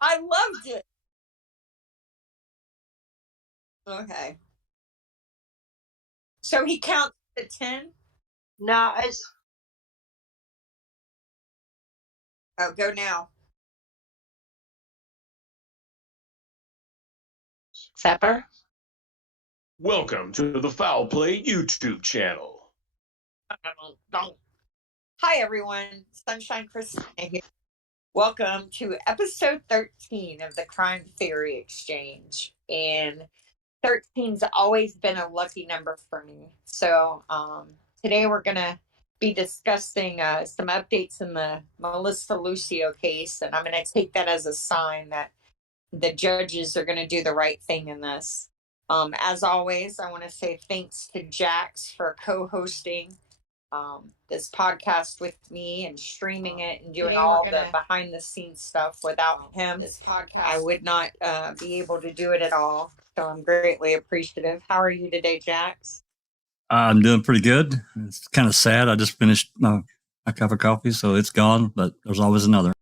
I loved it. Okay. So he counts to 10? No, it's Oh, go now. Zapper. Welcome to the Foul Play YouTube channel. Hi, everyone. Sunshine Christina here. Welcome to episode 13 of the Crime Theory Exchange. And 13's always been a lucky number for me. So today we're going to be discussing some updates in the Melissa Lucio case. And I'm going to take that as a sign that the judges are going to do the right thing in this. As always, I want to say thanks to Jax for co-hosting this podcast with me and streaming it and doing all the behind the scenes stuff. Without him, this podcast, I would not be able to do it at all. So I'm greatly appreciative. How are you today, Jax? I'm doing pretty good. It's kind of sad. I just finished my cup of coffee, so it's gone, but there's always another.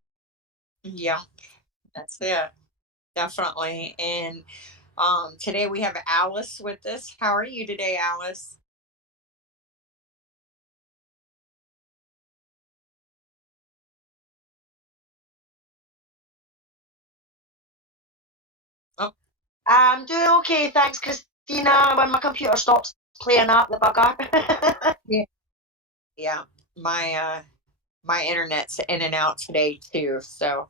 Yeah, that's it. Definitely. And today we have Alice with us. How are you today, Alice? I'm doing okay, thanks, Christina. When my computer stops playing up the bugger. Yeah, my internet's in and out today too, so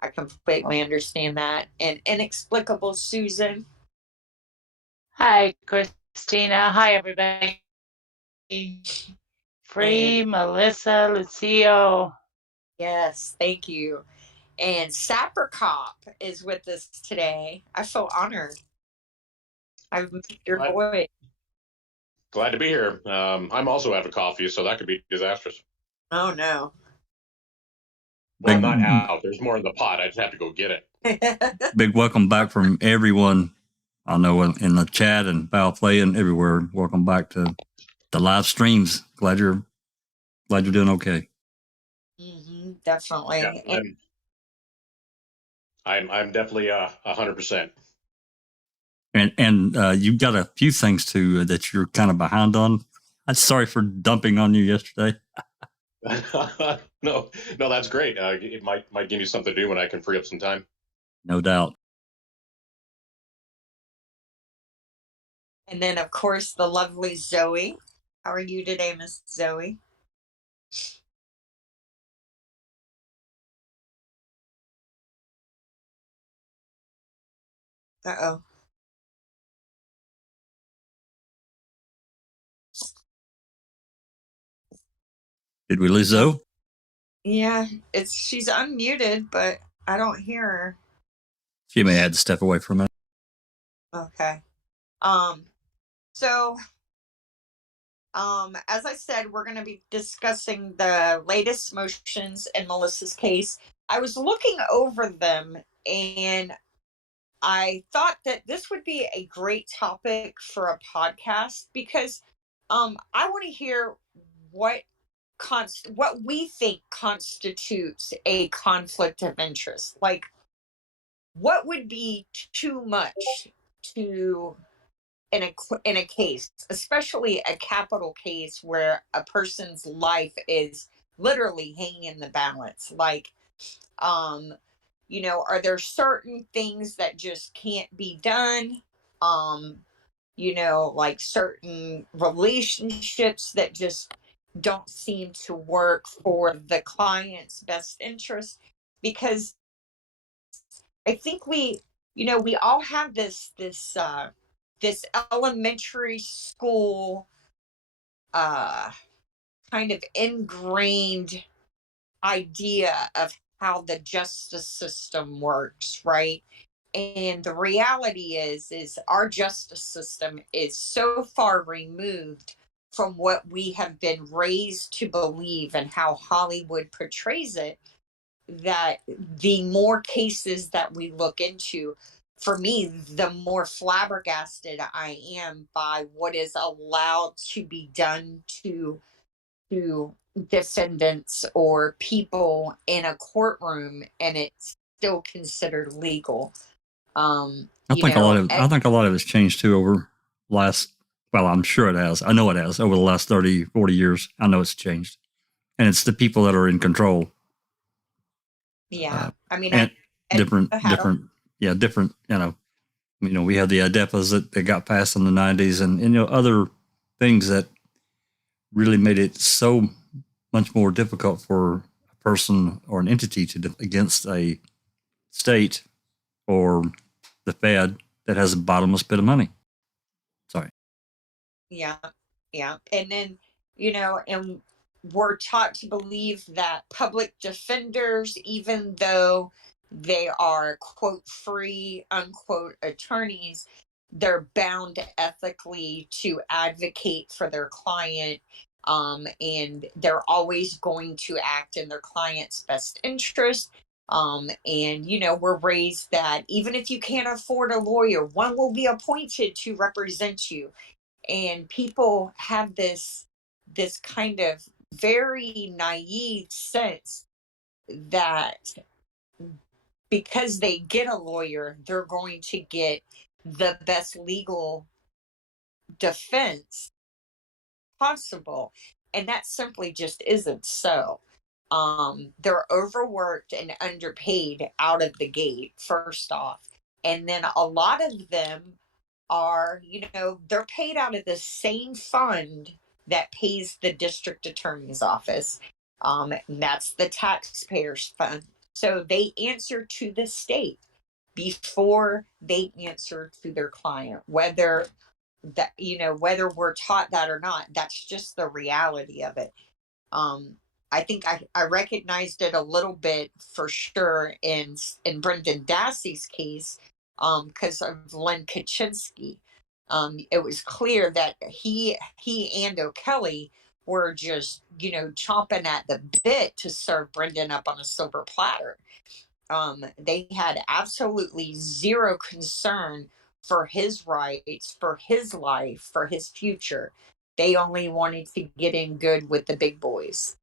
I completely understand that. And inexplicable Susan. Hi, Christina. Hi, everybody. Free Melissa Lucio. Yes, thank you. And Sapper Cop is with us today. I feel honored. I've met your boy. Glad to be here. I'm also out of coffee, so that could be disastrous. Oh, no. Well, not out. There's more in the pot. I just have to go get it. Big welcome back from everyone. I know in the chat and Foul Play and everywhere. Welcome back to the live streams. Glad you're doing okay. Mm-hmm, definitely. Yeah, I'm definitely 100%. And you've got a few things too that you're kind of behind on. I'm sorry for dumping on you yesterday. No, that's great. It might give you something to do when I can free up some time. No doubt. And then, of course, the lovely Zoe. How are you today, Miss Zoe? Uh-oh. Did we lose Zoe? Yeah, she's unmuted, but I don't hear her. She may have to step away from it. Okay. So, as I said, we're going to be discussing the latest motions in Melissa's case. I was looking over them and I thought that this would be a great topic for a podcast because I want to hear what we think constitutes a conflict of interest. Like, what would be too much to in a case, especially a capital case where a person's life is literally hanging in the balance? Like, are there certain things that just can't be done? Like certain relationships that just don't seem to work for the client's best interest, because I think we all have this elementary school kind of ingrained idea of how the justice system works, right? And the reality is our justice system is so far removed from what we have been raised to believe and how Hollywood portrays it, that the more cases that we look into, for me, the more flabbergasted I am by what is allowed to be done to to defendants or people in a courtroom, and it's still considered legal. I think a lot of it's changed too over last. Well, I'm sure it has. I know it has over the last 30, 40 years. I know it's changed, and it's the people that are in control. Yeah, I mean, and different. Different. We had the IDEPAs that got passed in the 90s, and other things that really made it so much more difficult for a person or an entity to against a state or the Fed that has a bottomless pit of money. Sorry. Yeah. And then, and we're taught to believe that public defenders, even though they are, quote, free, unquote, attorneys, they're bound ethically to advocate for their client. And they're always going to act in their client's best interest. And we're raised that even if you can't afford a lawyer, one will be appointed to represent you. And people have this kind of very naive sense that because they get a lawyer, they're going to get the best legal defense possible. And that simply just isn't so. They're overworked and underpaid out of the gate, first off. And then a lot of them are, they're paid out of the same fund that pays the district attorney's office. And that's the taxpayers fund. So they answer to the state before they answer to their client, whether we're taught that or not. That's just the reality of it. I think I recognized it a little bit for sure in Brendan Dassey's case, because of Len Kaczynski. It was clear that he and O'Kelly were just, chomping at the bit to serve Brendan up on a silver platter. They had absolutely zero concern for his rights, for his life, for his future. They only wanted to get in good with the big boys.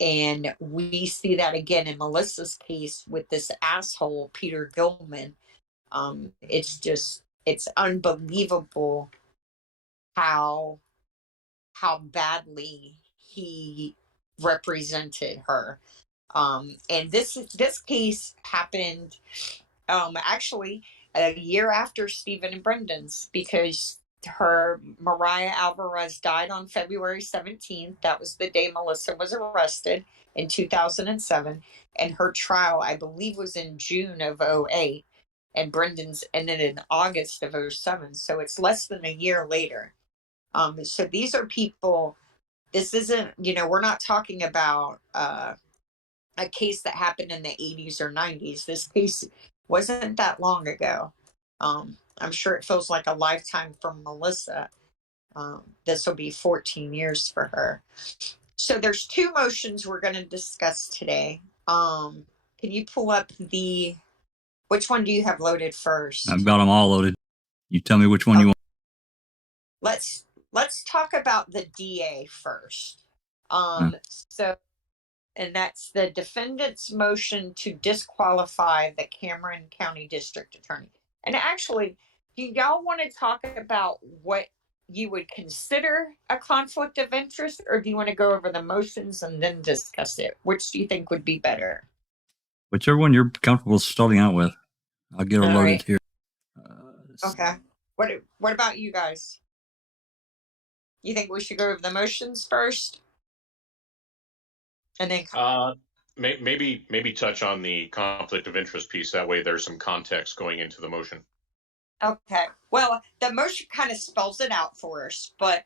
And we see that again in Melissa's case with this asshole, Peter Gilman. It's unbelievable how badly he represented her. And this case happened actually a year after Stephen and Brendan's, because Mariah Alvarez died on February 17th. That was the day Melissa was arrested in 2007. And her trial, I believe, was in June of 2008. And Brendan's ended in August of 2007. So it's less than a year later. So these are people, this isn't, we're not talking about a case that happened in the 80s or 90s. This case wasn't that long ago. I'm sure it feels like a lifetime for Melissa. This will be 14 years for her. So there's two motions we're going to discuss today. Can you pull up which one do you have loaded first? I've got them all loaded. You tell me which one you want. Let's talk about the DA first. So, and that's the defendant's motion to disqualify the Cameron County District Attorney. And actually, do y'all want to talk about what you would consider a conflict of interest, or do you want to go over the motions and then discuss it? Which do you think would be better? Whichever one you're comfortable starting out with. I'll get her loaded here. Okay. What about you guys? You think we should go over the motions first? And then maybe touch on the conflict of interest piece. That way there's some context going into the motion. Okay. Well, the motion kind of spells it out for us, but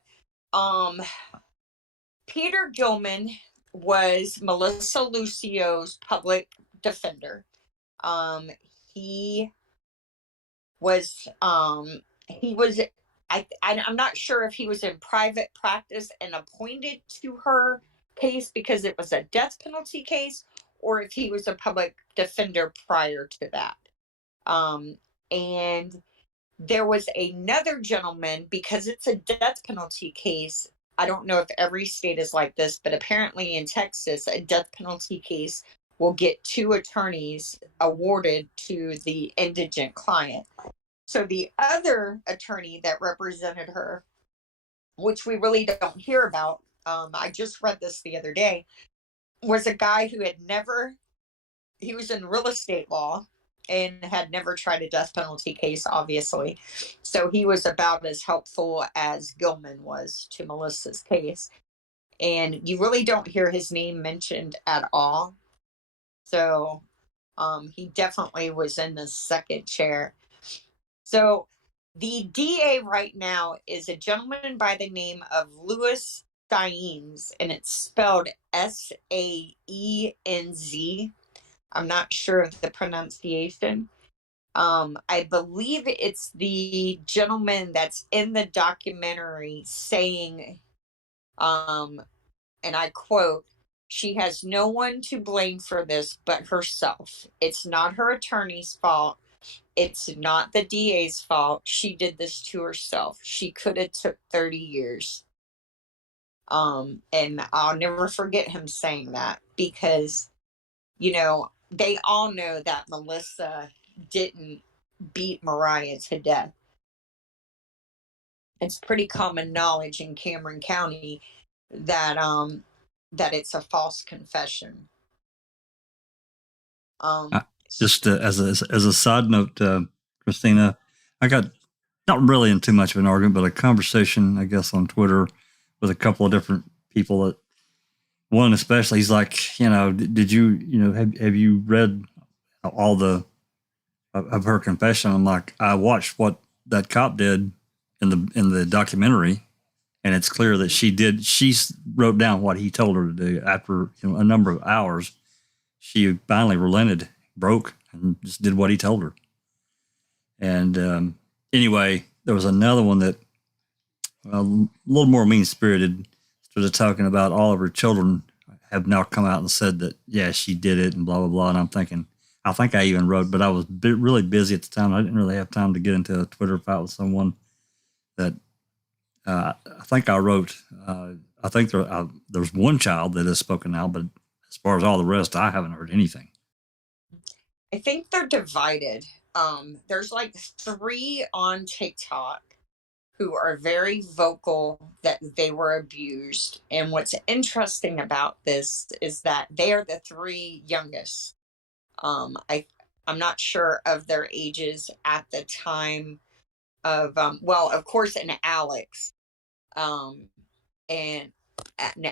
Peter Gilman was Melissa Lucio's public defender. He was I'm not sure if he was in private practice and appointed to her case because it was a death penalty case, or if he was a public defender prior to that. And there was another gentleman, because it's a death penalty case, I don't know if every state is like this, but apparently in Texas, a death penalty case will get 2 attorneys awarded to the indigent client. So the other attorney that represented her, which we really don't hear about, I just read this the other day, was a guy who he was in real estate law and had never tried a death penalty case, obviously. So he was about as helpful as Gilman was to Melissa's case. And you really don't hear his name mentioned at all. So he definitely was in the second chair. So the DA right now is a gentleman by the name of Louis Saenz, and it's spelled Saenz. I'm not sure of the pronunciation. I believe it's the gentleman that's in the documentary saying, and I quote, "She has no one to blame for this but herself. It's not her attorney's fault. It's not the DA's fault. She did this to herself. She could have took 30 years." And I'll never forget him saying that because, they all know that Melissa didn't beat Mariah to death. It's pretty common knowledge in Cameron County that that it's a false confession. Just as a side note, Christina, I got not really in too much of an argument, but a conversation, I guess, on Twitter with a couple of different people. That one especially, he's like, did you, have you read all of her confession? I'm like, I watched what that cop did in the documentary, and it's clear that she wrote down what he told her to do. After a number of hours, she finally relented, broke, and just did what he told her. And anyway, there was another one that a little more mean-spirited, started talking about all of her children have now come out and said that, yeah, she did it and blah, blah, blah. And I'm thinking, I think I even wrote, but I was really busy at the time. I didn't really have time to get into a Twitter fight with someone that I think I wrote. I think there's one child that has spoken out, but as far as all the rest, I haven't heard anything. I think they're divided. There's like 3 on TikTok who are very vocal that they were abused. And what's interesting about this is that they are the 3 youngest. I'm not sure of their ages at the time of, well, of course, and Alex. And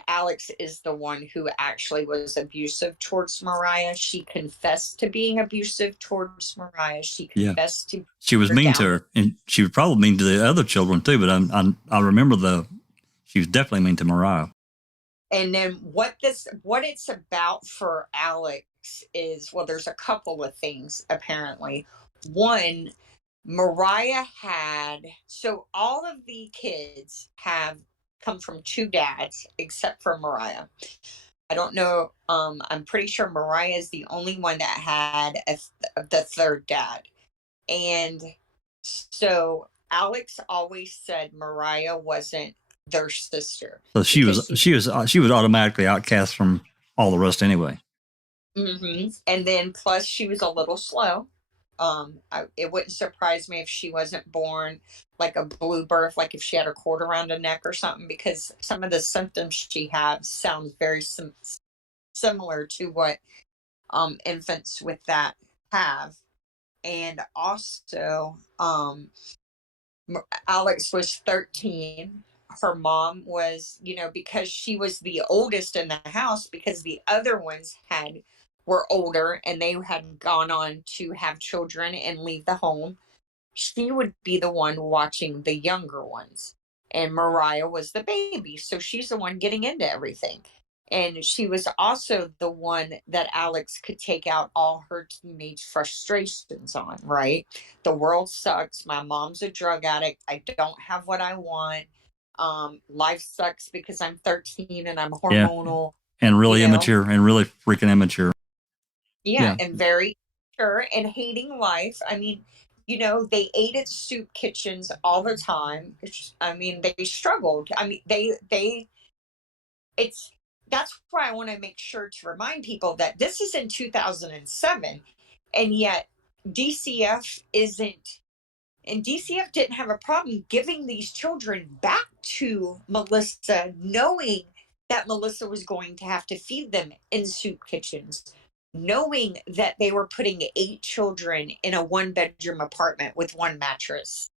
Alex is the one who actually was abusive towards Mariah. She confessed to being abusive towards Mariah. She confessed to. She was mean to her, and she was probably mean to the other children too. But I remember she was definitely mean to Mariah. And then what it's about for Alex is, well, there's a couple of things apparently. One, Mariah so all of the kids have come from 2 dads except for Mariah. I don't know. I'm pretty sure Mariah is the only one that had the 3rd dad. And so Alex always said Mariah wasn't their sister. So she was automatically outcast from all the rest anyway. Mm-hmm. And then plus she was a little slow. It wouldn't surprise me if she wasn't born like a blue birth, like if she had a cord around her neck or something, because some of the symptoms she has sound very similar to what infants with that have. And also, Alex was 13. Her mom was, because she was the oldest in the house, because the other ones were older and they had gone on to have children and leave the home. She would be the one watching the younger ones. And Mariah was the baby. So she's the one getting into everything. And she was also the one that Alex could take out all her teenage frustrations on, right? The world sucks. My mom's a drug addict. I don't have what I want. Life sucks because I'm 13 and I'm hormonal. Yeah. And really immature and really freaking immature. Yeah, and very sure and hating life. I mean, you know, they ate at soup kitchens all the time. I mean, they struggled. I mean, it's, that's why I want to make sure to remind people that this is in 2007, and yet DCF isn't, and DCF didn't have a problem giving these children back to Melissa, knowing that Melissa was going to have to feed them in soup kitchens, knowing that they were putting 8 children in a 1-bedroom apartment with 1 mattress,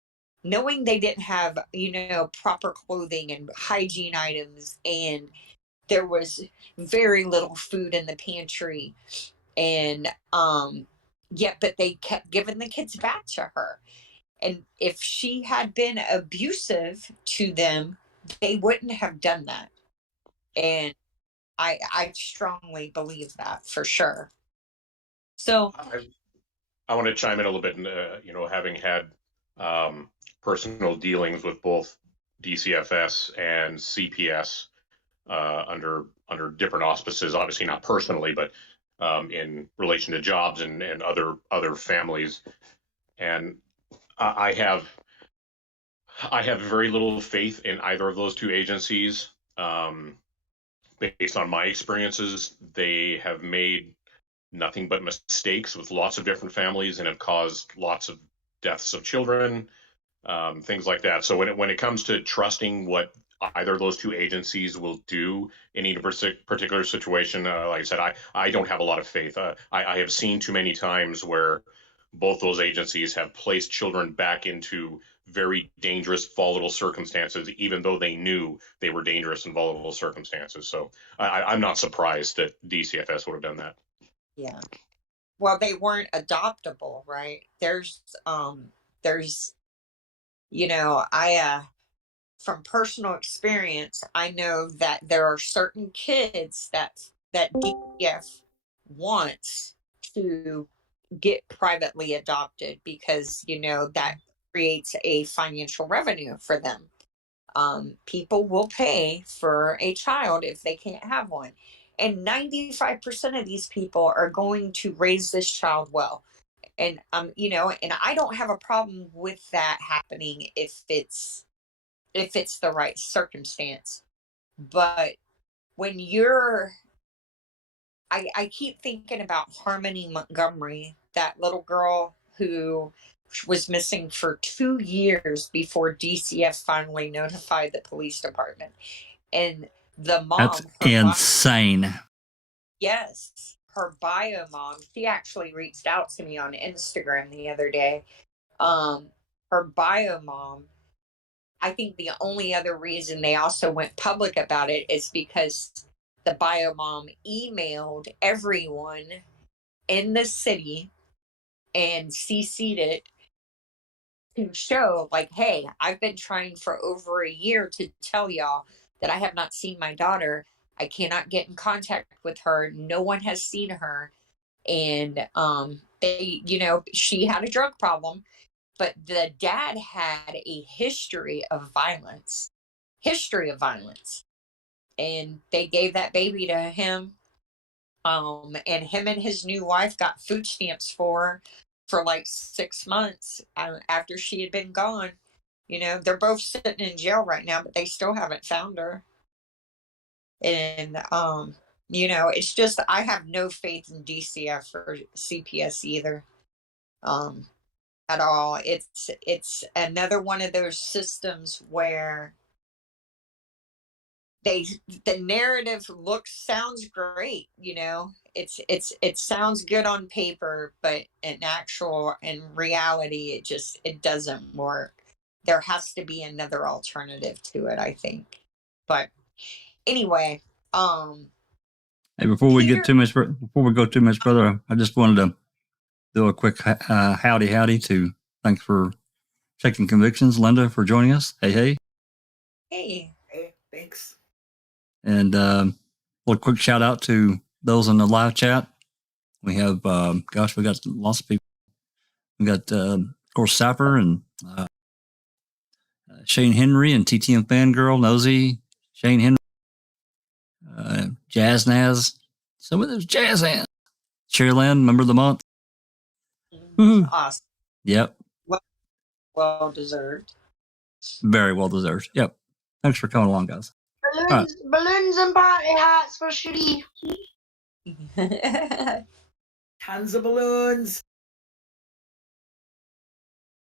knowing they didn't have, you know, proper clothing and hygiene items, and there was very little food in the pantry, and yet, but they kept giving the kids back to her. And if she had been abusive to them, they wouldn't have done that. And I strongly believe that for sure. So I want to chime in a little bit, you know, having had personal dealings with both DCFS and CPS under different auspices, obviously not personally, but in relation to jobs and other families. And I have very little faith in either of those 2 agencies. Based on my experiences, they have made nothing but mistakes with lots of different families and have caused lots of deaths of children, things like that. So when it comes to trusting what either of those 2 agencies will do in any particular situation, like I said, I don't have a lot of faith. I have seen too many times where both those agencies have placed children back into very dangerous, volatile circumstances, even though they knew they were dangerous and volatile circumstances. So I'm not surprised that DCFS would have done that. yeah, well, they weren't adoptable, right? There's, you know, from personal experience, I know that there are certain kids that DCF wants to get privately adopted because, you know, that creates a financial revenue for them. People will pay for a child if they can't have one. And 95% of these people are going to raise this child well. And, you know, and I don't have a problem with that happening if it's the right circumstance. But when you're, I keep thinking about Harmony Montgomery, that little girl who was missing for 2 years before DCF finally notified the police department. And the mom, That's insane. yes, her bio mom, she actually reached out to me on Instagram the other day. Her bio mom, I think the only other reason they also went public about it is because the bio mom emailed everyone in the city and CC'd it to show, like, hey, I've been trying for over a year to tell y'all that I have not seen my daughter. I cannot get in contact with her. No one has seen her. And they, you know, she had a drug problem, but the dad had a history of violence. And they gave that baby to him. And him and his new wife got food stamps for like 6 months after she had been gone. You know, they're both sitting in jail right now, but they still haven't found her. And you know, it's just, I have no faith in DCF or CPS either. At all. It's another one of those systems where the narrative sounds great, you know, it sounds good on paper, but in reality it doesn't work. There has to be another alternative to it, I think. But anyway, hey, before we go too much further, I just wanted to do a quick howdy to thanks for checking convictions, Linda, for joining us. Hey, thanks. And a quick shout out to those in the live chat. We have, we got lots of people. We got, of course, Sapper and Shane Henry and TTM Fangirl, Nosy, Shane Henry, Jazz Naz, some of those Jazz Hands, Cherryland, member of the month. awesome. Yep. well deserved. Very well deserved. Yep. Thanks for coming along, guys. Balloons and party hats for Cherie. Tons of balloons.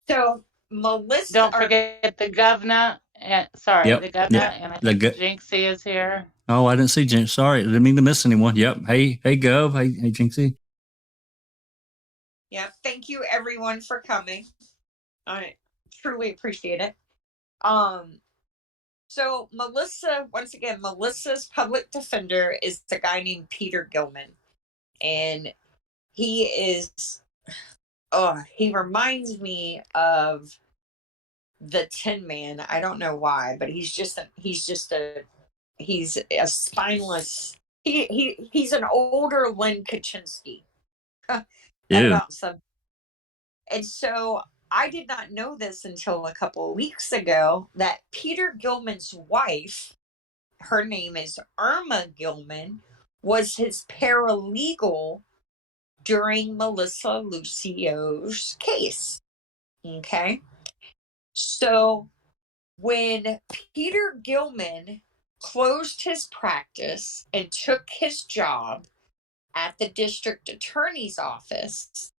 So Melissa, Don't forget the governor. Yep. The governor, Yep. and I The think Jinxie is here. Oh, I didn't see Jinx. Sorry, I didn't mean to miss anyone. Yep. Hey, Gov. Hey, Jinxie. yeah, thank you everyone for coming. I truly appreciate it. So Melissa, once again, Melissa's public defender is a guy named Peter Gilman, and he is, he reminds me of the Tin Man. I don't know why, but he's a spineless. He's an older Len Kaczynski. Yeah. And so I did not know this until a couple of weeks ago that Peter Gilman's wife, her name is Irma Gilman, was his paralegal during Melissa Lucio's case. Okay. So when Peter Gilman closed his practice and took his job at the district attorney's office,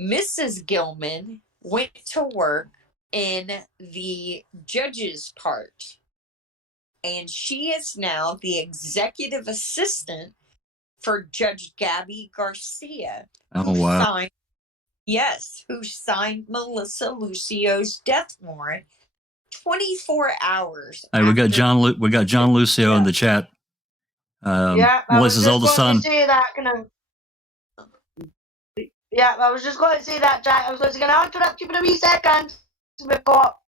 Mrs. Gilman went to work in the judge's part. And she is now the executive assistant for Judge Gabby Garcia. Oh, wow. Who signed Melissa Lucio's death warrant 24 hours. Hey, we got John Lucio in the chat. Melissa's oldest son. I was just going to say that, Jack. I was going to say, can I interrupt you for a wee second? We've got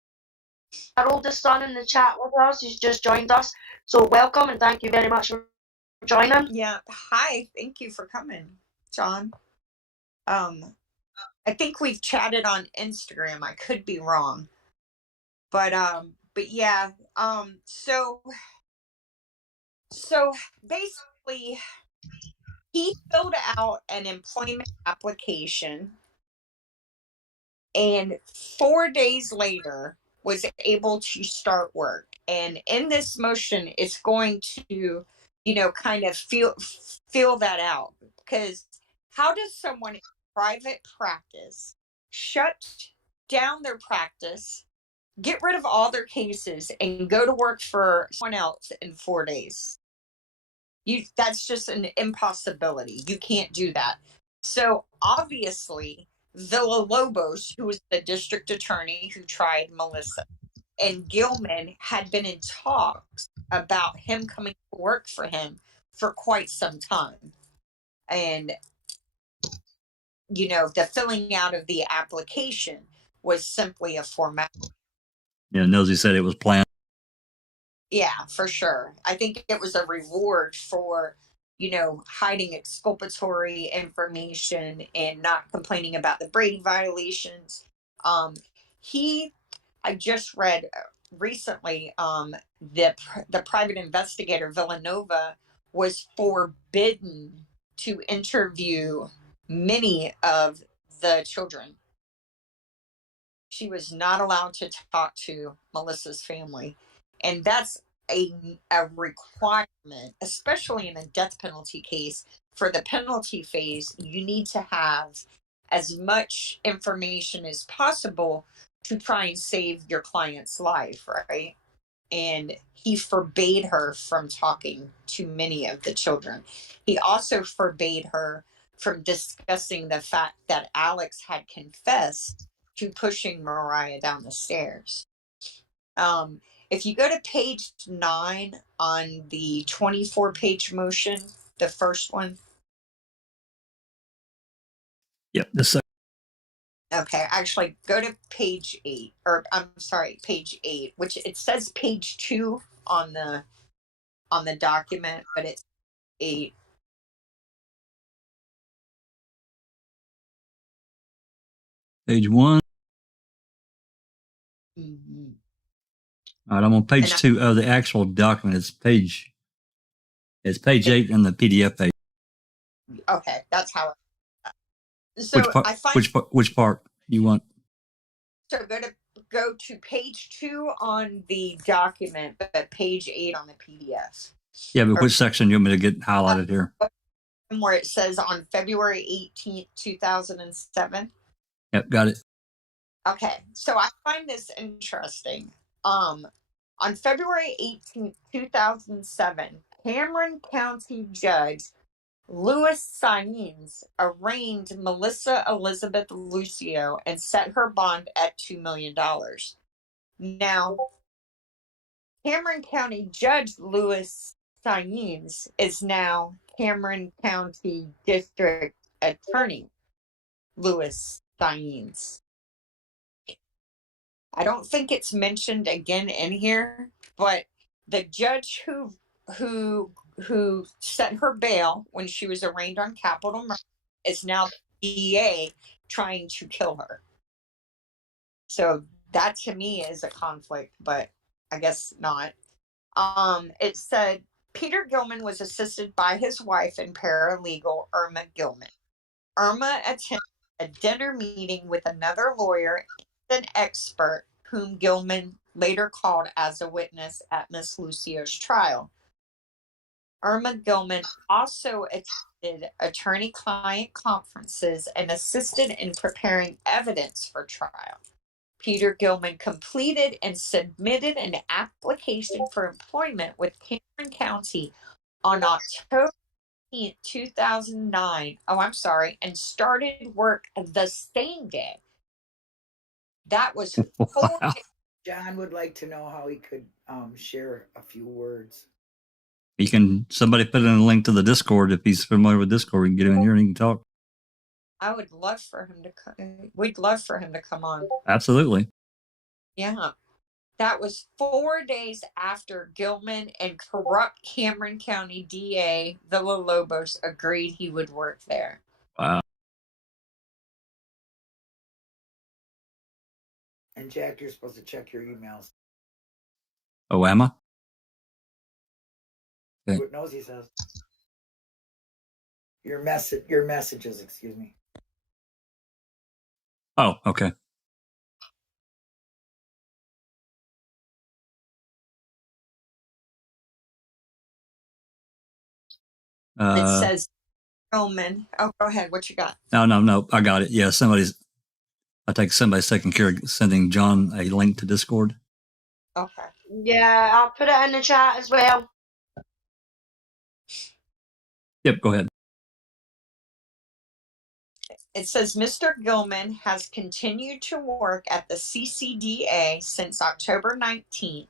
our oldest son in the chat with us. He's just joined us. So welcome and thank you very much for joining. Yeah. Hi. Thank you for coming, John. I think we've chatted on Instagram. I could be wrong. But yeah. So basically he filled out an employment application and 4 days later was able to start work. And in this motion, it's going to, kind of feel that out, because how does someone in private practice shut down their practice, get rid of all their cases, and go to work for someone else in 4 days? That's just an impossibility. You can't do that. So obviously, Villalobos, who was the district attorney who tried Melissa, and Gilman had been in talks about him coming to work for him for quite some time. And, the filling out of the application was simply a formality. Yeah, Nosy said it was planned. Yeah, for sure. I think it was a reward for, hiding exculpatory information and not complaining about the Brady violations. I just read recently, the private investigator Villanova was forbidden to interview many of the children. She was not allowed to talk to Melissa's family. And that's a requirement, especially in a death penalty case. For the penalty phase, you need to have as much information as possible to try and save your client's life, right? And he forbade her from talking to many of the children. He also forbade her from discussing the fact that Alex had confessed to pushing Mariah down the stairs. If you go to page 9 on the 24-page motion, the first one. Yep. Okay, actually go to page 8, page 8, which it says page 2 on the document, but it's 8. Page 1. Mm-hmm. All right, I'm on page 2 of the actual document. It's page 8 in the PDF page. Okay, that's how it. So which part you want? So go to page 2 on the document, but page 8 on the PDF. Yeah, but which section you want me to get highlighted here? Where it says on February 18th, 2007. Yep, got it. Okay, so I find this interesting. On February 18th, 2007, Cameron County Judge Louis Saenz arraigned Melissa Elizabeth Lucio and set her bond at $2 million. Now, Cameron County Judge Louis Saenz is now Cameron County District Attorney Louis Saenz. I don't think it's mentioned again in here, but the judge who set her bail when she was arraigned on capital murder is now DA trying to kill her. So that to me is a conflict, but I guess not. It said Peter Gilman was assisted by his wife and paralegal Irma Gilman. Irma attended a dinner meeting with another lawyer and an expert whom Gilman later called as a witness at Miss Lucio's trial. Irma Gilman also attended attorney-client conferences and assisted in preparing evidence for trial. Peter Gilman completed and submitted an application for employment with Cameron County on October 2009. Oh, I'm sorry, and started work the same day. That was 4 Wow. John would like to know how he could share a few words. You can, somebody put in a link to the Discord. If he's familiar with Discord, we can get him in here and he can talk. I would love for him to come. We'd love for him to come on. Absolutely. Yeah. That was 4 days after Gilman and corrupt Cameron County DA Villalobos agreed he would work there. Wow. And Jack, you're supposed to check your emails. Oh, am I? Okay. What knows he says. Your messages, excuse me. Oh, okay. It says Gilman. Oh, go ahead. What you got? No. I got it. Yeah, somebody's taking care of sending John a link to Discord. Okay. Yeah, I'll put it in the chat as well. Yep, go ahead. It says Mr. Gilman has continued to work at the CCDA since October 19th,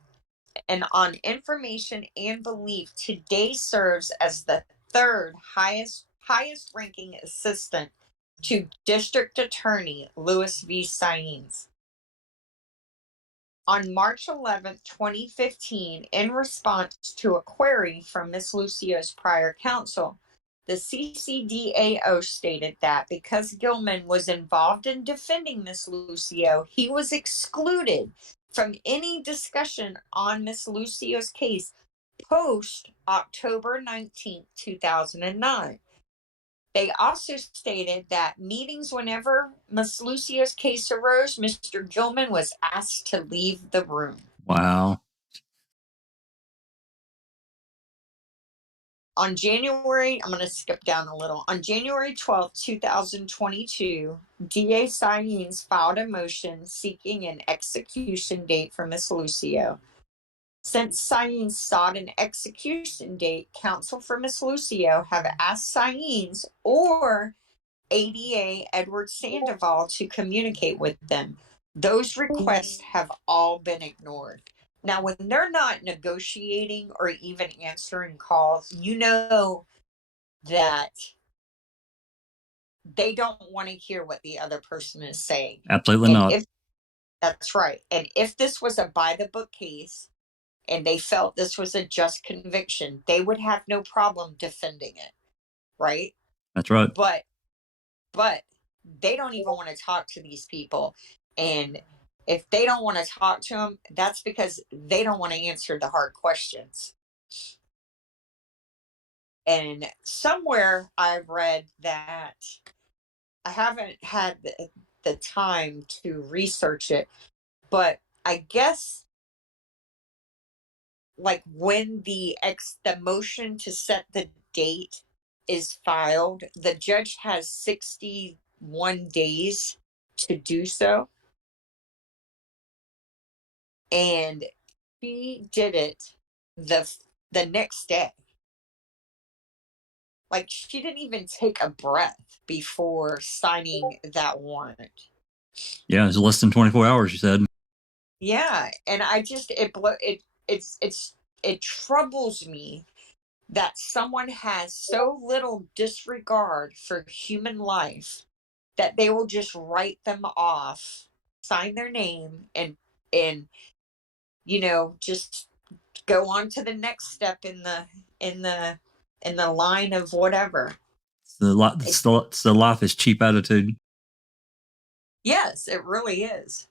and on information and belief, today serves as the third highest ranking assistant to District Attorney Louis V. Saenz. On March 11th, 2015, in response to a query from Ms. Lucio's prior counsel, the CCDAO stated that because Gilman was involved in defending Ms. Lucio, he was excluded from any discussion on Ms. Lucio's case post October 19th, 2009. They also stated that meetings whenever Ms. Lucio's case arose, Mr. Gilman was asked to leave the room. Wow. On January, I'm going to skip down a little. On January 12th, 2022, DA Saenz filed a motion seeking an execution date for Ms. Lucio. Since Saenz sought an execution date, counsel for Ms. Lucio have asked Saenz or ADA Edward Sandoval to communicate with them. Those requests have all been ignored. Now, when they're not negotiating or even answering calls, you know that they don't want to hear what the other person is saying. Absolutely not. That's right. And if this was a by the book case and they felt this was a just conviction, they would have no problem defending it. Right? That's right. But they don't even want to talk to these people. And if they don't want to talk to them, that's because they don't want to answer the hard questions. And somewhere I've read that I haven't had the time to research it. But I guess like when the motion to set the date is filed, the judge has 61 days to do so. And she did it the next day. Like, she didn't even take a breath before signing that warrant. Yeah, it was less than 24 hours, you said. Yeah, and I just it troubles me that someone has so little disregard for human life that they will just write them off, sign their name, and just go on to the next step in the line of whatever. It's the life is cheap attitude. Yes, it really is.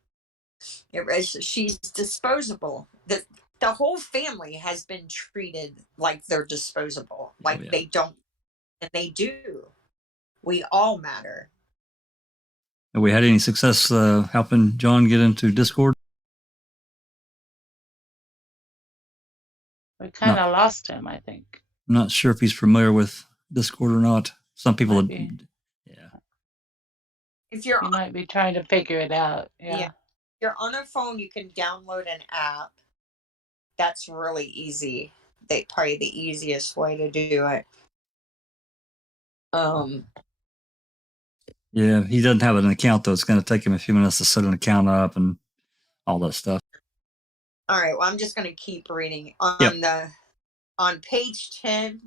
She's disposable. The whole family has been treated like they're disposable, like yeah. they don't, and they do. We all matter. Have we had any success helping John get into Discord? We kind of lost him, I think. I'm not sure if he's familiar with Discord or not. Some people, yeah. If you're, you might be trying to figure it out. Yeah. If you're on a phone, you can download an app. That's really easy. Probably the easiest way to do it. Yeah, he doesn't have an account though. It's going to take him a few minutes to set an account up and all that stuff. All right. Well, I'm just going to keep reading on page 10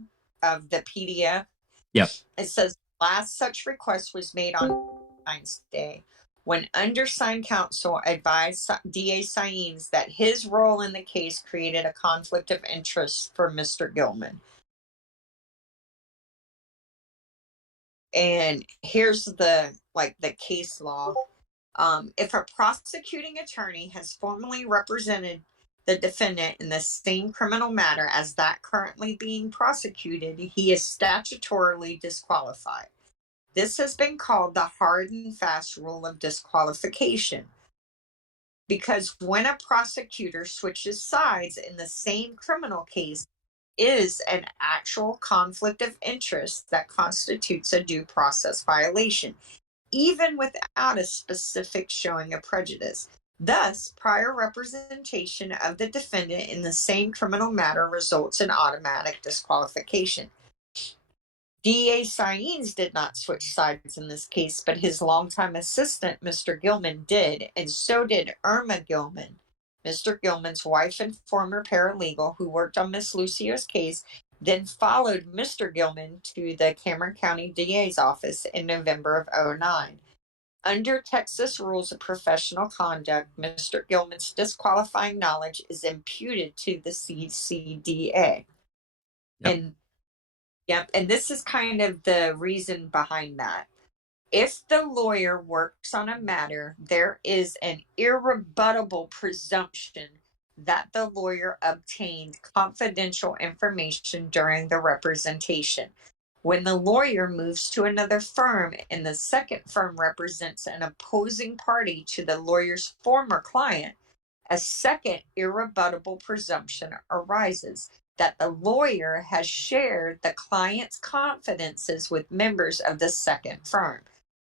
of the PDF. Yep. It says last such request was made on Valentine's Day when undersigned counsel advised DA Saenz that his role in the case created a conflict of interest for Mr. Gilman. And here's the case law. If a prosecuting attorney has formally represented the defendant in the same criminal matter as that currently being prosecuted, he is statutorily disqualified. This has been called the hard and fast rule of disqualification. Because when a prosecutor switches sides in the same criminal case, is an actual conflict of interest that constitutes a due process violation, even without a specific showing of prejudice. Thus, prior representation of the defendant in the same criminal matter results in automatic disqualification. DA Saenz did not switch sides in this case, but his longtime assistant, Mr. Gilman, did, and so did Irma Gilman, Mr. Gilman's wife and former paralegal who worked on Miss Lucio's case, then followed Mr. Gilman to the Cameron County DA's office in November of 2009. Under Texas rules of professional conduct, Mr. Gilman's disqualifying knowledge is imputed to the CCDA. And this is kind of the reason behind that. If the lawyer works on a matter, there is an irrebuttable presumption that the lawyer obtained confidential information during the representation. When the lawyer moves to another firm and the second firm represents an opposing party to the lawyer's former client, a second irrebuttable presumption arises that the lawyer has shared the client's confidences with members of the second firm.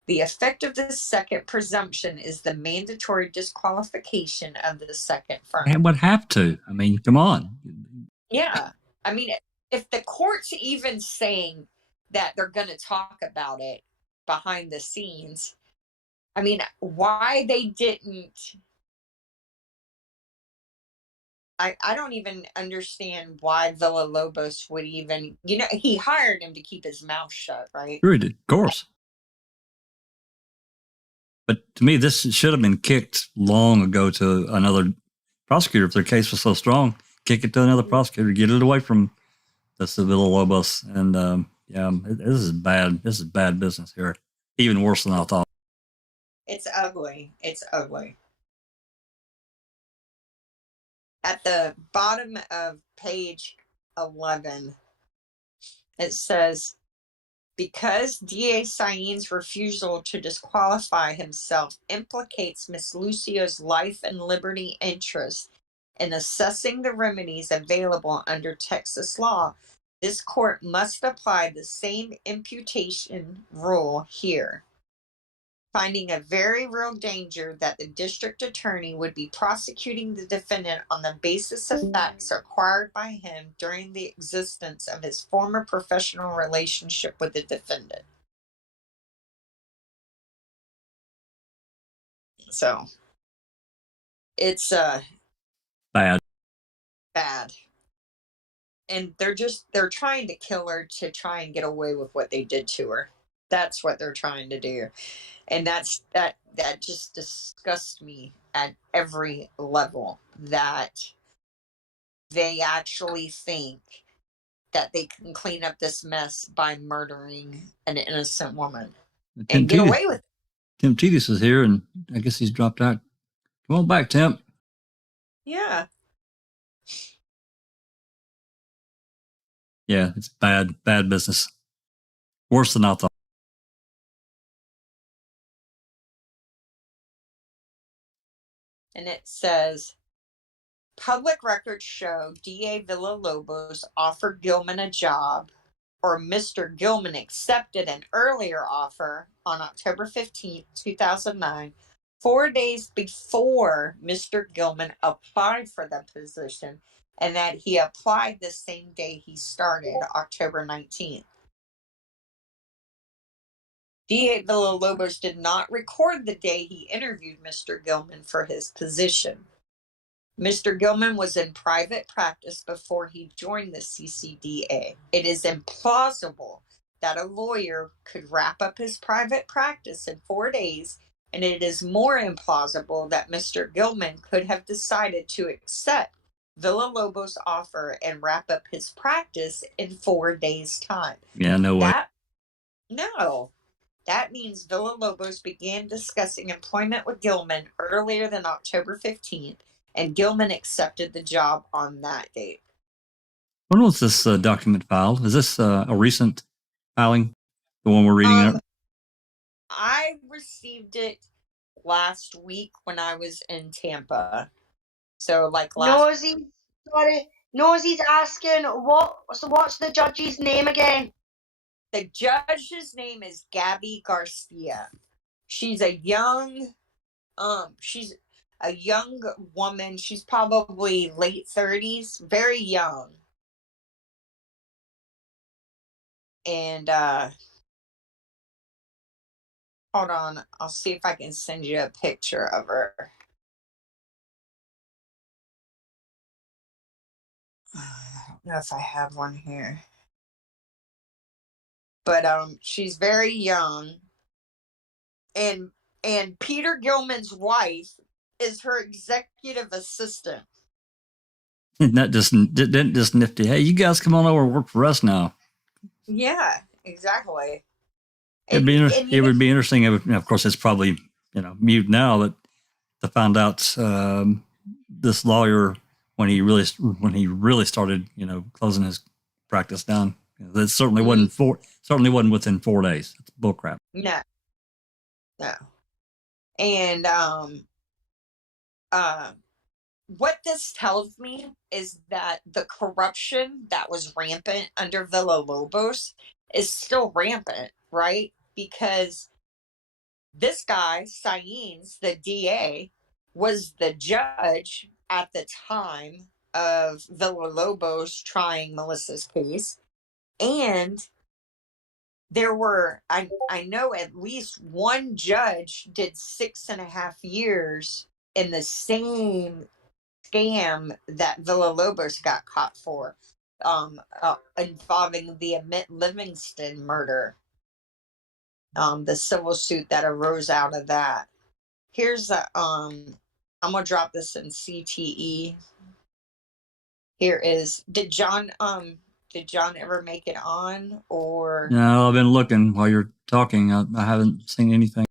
The effect of this second presumption is the mandatory disqualification of the second firm. And would have to. I mean, come on. Yeah. I mean, if the court's even saying that they're going to talk about it behind the scenes, I mean, why they didn't... I don't even understand why Villalobos would even, he hired him to keep his mouth shut, right? Sure he did, of course. But to me, this should have been kicked long ago to another prosecutor. If their case was so strong, kick it to another prosecutor, get it away from the Villalobos. And this is bad. This is bad business here. Even worse than I thought. It's ugly. It's ugly. At the bottom of page 11, it says, Because DA Saeen's refusal to disqualify himself implicates Miss Lucio's life and liberty interests in assessing the remedies available under Texas law, this court must apply the same imputation rule here. Finding a very real danger that the district attorney would be prosecuting the defendant on the basis of facts acquired by him during the existence of his former professional relationship with the defendant. So it's Bad. And they're trying to kill her to try and get away with what they did to her. That's what they're trying to do. And that just disgusts me at every level, that they actually think that they can clean up this mess by murdering an innocent woman and get away with it. Tim Titus is here, and I guess he's dropped out. Come on back, Tim. Yeah. Yeah, it's bad business. Worse than I thought. And it says, public records show DA Villalobos offered Gilman a job, or Mr. Gilman accepted an earlier offer on October 15th, 2009, 4 days before Mr. Gilman applied for the position, and that he applied the same day he started, October 19th. DA Villalobos did not record the day he interviewed Mr. Gilman for his position. Mr. Gilman was in private practice before he joined the CCDA. It is implausible that a lawyer could wrap up his private practice in 4 days, and it is more implausible that Mr. Gilman could have decided to accept Villalobos' offer and wrap up his practice in 4 days' time. Yeah, no way. That means Villalobos began discussing employment with Gilman earlier than October 15th, and Gilman accepted the job on that date. When was this document filed? Is this a recent filing? The one we're reading out? I received it last week when I was in Tampa. So like Nosy's asking what's the judge's name again? The judge's name is Gabby Garcia. She's a young woman. She's probably late 30s, very young. And hold on, I'll see if I can send you a picture of her. I don't know if I have one here. But she's very young. And Peter Gilman's wife is her executive assistant. That didn't just nifty. Hey, you guys come on over and work for us now. Yeah, exactly. It would be interesting. Of course, it's probably mute now, but to find out this lawyer when he really started closing his practice down. That certainly wasn't within 4 days. It's bullcrap. No. And what this tells me is that the corruption that was rampant under Villalobos is still rampant, right? Because this guy, Saeen's, the DA, was the judge at the time of Villalobos trying Melissa's case. And there were, I know at least one judge did 6.5 years in the same scam that Villalobos got caught for, involving the Emmett Livingston murder, the civil suit that arose out of that. Here's I'm gonna drop this in CTE. Here is, did John ever make it on, or? No, I've been looking while you're talking. I haven't seen anything.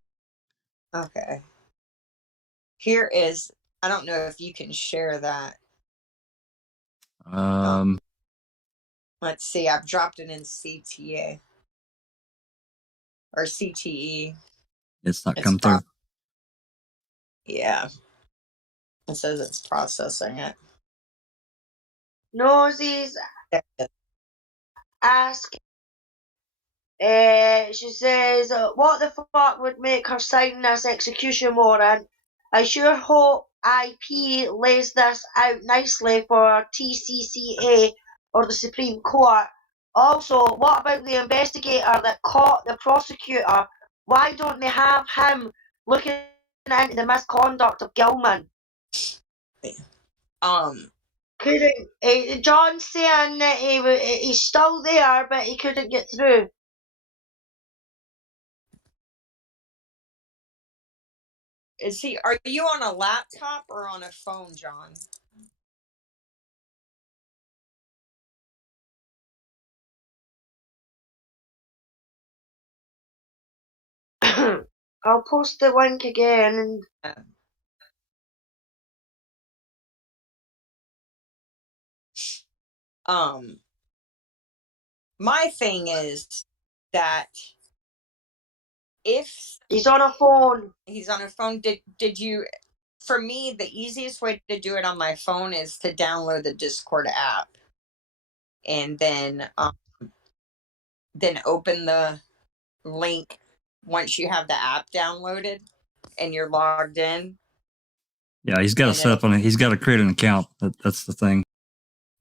Okay. Here is, I don't know if you can share that. Let's see, I've dropped it in CTA. or CTE. It's not It's come through. Yeah. It says it's processing it. Nosies ask. She says, what the fuck would make her sign this execution warrant? I sure hope IP lays this out nicely for TCCA or the Supreme Court. Also, what about the investigator that caught the prosecutor? Why don't they have him looking into the misconduct of Gilman? John's saying that he's still there, but he couldn't get through. Are you on a laptop or on a phone, John? I'll post the link again. My thing is that if he's on a phone, did you? For me, the easiest way to do it on my phone is to download the Discord app, and then open the link once you have the app downloaded and you're logged in. Yeah, he's got to set up on it. He's got to create an account. That's the thing.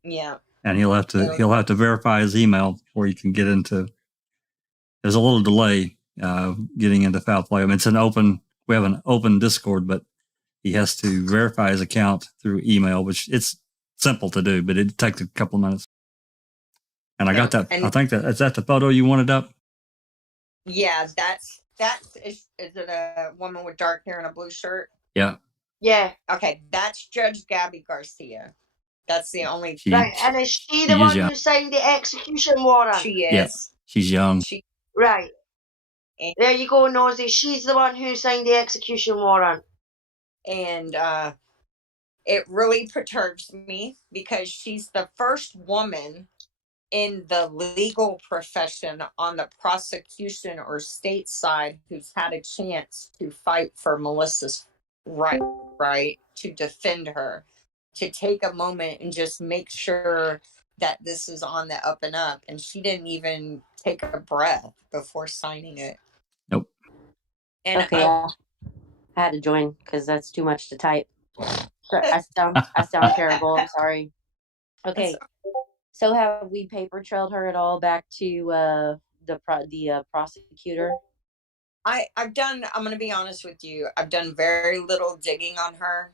Yeah. And he'll have to verify his email before you can get into. There's a little delay getting into foul play. I mean, we have an open Discord, but he has to verify his account through email, which it's simple to do, but it takes a couple of minutes. And I got that. I think is that the photo you wanted up? Yeah, is it a woman with dark hair and a blue shirt? Yeah. Yeah. Okay, that's Judge Gabby Garcia. That's the only. Right, and is she the one who signed the execution warrant? She is. Yeah, she's young. Right. And there you go, Nosy. She's the one who signed the execution warrant. And it really perturbs me because she's the first woman in the legal profession on the prosecution or state side who's had a chance to fight for Melissa's right to defend her, to take a moment and just make sure that this is on the up and up. And she didn't even take a breath before signing it. Nope. And okay, I had to join because that's too much to type. I sound terrible. I'm sorry. Okay. So have we paper trailed her at all back to the prosecutor? I'm going to be honest with you. I've done very little digging on her.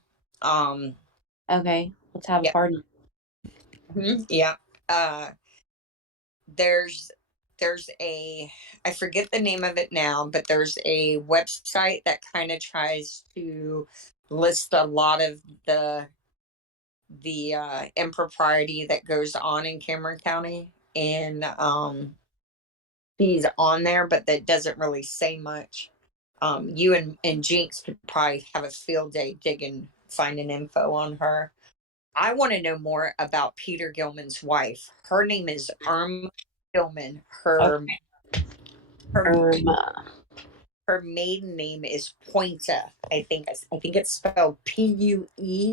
Okay, let's have a party. Yeah. There's I forget the name of it now, but there's a website that kind of tries to list a lot of the impropriety that goes on in Cameron County, and she's on there, but that doesn't really say much. You and Jinx could probably have a field day digging, finding info on her. I want to know more about Peter Gilman's wife. Her name is Irma Gilman. Her maiden name is Pointa. I think it's spelled Puenta.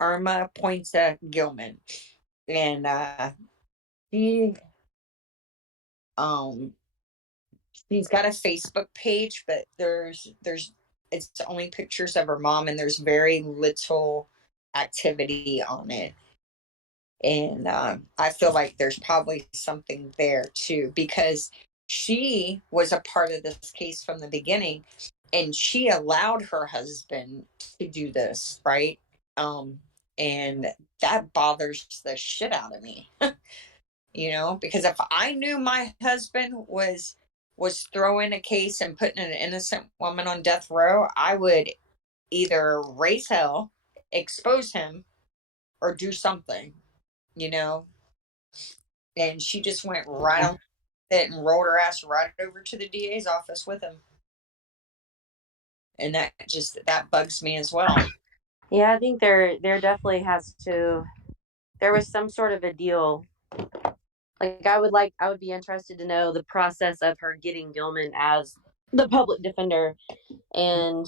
Irma Pointa Gilman, and she's got a Facebook page, but it's only pictures of her mom, and there's very little activity on it. And I feel like there's probably something there too, because she was a part of this case from the beginning, and she allowed her husband to do this, right? And that bothers the shit out of me. Because if I knew my husband was throwing a case and putting an innocent woman on death row, I would either raise hell, expose him, or do something, And she just went right on it and rolled her ass right over to the DA's office with him. And that bugs me as well. Yeah, I think there definitely there was some sort of a deal Like I would be interested to know the process of her getting Gilman as the public defender, and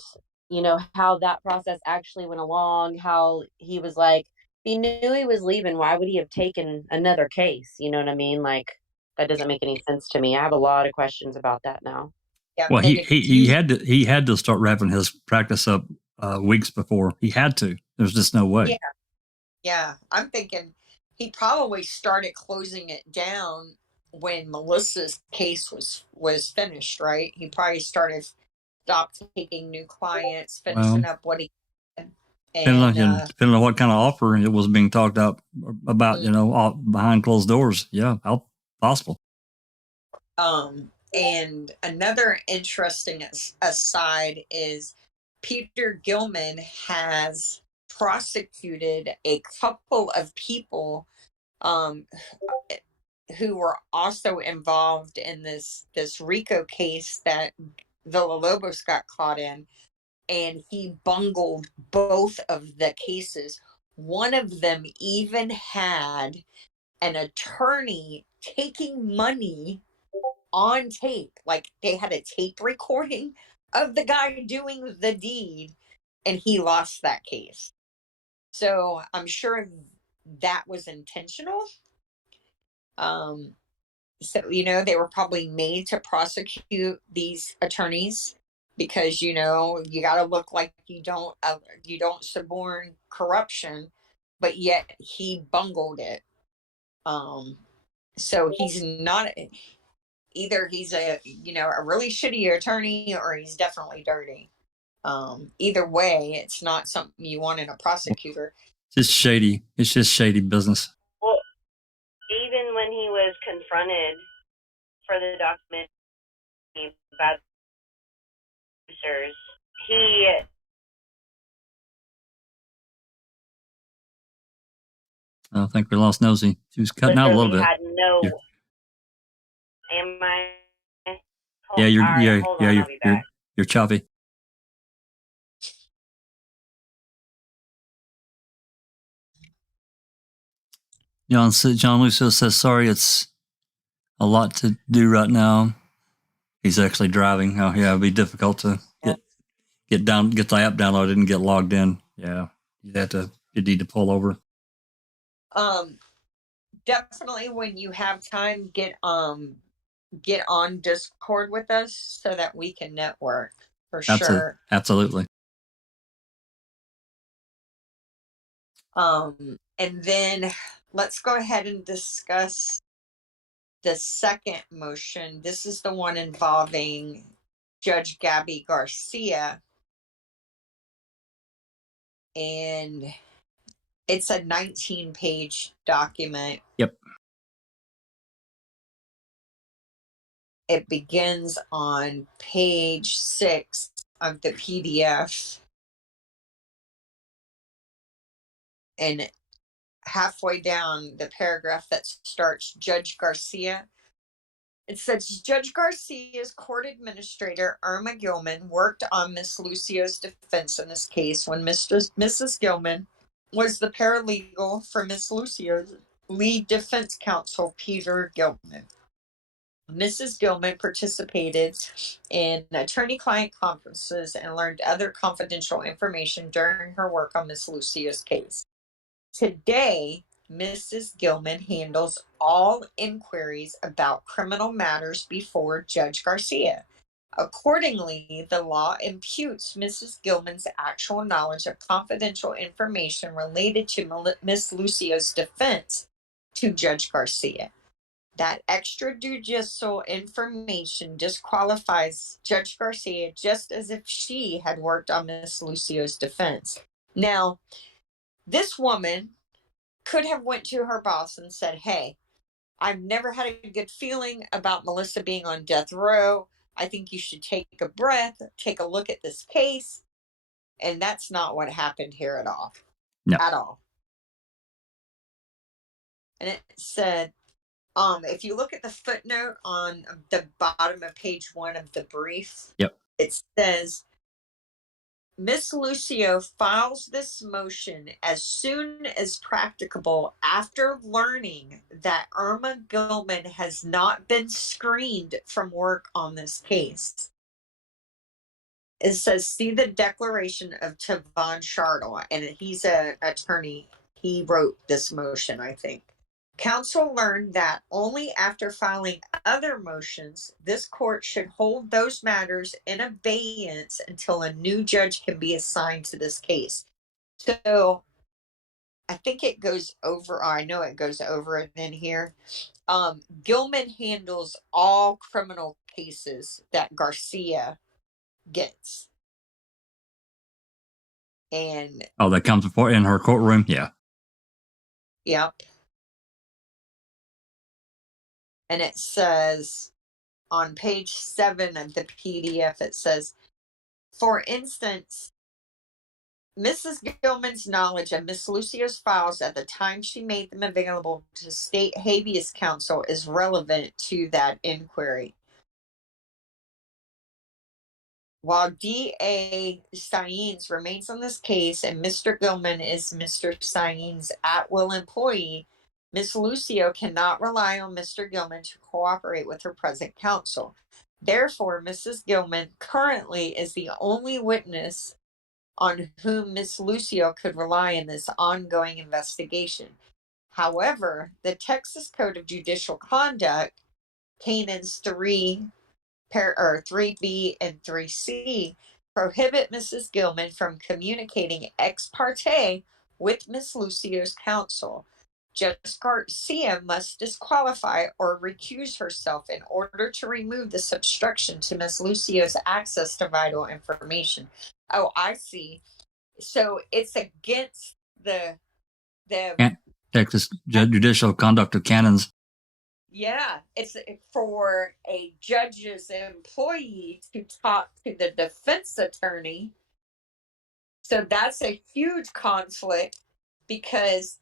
how that process actually went along. How he was like, if he knew he was leaving, why would he have taken another case? You know what I mean? Like that doesn't make any sense to me. I have a lot of questions about that now. Yeah, Well, and he had to start wrapping his practice up weeks before. He had to. There's just no way. Yeah. I'm thinking he probably started closing it down when Melissa's case was finished, right? He probably stopped taking new clients, finishing up what he did. And depending on what kind of offer it was being talked about, all behind closed doors. Yeah, possible. And another interesting aside is Peter Gilman has prosecuted a couple of people who were also involved in this RICO case that Villalobos got caught in, and he bungled both of the cases. One of them even had an attorney taking money on tape. Like they had a tape recording of the guy doing the deed, and he lost that case. So I'm sure that was intentional. So they were probably made to prosecute these attorneys because you got to look like you don't suborn corruption, but yet he bungled it. So he's not, either he's a really shitty attorney or he's definitely dirty. Either way, it's not something you want in a prosecutor. It's shady. It's just shady business. Well, even when he was confronted for the document by the producers, I think we lost Nosy. She was cutting out a little bit. Had no. Am I? You're choppy. John Lucio says, sorry, it's a lot to do right now. He's actually driving. Oh, yeah, it'd be difficult to get the app downloaded and get logged in. Yeah, you need to pull over. Definitely when you have time, get on Discord with us so that we can network for sure. Absolutely. And then let's go ahead and discuss the second motion. This is the one involving Judge Gabby Garcia. And it's a 19-page document. Yep. It begins on page 6 of the PDF. And halfway down the paragraph that starts Judge Garcia, it says, Judge Garcia's court administrator, Irma Gilman, worked on Miss Lucio's defense in this case when Mrs. Gilman was the paralegal for Miss Lucio's lead defense counsel, Peter Gilman. Mrs. Gilman participated in attorney-client conferences and learned other confidential information during her work on Miss Lucio's case. Today, Mrs. Gilman handles all inquiries about criminal matters before Judge Garcia. Accordingly, the law imputes Mrs. Gilman's actual knowledge of confidential information related to Miss Lucio's defense to Judge Garcia. That extrajudicial information disqualifies Judge Garcia just as if she had worked on Miss Lucio's defense. Now, this woman could have went to her boss and said, hey, I've never had a good feeling about Melissa being on death row. I think you should take a breath, take a look at this case. And that's not what happened here at all. No. At all. And it said, if you look at the footnote on the bottom of page 1 of the brief, yep, it says Miss Lucio files this motion as soon as practicable after learning that Irma Gilman has not been screened from work on this case. It says, see the declaration of Tavon Shardle, and he's an attorney. He wrote this motion, I think. Counsel learned that only after filing other motions, this court should hold those matters in abeyance until a new judge can be assigned to this case. So I think it goes over, or I know it goes over it in here. Gilman handles all criminal cases that Garcia gets. And that comes before in her courtroom. Yeah. yep. And it says on page 7 of the PDF, it says, for instance, Mrs. Gilman's knowledge of Miss Lucio's files at the time she made them available to state habeas counsel is relevant to that inquiry. While D.A. Saenz remains on this case and Mr. Gilman is Mr. Saenz' at-will employee, Miss Lucio cannot rely on Mr. Gilman to cooperate with her present counsel. Therefore, Mrs. Gilman currently is the only witness on whom Miss Lucio could rely in this ongoing investigation. However, the Texas Code of Judicial Conduct, Canons 3B and 3C, prohibit Mrs. Gilman from communicating ex parte with Miss Lucio's counsel. Judge Garcia must disqualify or recuse herself in order to remove this obstruction to Miss Lucio's access to vital information. Oh, I see. So it's against the Texas Judicial Conduct of Canons. Yeah, it's for a judge's employee to talk to the defense attorney. So that's a huge conflict because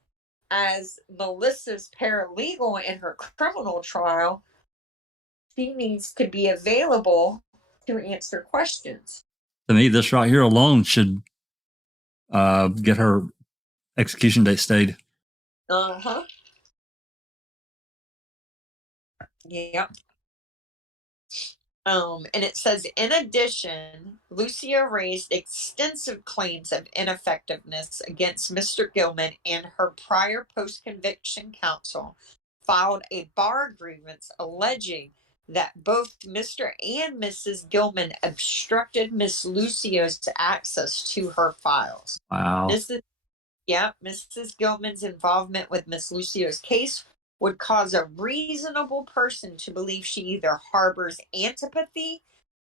as Melissa's paralegal in her criminal trial, she needs to be available to answer questions. To me, this right here alone should get her execution date stayed. Uh-huh. Yep. And it says, in addition, Lucio raised extensive claims of ineffectiveness against Mr. Gilman, and her prior post-conviction counsel filed a bar grievance alleging that both Mr. and Mrs. Gilman obstructed Miss Lucio's access to her files. Wow. Mrs. Gilman's involvement with Miss Lucio's case would cause a reasonable person to believe she either harbors antipathy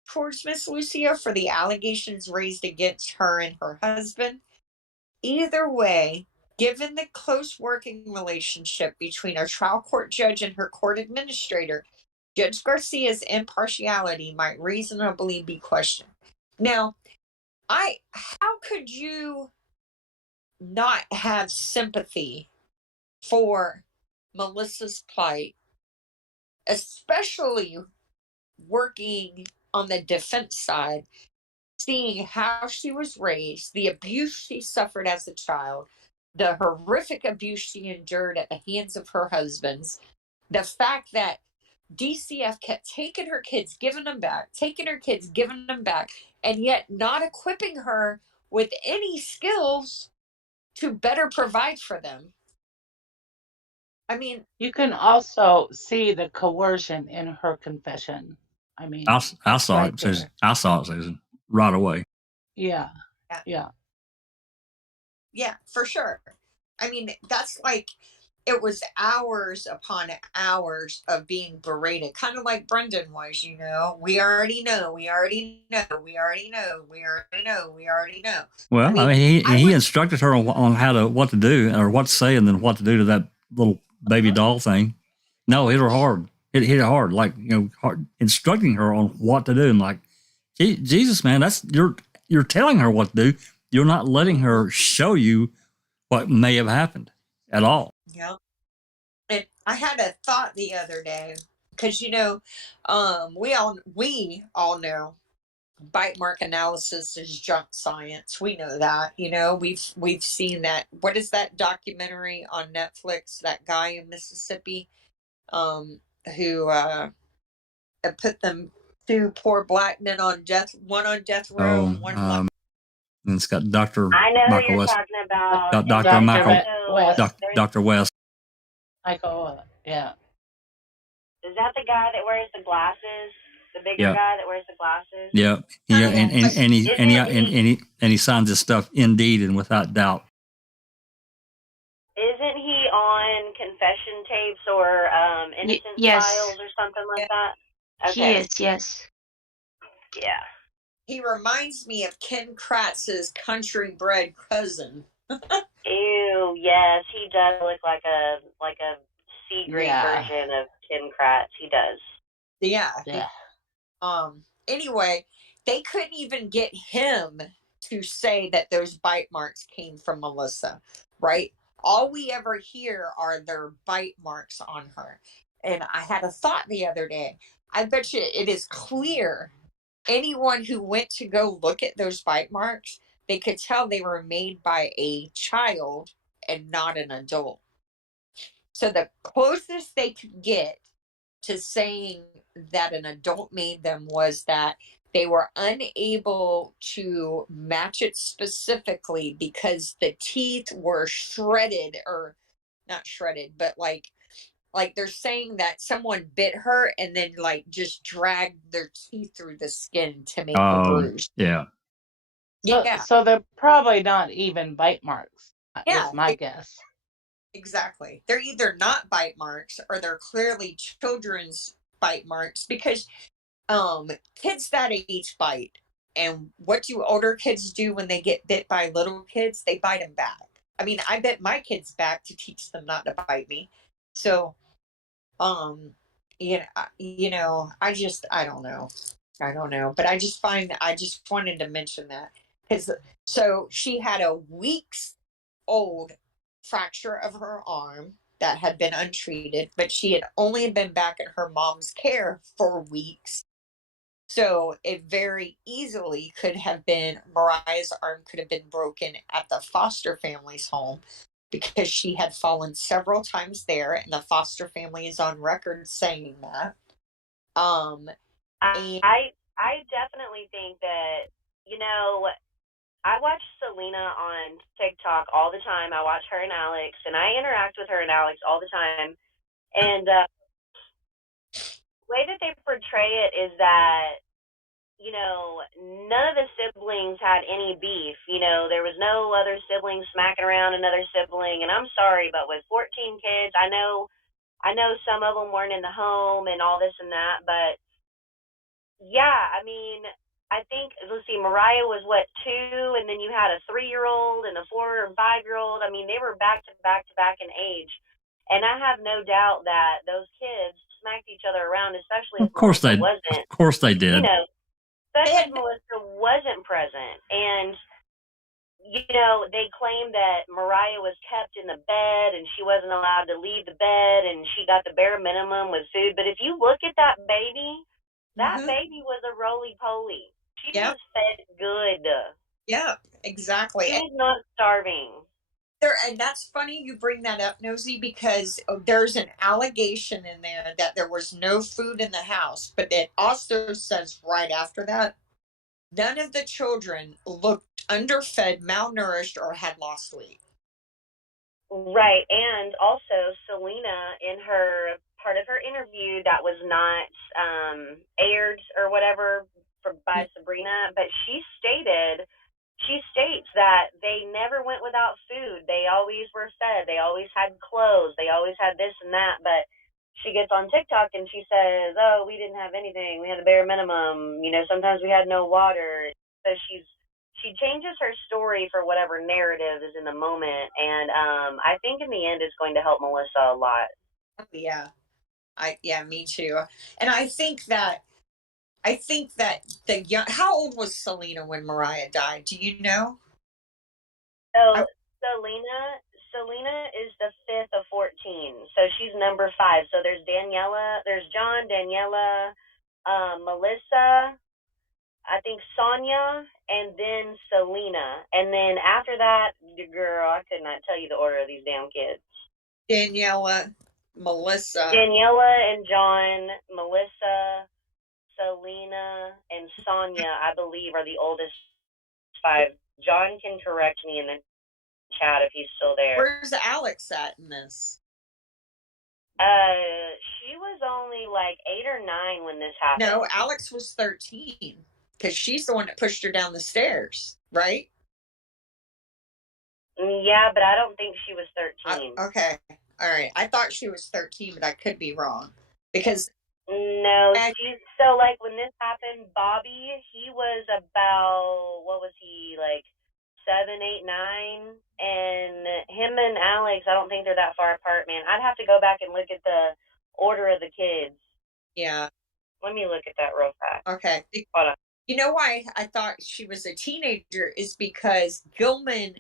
towards Miss Lucio for the allegations raised against her and her husband. Either way, given the close working relationship between our trial court judge and her court administrator, Judge Garcia's impartiality might reasonably be questioned. Now, how could you not have sympathy for Melissa's plight, especially working on the defense side, seeing how she was raised, the abuse she suffered as a child, the horrific abuse she endured at the hands of her husbands, the fact that DCF kept taking her kids, giving them back, and yet not equipping her with any skills to better provide for them. I mean, You can also see the coercion in her confession. I mean, I saw right it, Susan. there. I saw it, Susan, right away. Yeah. Yeah, for sure. I mean, that's like, it was hours upon hours of being berated, kind of like Brendan was, we already know. Well, I mean, he instructed her on what to do or what to say and then what to do to that little baby doll thing. No, hit her hard. Hit her hard, like, hard, instructing her on what to do. And like, Jesus, man, you're telling her what to do. You're not letting her show you what may have happened at all. Yeah. And I had a thought the other day because we all know bite mark analysis is junk science. We know that. You know, we've seen that. What is that documentary on Netflix? That guy in Mississippi, who put them two poor black men on death, one on death row and one black. And it's got Dr. I know who Michael you're West. talking about. Dr. Dr. Michael West. Dr. West. Michael, yeah. Is that the guy that wears the glasses? The bigger guy that wears the glasses? Yeah. And he signs his stuff indeed and without doubt. Isn't he on confession tapes or innocence files or something like that? Okay. He is, yes. Yeah. He reminds me of Ken Kratz's country bred cousin. Ew, yes, he does look like a C-grade version of Ken Kratz. He does. Yeah. Anyway, they couldn't even get him to say that those bite marks came from Melissa, right? All we ever hear are their bite marks on her. And I had a thought the other day. I bet you it is clear anyone who went to go look at those bite marks, they could tell they were made by a child and not an adult. So the closest they could get to saying that an adult made them was that they were unable to match it specifically because the teeth were shredded, or not shredded, but like they're saying that someone bit her and then like just dragged their teeth through the skin to make the bruise. Yeah. So they're probably not even bite marks. Is my guess. Exactly. They're either not bite marks or they're clearly children's bite marks, because kids that age bite. And what do older kids do when they get bit by little kids? They bite them back. I mean, I bit my kids back to teach them not to bite me. So, I don't know. But I just wanted to mention that, because so she had a week's old fracture of her arm that had been untreated, but she had only been back in her mom's care for weeks. So it very easily could have been Mariah's arm could have been broken at the foster family's home, because she had fallen several times there, and the foster family is on record saying that. I definitely think that, I watch Selena on TikTok all the time. I watch her and Alex, and I interact with her and Alex all the time. And the way that they portray it is that, none of the siblings had any beef. There was no other sibling smacking around another sibling. And I'm sorry, but with 14 kids, I know some of them weren't in the home and all this and that, but yeah, I mean, I think, let's see, Mariah was 2, and then you had a 3-year-old and a 4 and 5-year-old. I mean, they were back to back in age. And I have no doubt that those kids smacked each other around, especially if Melissa wasn't. Of course they did. Especially if Melissa wasn't present. And, they claimed that Mariah was kept in the bed and she wasn't allowed to leave the bed and she got the bare minimum with food. But if you look at that baby, that baby was a roly-poly. She was fed good. Yeah, exactly. She was not starving. And that's funny you bring that up, Nosy, because there's an allegation in there that there was no food in the house, but it also says right after that, none of the children looked underfed, malnourished, or had lost weight. Right, and also Selena, in her part of her interview that was not aired or whatever by Sabrina, but she states that they never went without food. They always were fed. They always had clothes. They always had this and that. But she gets on TikTok and she says, "Oh, we didn't have anything. We had the bare minimum. Sometimes we had no water." So she changes her story for whatever narrative is in the moment, and I think in the end it's going to help Melissa a lot. Yeah, me too. And I think that the young. How old was Selena when Mariah died? Do you know? So Selena is the 5th of 14, so she's number 5. So there's John, Daniela, Melissa, I think Sonia, and then Selena. And then after that, girl, I could not tell you the order of these damn kids. Daniela, Melissa. Daniela and John, Melissa, Selena, and Sonia, I believe, are the oldest 5. John can correct me in the chat if he's still there. Where's Alex at in this? She was only like 8 or 9 when this happened. No, Alex was 13 because she's the one that pushed her down the stairs, right? Yeah, but I don't think she was 13. Okay. All right. I thought she was 13, but I could be wrong because. No, so like when this happened, Bobby, he was about, what was he, like 7, 8, 9, and him and Alex, I don't think they're that far apart, man. I'd have to go back and look at the order of the kids. Yeah. Let me look at that real fast. Okay. Hold on. You know why I thought she was a teenager is because Gilman,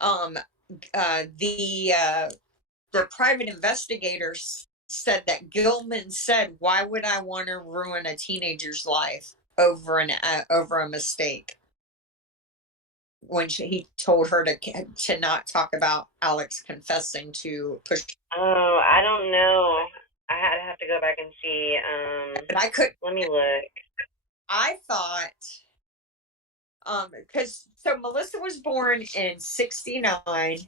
the private investigators said that Gilman said, "Why would I want to ruin a teenager's life over a mistake?" When he told her to not talk about Alex confessing to push. Oh, I don't know. I have to go back and see. But I could. Let me look. I thought, because Melissa was born in 1969.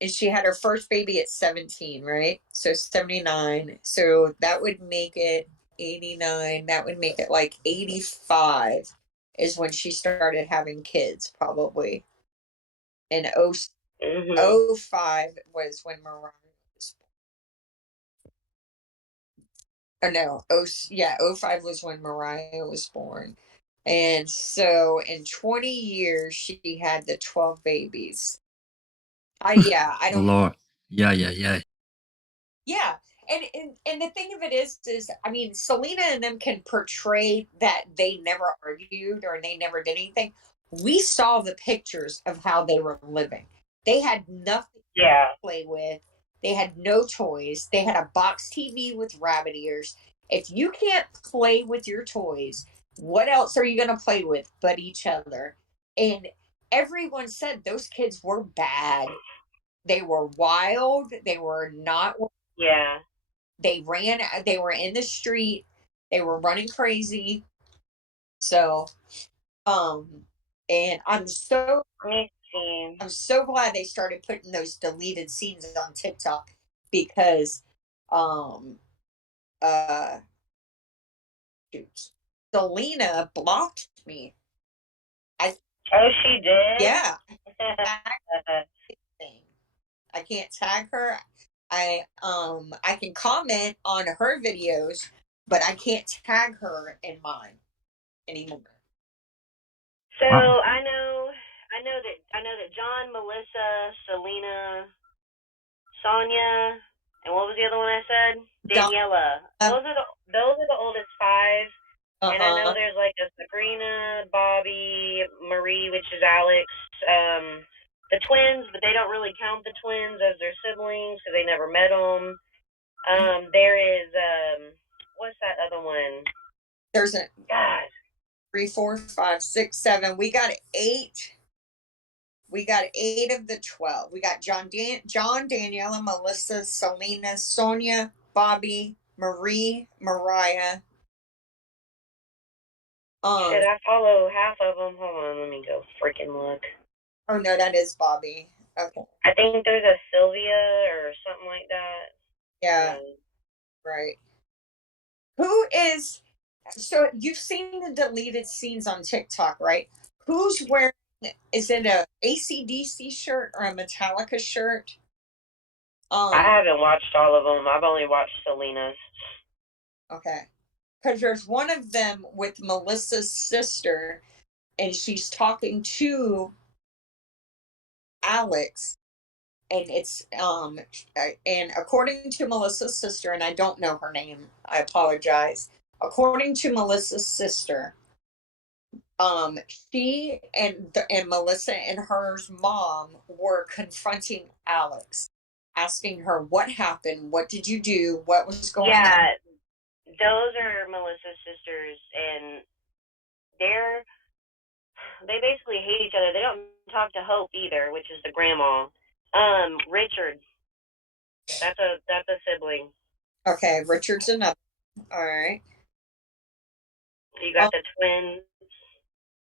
And she had her first baby at 17, right? So 79. So that would make it 89. That would make it like 85 is when she started having kids, probably. And 05 was when Mariah was born. Oh, no. 05 was when Mariah was born. And so in 20 years, she had the 12 babies. I don't. Lord. Yeah. Yeah. And the thing of it is I mean, Selena and them can portray that they never argued or they never did anything. We saw the pictures of how they were living. They had nothing to play with. They had no toys. They had a box TV with rabbit ears. If you can't play with your toys, what else are you going to play with but each other? And everyone said those kids were bad. They were wild. They were not. Yeah. They were in the street. They were running crazy. So, and I'm so glad they started putting those deleted scenes on TikTok because, Selena blocked me. Oh, she did? Yeah. I can't tag her. I can comment on her videos, but I can't tag her in mine anymore. So I know that John, Melissa, Selena, Sonia, and what was the other one I said? Daniela. Those are the oldest 5. And I know there's like a Sabrina, Bobby, Marie, which is Alex, the twins, but they don't really count the twins as their siblings because they never met them. There is what's that other one? There's a 3, 4, 5, 6, 7. We got 8. We got 8 of the 12. We got John, Daniela, Melissa, Selena, Sonia, Bobby, Marie, Mariah. Should I follow half of them? Hold on, let me go freaking look. Oh no, that is Bobby. Okay. I think there's a Sylvia or something like that. Yeah. Right. Who is? So you've seen the deleted scenes on TikTok, right? Who's wearing? Is it a AC/DC shirt or a Metallica shirt? I haven't watched all of them. I've only watched Selena's. Okay. Because there's one of them with Melissa's sister, and she's talking to Alex, and it's and according to Melissa's sister, and I don't know her name, I apologize. According to Melissa's sister, she and Melissa and her mom were confronting Alex, asking her what happened, what did you do, what was going on. Yeah, those are Melissa's sisters, and they basically hate each other. They don't talk to Hope either, which is the grandma. Richard, that's a sibling. Okay, Richard's another. All right. You got the twins.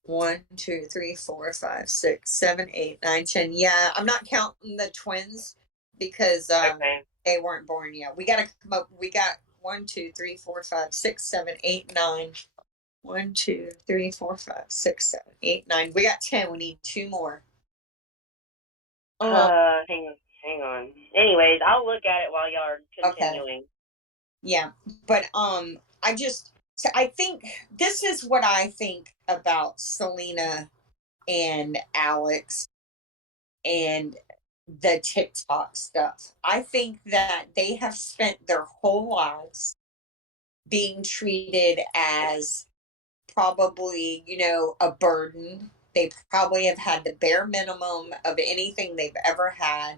1, 2, 3, 4, 5, 6, 7, 8, 9, 10. Yeah, I'm not counting the twins because they weren't born yet. We got to come up. We got 1, 2, 3, 4, 5, 6, 7, 8, 9. 1, 2, 3, 4, 5, 6, 7, 8, 9. We got 10. We need 2 more. Hang on. Anyways, I'll look at it while y'all are continuing. Okay. Yeah, but I think this is what I think about Selena and Alex and the TikTok stuff. I think that they have spent their whole lives being treated as probably, a burden. They probably have had the bare minimum of anything they've ever had,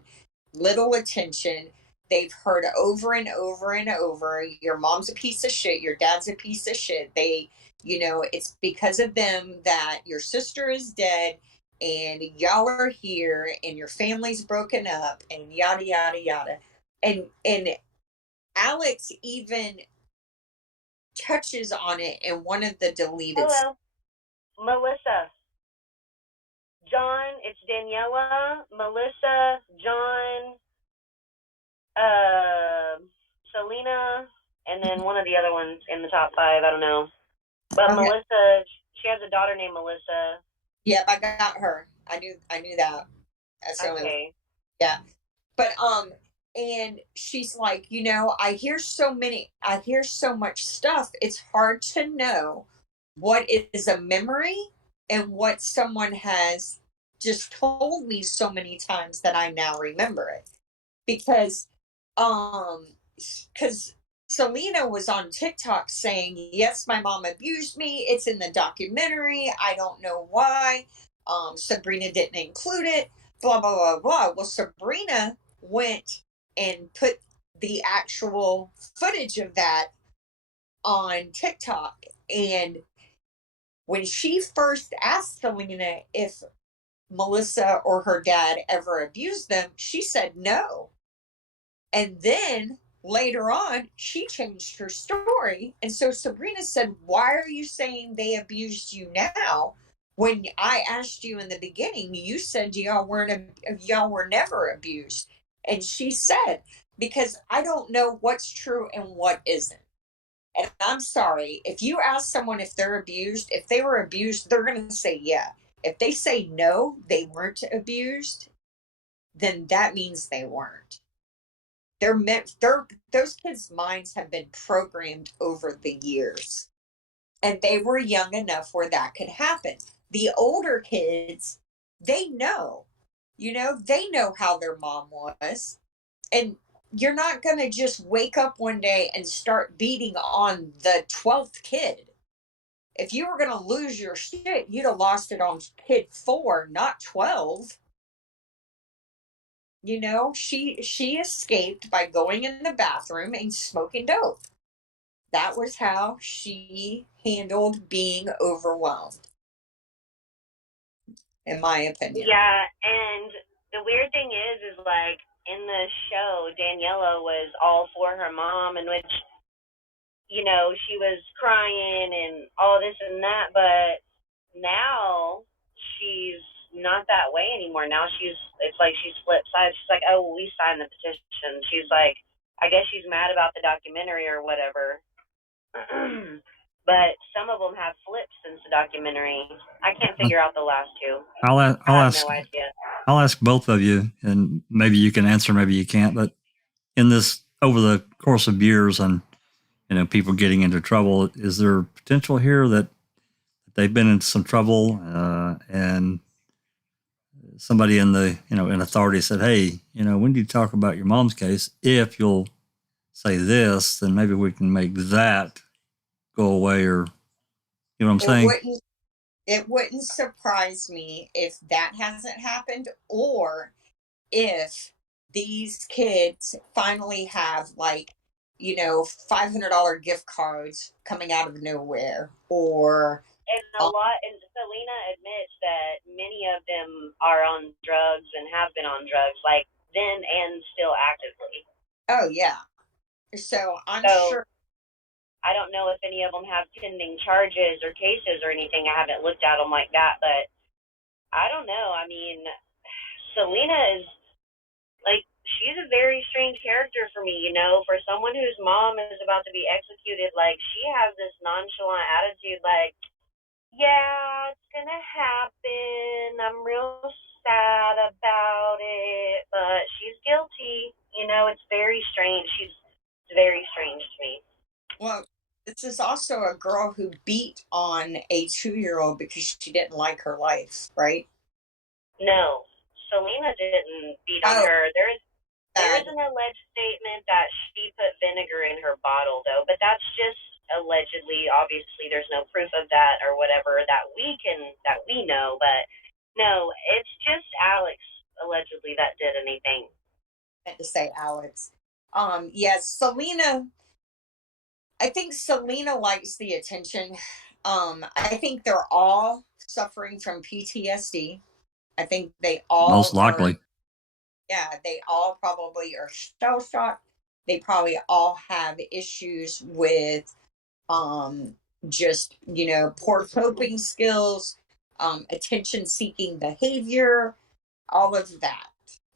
little attention. They've heard over and over and over, your mom's a piece of shit, your dad's a piece of shit. It's because of them that your sister is dead and y'all are here and your family's broken up and yada yada yada. And Alex even touches on it in one of the deleted. Hello, Melissa. John, it's Daniela, Melissa, John, Selena, and then one of the other ones in the top 5. I don't know. But okay. Melissa, she has a daughter named Melissa. Yep, I got her. I knew that. That's okay. Yeah. But and she's like, I hear so much stuff. It's hard to know what is a memory and what someone has just told me so many times that I now remember it. Because Selena was on TikTok saying, yes, my mom abused me. It's in the documentary. I don't know why. Sabrina didn't include it. Blah, blah, blah, blah. Well, Sabrina went and put the actual footage of that on TikTok. And when she first asked Selena if Melissa or her dad ever abused them, she said no. And then later on, she changed her story. And so Sabrina said, why are you saying they abused you now? When I asked you in the beginning, you said y'all were never abused. And she said, because I don't know what's true and what isn't. And I'm sorry, if you ask someone if they're abused, if they were abused, they're going to say yeah. If they say no, they weren't abused, then that means they weren't. Those kids' minds have been programmed over the years. And they were young enough where that could happen. The older kids, they know how their mom was. And you're not going to just wake up one day and start beating on the 12th kid. If you were going to lose your shit, you'd have lost it on kid 4, not 12. She escaped by going in the bathroom and smoking dope. That was how she handled being overwhelmed, in my opinion. Yeah, and the weird thing is like in the show, Daniela was all for her mom, in which, she was crying and all this and that, but now she's not that way anymore. Now it's like she's flipped sides. She's like, oh, well, we signed the petition. She's like, I guess she's mad about the documentary or whatever. But some of them have flipped since the documentary. I can't figure out the last 2. I'll ask both of you, and maybe you can answer, maybe you can't. But in this, over the course of years, and people getting into trouble, is there potential here that they've been in some trouble, and somebody in authority said, hey, when do you talk about your mom's case? If you'll say this, then maybe we can make that go away, or you know what I'm saying? It wouldn't surprise me if that hasn't happened, or if these kids finally have $500 gift cards coming out of nowhere, or And Selena admits that many of them are on drugs and have been on drugs, like then and still actively. Oh yeah. So I'm sure. I don't know if any of them have pending charges or cases or anything. I haven't looked at them like that, but I don't know. I mean, Selena is like, she's a very strange character for me, you know, for someone whose mom is about to be executed. Like, she has this nonchalant attitude, like, yeah, it's gonna happen. I'm real sad about it, but she's guilty. You know, it's very strange. She's very strange to me. Well, this is also a girl who beat on a 2-year-old because she didn't like her life, right? No, Selena didn't beat on her. There is an alleged statement that she put vinegar in her bottle, though, but that's just allegedly. Obviously, there's no proof of that or whatever that we know. But no, it's just Alex allegedly that did anything. I meant to say Alex. Yes, Selena. I think Selena likes the attention. I think they're all suffering from PTSD. I think they all most likely. They all probably are shell shocked. They probably all have issues with just, poor coping skills, attention seeking behavior, all of that.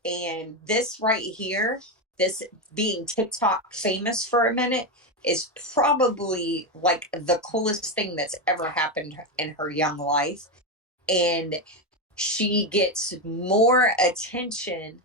And this right here, this being TikTok famous for a minute, is probably like the coolest thing that's ever happened in her young life. And she gets more attention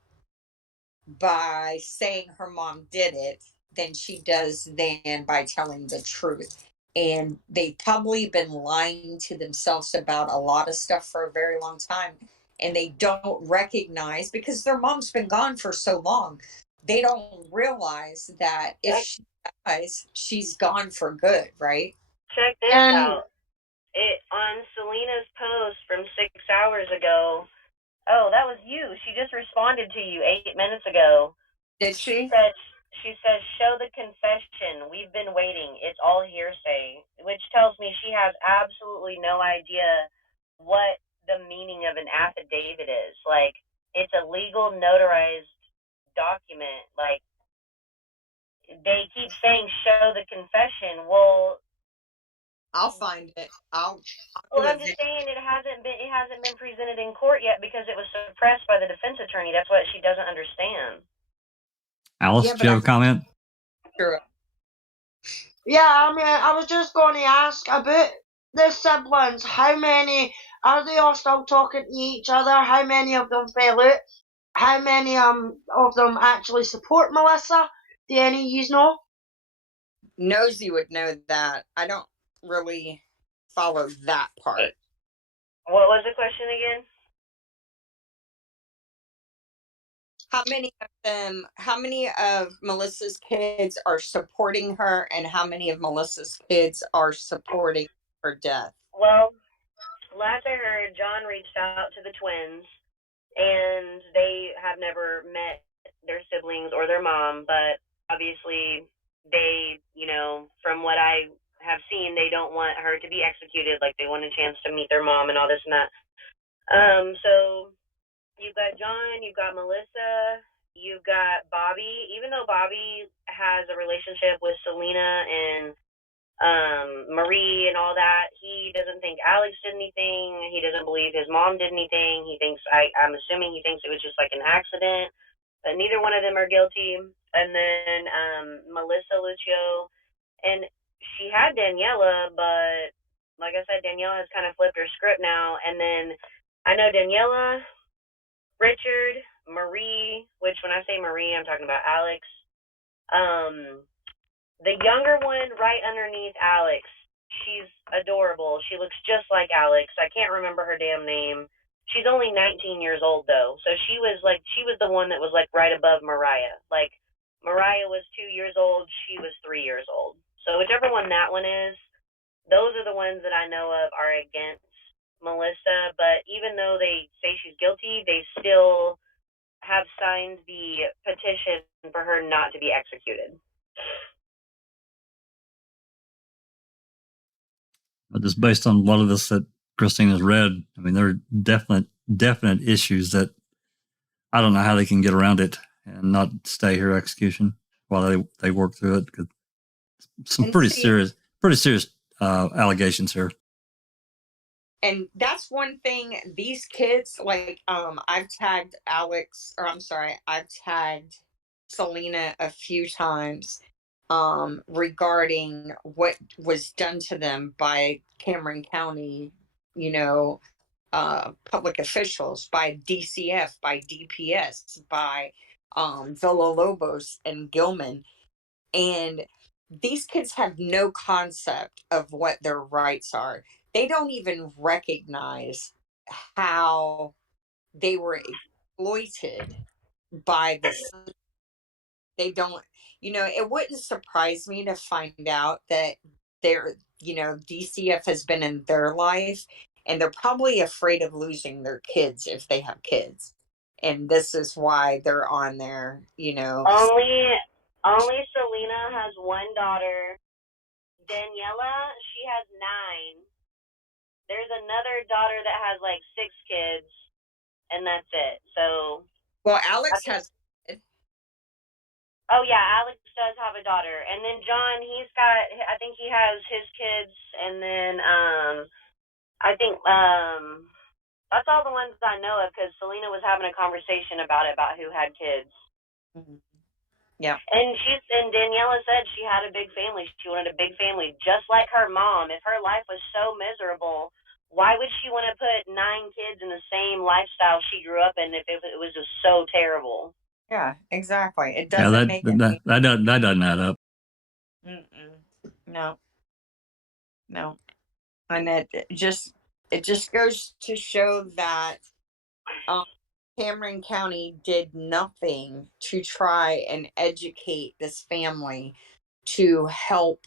by saying her mom did it than she does than by telling the truth. And they've probably been lying to themselves about a lot of stuff for a very long time. And they don't recognize, because their mom's been gone for so long, they don't realize that if she dies, she's gone for good, right? Check this out. On Selena's post from 6 hours ago. Oh, that was you. She just responded to you 8 minutes ago. Did she? She says, show the confession. We've been waiting. It's all hearsay, which tells me she has absolutely no idea what the meaning of an affidavit is. Like, it's a legal notarized document. Like, they keep saying, show the confession. Well, I'll find it. Well, I'm just saying it hasn't been presented in court yet because it was suppressed by the defense attorney. That's what she doesn't understand. Alice, do you have a comment? Sure. Yeah, I mean, I was just going to ask about the siblings. How many are they all still talking to each other? How many of them fell out? How many of them actually support Melissa? Do any of you know? Nosy would know that. I don't really follow that part. What was the question again? How many of Melissa's kids are supporting her, and how many of Melissa's kids are supporting her death? Well, last I heard, John reached out to the twins, and they have never met their siblings or their mom, but obviously they, from what I have seen, they don't want her to be executed. Like, they want a chance to meet their mom and all this and that. So you've got John, you've got Melissa, you've got Bobby. Even though Bobby has a relationship with Selena and Marie and all that, he doesn't think Alex did anything. He doesn't believe his mom did anything. He thinks, I'm assuming he thinks it was just like an accident, but neither one of them are guilty. And then Melissa, Lucio, and she had Daniela, but like I said, Daniela has kind of flipped her script now. And then I know Daniela, Richard, Marie, which when I say Marie, I'm talking about Alex. The younger one right underneath Alex, she's adorable. She looks just like Alex. I can't remember her damn name. She's only 19 years old, though. So she was the one that was like right above Mariah. Like, Mariah was 2 years old. She was 3 years old. So whichever one that one is, those are the ones that I know of are against Melissa. But even though they say she's guilty, they still have signed the petition for her not to be executed. just based on a lot of this that Christine has read, I mean, there are definite issues that I don't know how they can get around it and not stay here execution while they work through it. Cause some pretty serious allegations here. And that's one thing, these kids, like, I've tagged Selena a few times regarding what was done to them by Cameron County, public officials, by DCF, by DPS, by Villalobos and Gilman. And these kids have no concept of what their rights are. They don't even recognize how they were exploited by the system. They don't, it wouldn't surprise me to find out that DCF has been in their life and they're probably afraid of losing their kids if they have kids. And this is why they're on there, Only Selena has one daughter. Daniela, she has 9. There's another daughter that has like 6 kids, and that's it. So. Well, Alex has. Oh yeah, Alex does have a daughter, and then John, I think he has his kids, and then I think that's all the ones I know of because Selena was having a conversation about who had kids. Mm-hmm. Yeah. And Daniela said she had a big family. She wanted a big family, just like her mom. If her life was so miserable, why would she want to put 9 kids in the same lifestyle she grew up in if it was just so terrible? Yeah, exactly. It doesn't make that doesn't add up. No. And it just goes to show that Cameron County did nothing to try and educate this family to help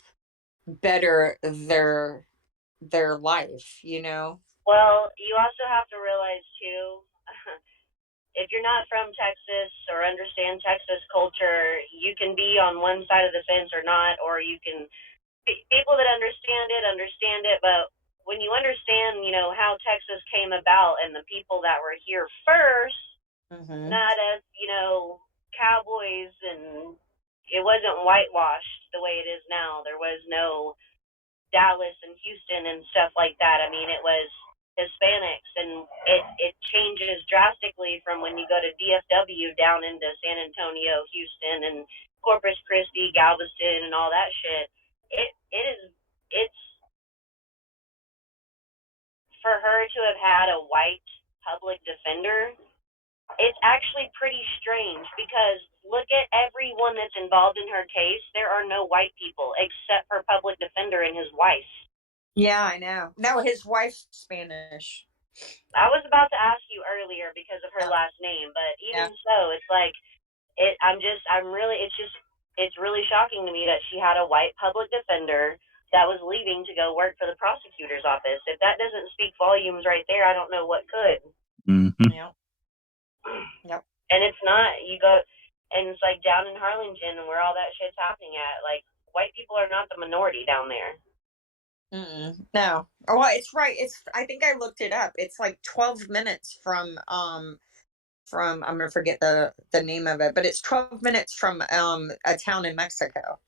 better their life, Well, you also have to realize too, if you're not from Texas or understand Texas culture, you can be on one side of the fence or not, or you can, people that understand it, but when you understand, how Texas came about and the people that were here first, not as, cowboys, and it wasn't whitewashed the way it is now. There was no Dallas and Houston and stuff like that. I mean, it was Hispanics, and it changes drastically from when you go to DFW down into San Antonio, Houston, and Corpus Christi, Galveston, and all that shit. It's for her to have had a white public defender. It's actually pretty strange because look at everyone that's involved in her case. There are no white people except her public defender and his wife. Yeah, I know. No, his wife's Spanish. I was about to ask you earlier because of her last name, but even so, it's like it's really shocking to me that she had a white public defender that was leaving to go work for the prosecutor's office. If that doesn't speak volumes right there, I don't know what could. Mm-hmm. Yeah. Yep. And it's not, you go, and it's like down in Harlingen and where all that shit's happening at, like, white people are not the minority down there. No. Oh, it's right. I think I looked it up. It's like 12 minutes from I'm gonna forget the name of it, but it's 12 minutes from a town in Mexico.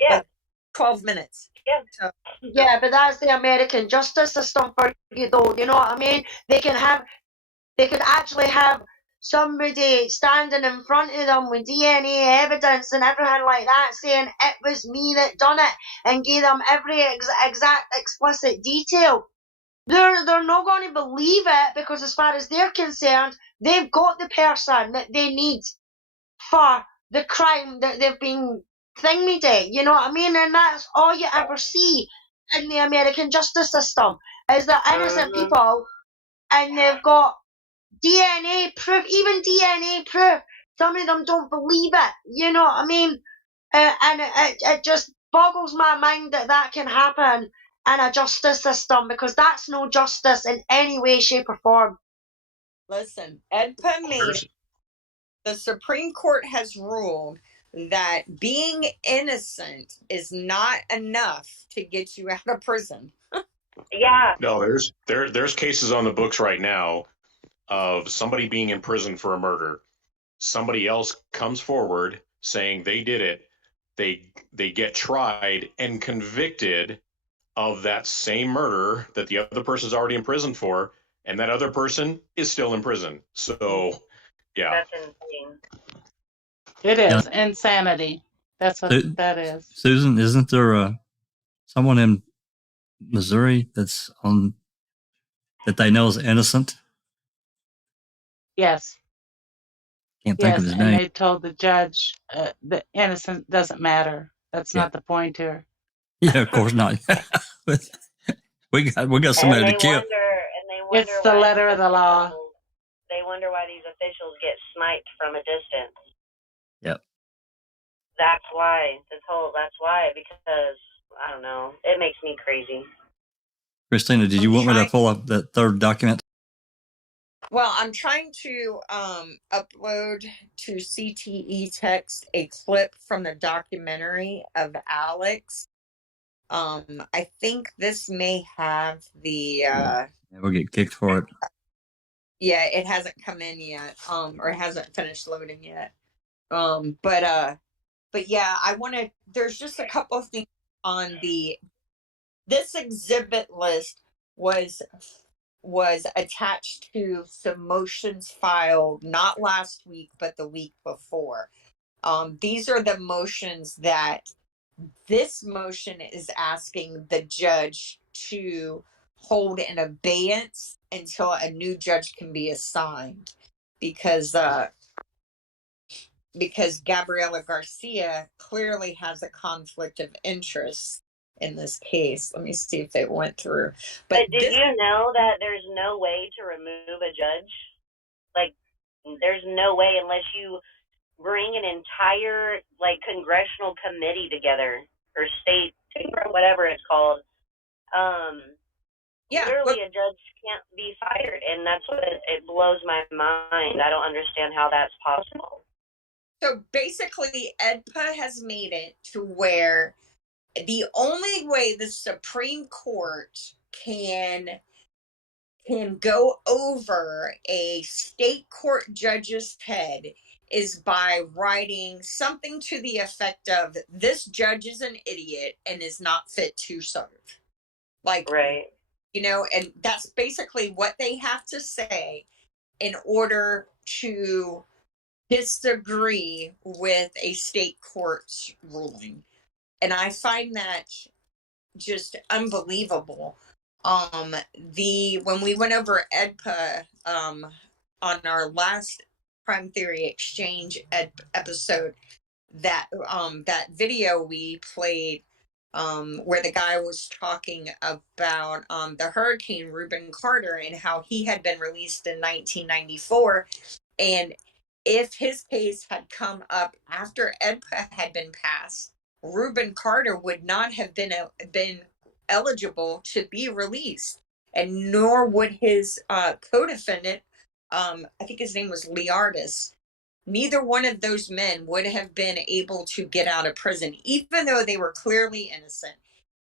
Yeah. Like 12 minutes. Yeah. So, yeah, but that's the American justice system for you, though. You know what I mean? They could actually have somebody standing in front of them with DNA evidence and everything like that, saying it was me that done it, and gave them every exact explicit detail. They're not going to believe it because, as far as they're concerned, they've got the person that they need for the crime that they've been thingy to. You know what I mean? And that's all you ever see in the American justice system is that innocent people, and they've got DNA proof, even DNA proof. Some of them don't believe it. You know what I mean? And it just boggles my mind that can happen in a justice system, because that's no justice in any way, shape, or form. Listen, EDPA made the Supreme Court has ruled that being innocent is not enough to get you out of prison. Yeah. No, there's cases on the books right now of somebody being in prison for a murder. Somebody else comes forward saying they did it. They get tried and convicted of that same murder that the other person's already in prison for, and that other person is still in prison. So, yeah. That's insane. It is insanity. That's what that is. Susan, isn't there someone in Missouri that's on that they know is innocent? Yes. Can't think of his name. And they told the judge that innocent doesn't matter. That's not the point here. Yeah, of course not. But we got somebody to kill. It's the letter of the law. They wonder why these officials get sniped from a distance. Yep. That's why. That's why, because, I don't know, it makes me crazy. Christina, did you want me to pull up that third document? Well, I'm trying to upload to CTE Text a clip from the documentary of Alex. I think this may have the We'll get kicked for it. Yeah, it hasn't come in yet, or it hasn't finished loading yet. But yeah, there's just a couple of things on this exhibit list was attached to some motions filed not last week but the week before. These are the motions that this motion is asking the judge to hold in abeyance until a new judge can be assigned, because Gabriela Garcia clearly has a conflict of interest in this case. Let me see if it went through. But did you know that there's no way to remove a judge? Like, there's no way unless you bring an entire, like, congressional committee together, or state, or whatever it's called. Literally, a judge can't be fired, and that's what it blows my mind. I don't understand how that's possible. So basically, EDPA has made it to where the only way the Supreme Court can go over a state court judge's head is by writing something to the effect of, this judge is an idiot and is not fit to serve. Like, right. And that's basically what they have to say in order to disagree with a state court's ruling. And I find that just unbelievable. When we went over EDPA on our last Crime Theory Exchange episode, that video we played where the guy was talking about the Hurricane Reuben Carter and how he had been released in 1994, and if his case had come up after EDPA had been passed, Reuben Carter would not have been eligible to be released, and nor would his co-defendant, I think his name was Liardis. Neither one of those men would have been able to get out of prison, even though they were clearly innocent,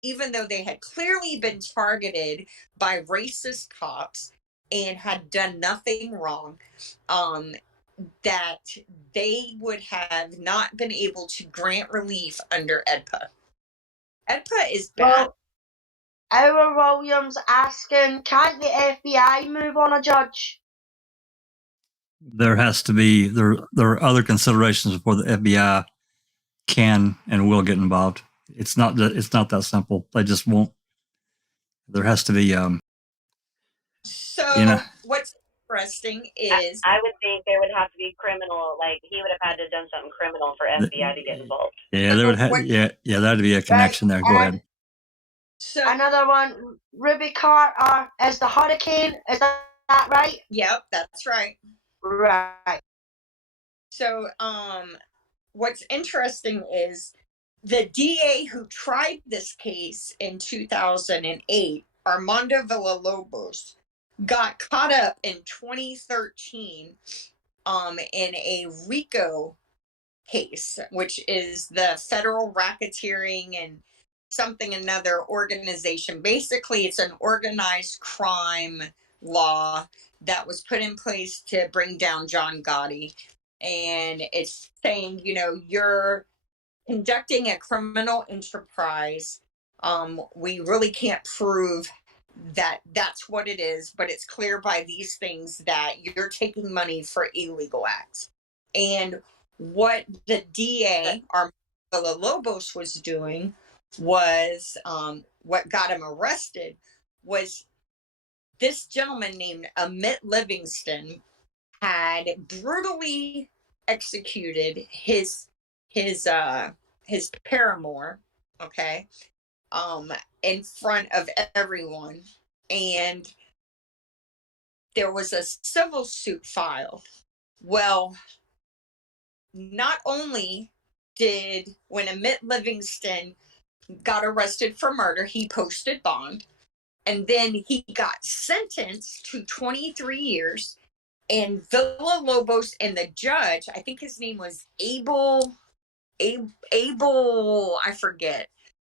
even though they had clearly been targeted by racist cops and had done nothing wrong, that they would have not been able to grant relief under EDPA. EDPA is bad. Well, our Williams asking, can't the FBI move on a judge? There has to be there are other considerations before the FBI can and will get involved. It's not that simple. They just won't. There has to be what's interesting is I would think there would have to be criminal, like he would have had to have done something criminal for FBI to get involved. Yeah, there would have that'd be a connection there. Go ahead. So another one, Ruby Carter as the Hurricane, is that right? Yep, that's right. Right. So what's interesting is the DA who tried this case in 2008, Armando Villalobos, got caught up in 2013 in a RICO case, which is the Federal Racketeering and something another organization. Basically, it's an organized crime law that was put in place to bring down John Gotti. And it's saying, you know, you're conducting a criminal enterprise. We really can't prove that that's what it is, but it's clear by these things that you're taking money for illegal acts. And what the DA, Armando Lobos, was doing was what got him arrested was this gentleman named Amit Livingston had brutally executed his paramour, okay, in front of everyone. And there was a civil suit filed. Well, not only did, when Amit Livingston got arrested for murder, he posted bond, and then he got sentenced to 23 years. And Villalobos and the judge, I think his name was Abel, I forget,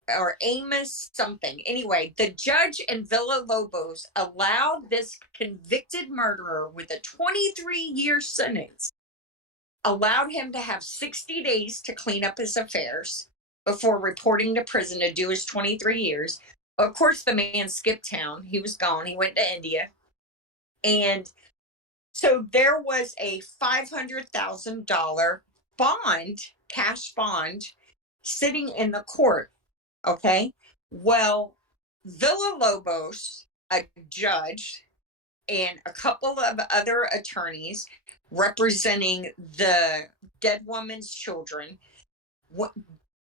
or Amos something. Anyway, the judge and Villalobos allowed this convicted murderer with a 23-year sentence, allowed him to have 60 days to clean up his affairs before reporting to prison to do his 23 years. Of course, the man skipped town. He was gone. He went to India. And so there was a $500,000 bond, cash bond, sitting in the court. Okay. Well, Villalobos, a judge, and a couple of other attorneys representing the dead woman's children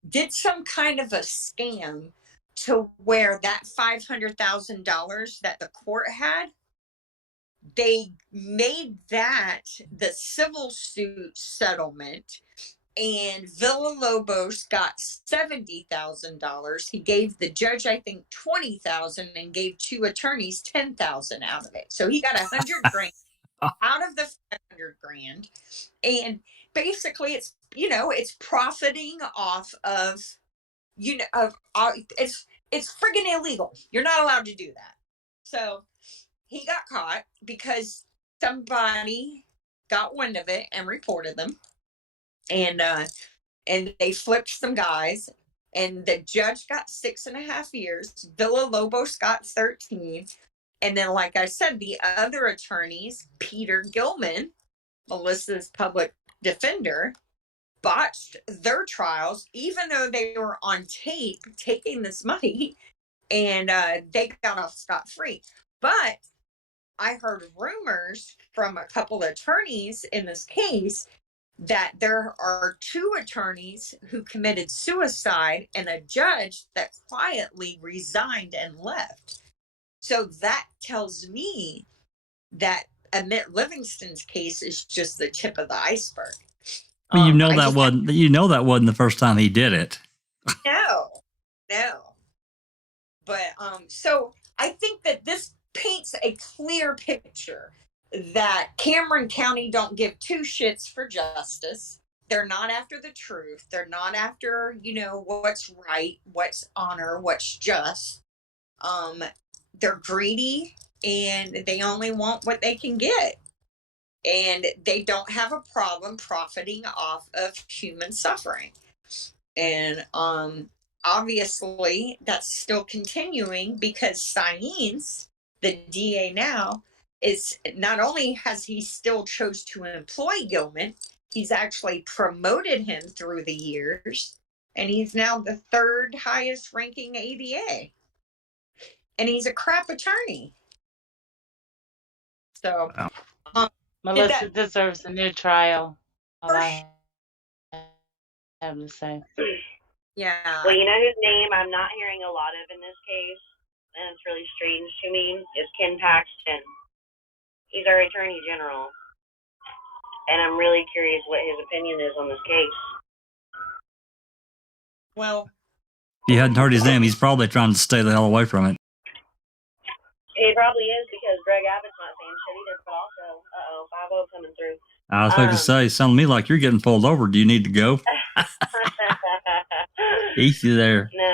did some kind of a scam to where that $500,000 that the court had, they made that the civil suit settlement, and Villalobos got $70,000. He gave the judge, I think, $20,000, and gave two attorneys $10,000 out of it. So he got $100,000 out of the $500,000. And basically, it's, you know, it's profiting off of, you know, it's friggin' illegal. You're not allowed to do that. So he got caught because somebody got wind of it and reported them. And they flipped some guys, and the judge got 6.5 years. Villalobos got 13. And then, like I said, the other attorneys, Peter Gilman, Melissa's public defender, botched their trials, even though they were on tape taking this money, and they got off scot-free. But I heard rumors from a couple of attorneys in this case that there are 2 attorneys who committed suicide and a judge that quietly resigned and left. So that tells me that Amit Livingston's case is just the tip of the iceberg. But you know that wasn't the first time he did it. No. But so I think that this paints a clear picture that Cameron County don't give 2 shits for justice. They're not after the truth. They're not after, you know, what's right, what's honor, what's just. They're greedy, and they only want what they can get. And they don't have a problem profiting off of human suffering. And obviously that's still continuing because Saenz, the DA now, is not only has he still chose to employ Gilman, he's actually promoted him through the years, and he's now the 3rd highest ranking ADA, and he's a crap attorney. So Melissa deserves a new trial. All I have to say. Yeah. Well, you know whose name I'm not hearing a lot of in this case, and it's really strange to me, is Ken Paxton. He's our Attorney General, and I'm really curious what his opinion is on this case. Well, if you hadn't heard his name, he's probably trying to stay the hell away from it. He probably is, because Greg Abbott's not saying shit either, but also, 5-0 coming through. I was about to say, sound to me like you're getting pulled over. Do you need to go? Easy there. No,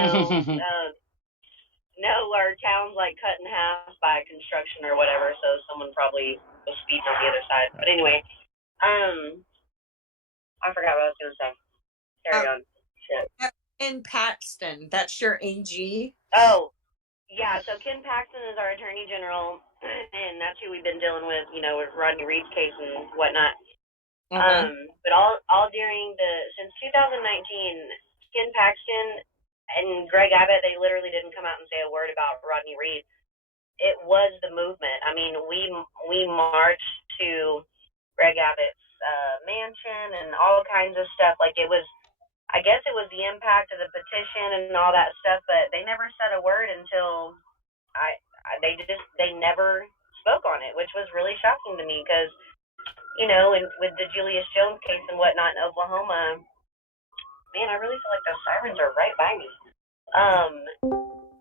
our town's like cut in half by construction or whatever, so someone probably was speeding on the other side. But anyway, I forgot what I was gonna say. Carry on. Shit. In Paxton, that's your AG. Oh, yeah. So Ken Paxton is our Attorney General, and that's who we've been dealing with, with Rodney Reed's case and whatnot. But all during since 2019, Ken Paxton and Greg Abbott, they literally didn't come out and say a word about Rodney Reed. It was the movement. I mean, we marched to Greg Abbott's mansion and all kinds of stuff. Like I guess it was the impact of the petition and all that stuff, but they never said a word until they never spoke on it, which was really shocking to me because, and with the Julius Jones case and whatnot in Oklahoma, man, I really feel like those sirens are right by me.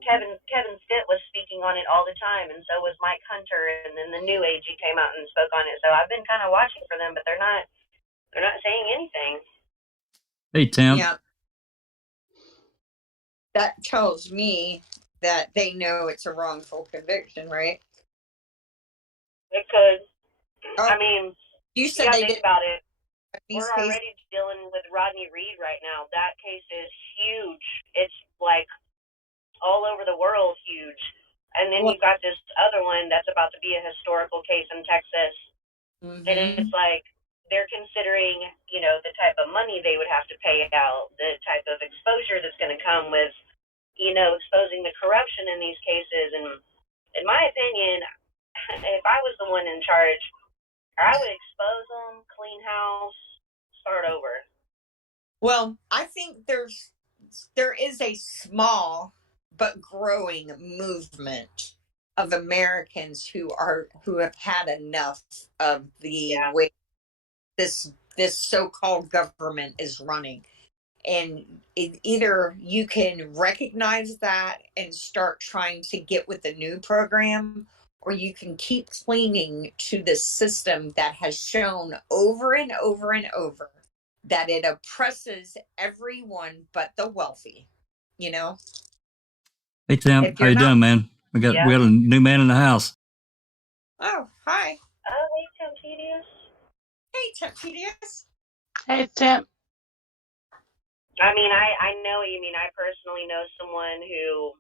Kevin Stitt was speaking on it all the time, and so was Mike Hunter, and then the new AG came out and spoke on it. So I've been kind of watching for them, but they're not saying anything. Hey, Tim. Yeah. That tells me that they know it's a wrongful conviction, right? It could. Oh, I mean, you said they think did about it. We're already dealing with Rodney Reed right now. That case is huge. It's like all over the world huge. And then you've got this other one that's about to be a historical case in Texas. And it's like they're considering, the type of money they would have to pay out, the type of exposure that's going to come with, exposing the corruption in these cases. And in my opinion, if I was the one in charge, I would expose them, clean house, start over. Well, I think there is a small but growing movement of Americans who have had enough of the way this so-called government is running. And either you can recognize that and start trying to get with the new program, or you can keep clinging to the system that has shown over and over and over that it oppresses everyone but the wealthy. Hey, Tim, how you doing, man? We got a new man in the house. Oh, hi. Oh, hey, Tempedious. Hey, Tempedious. Hey, Tim. I mean, I know what you mean. I personally know someone who,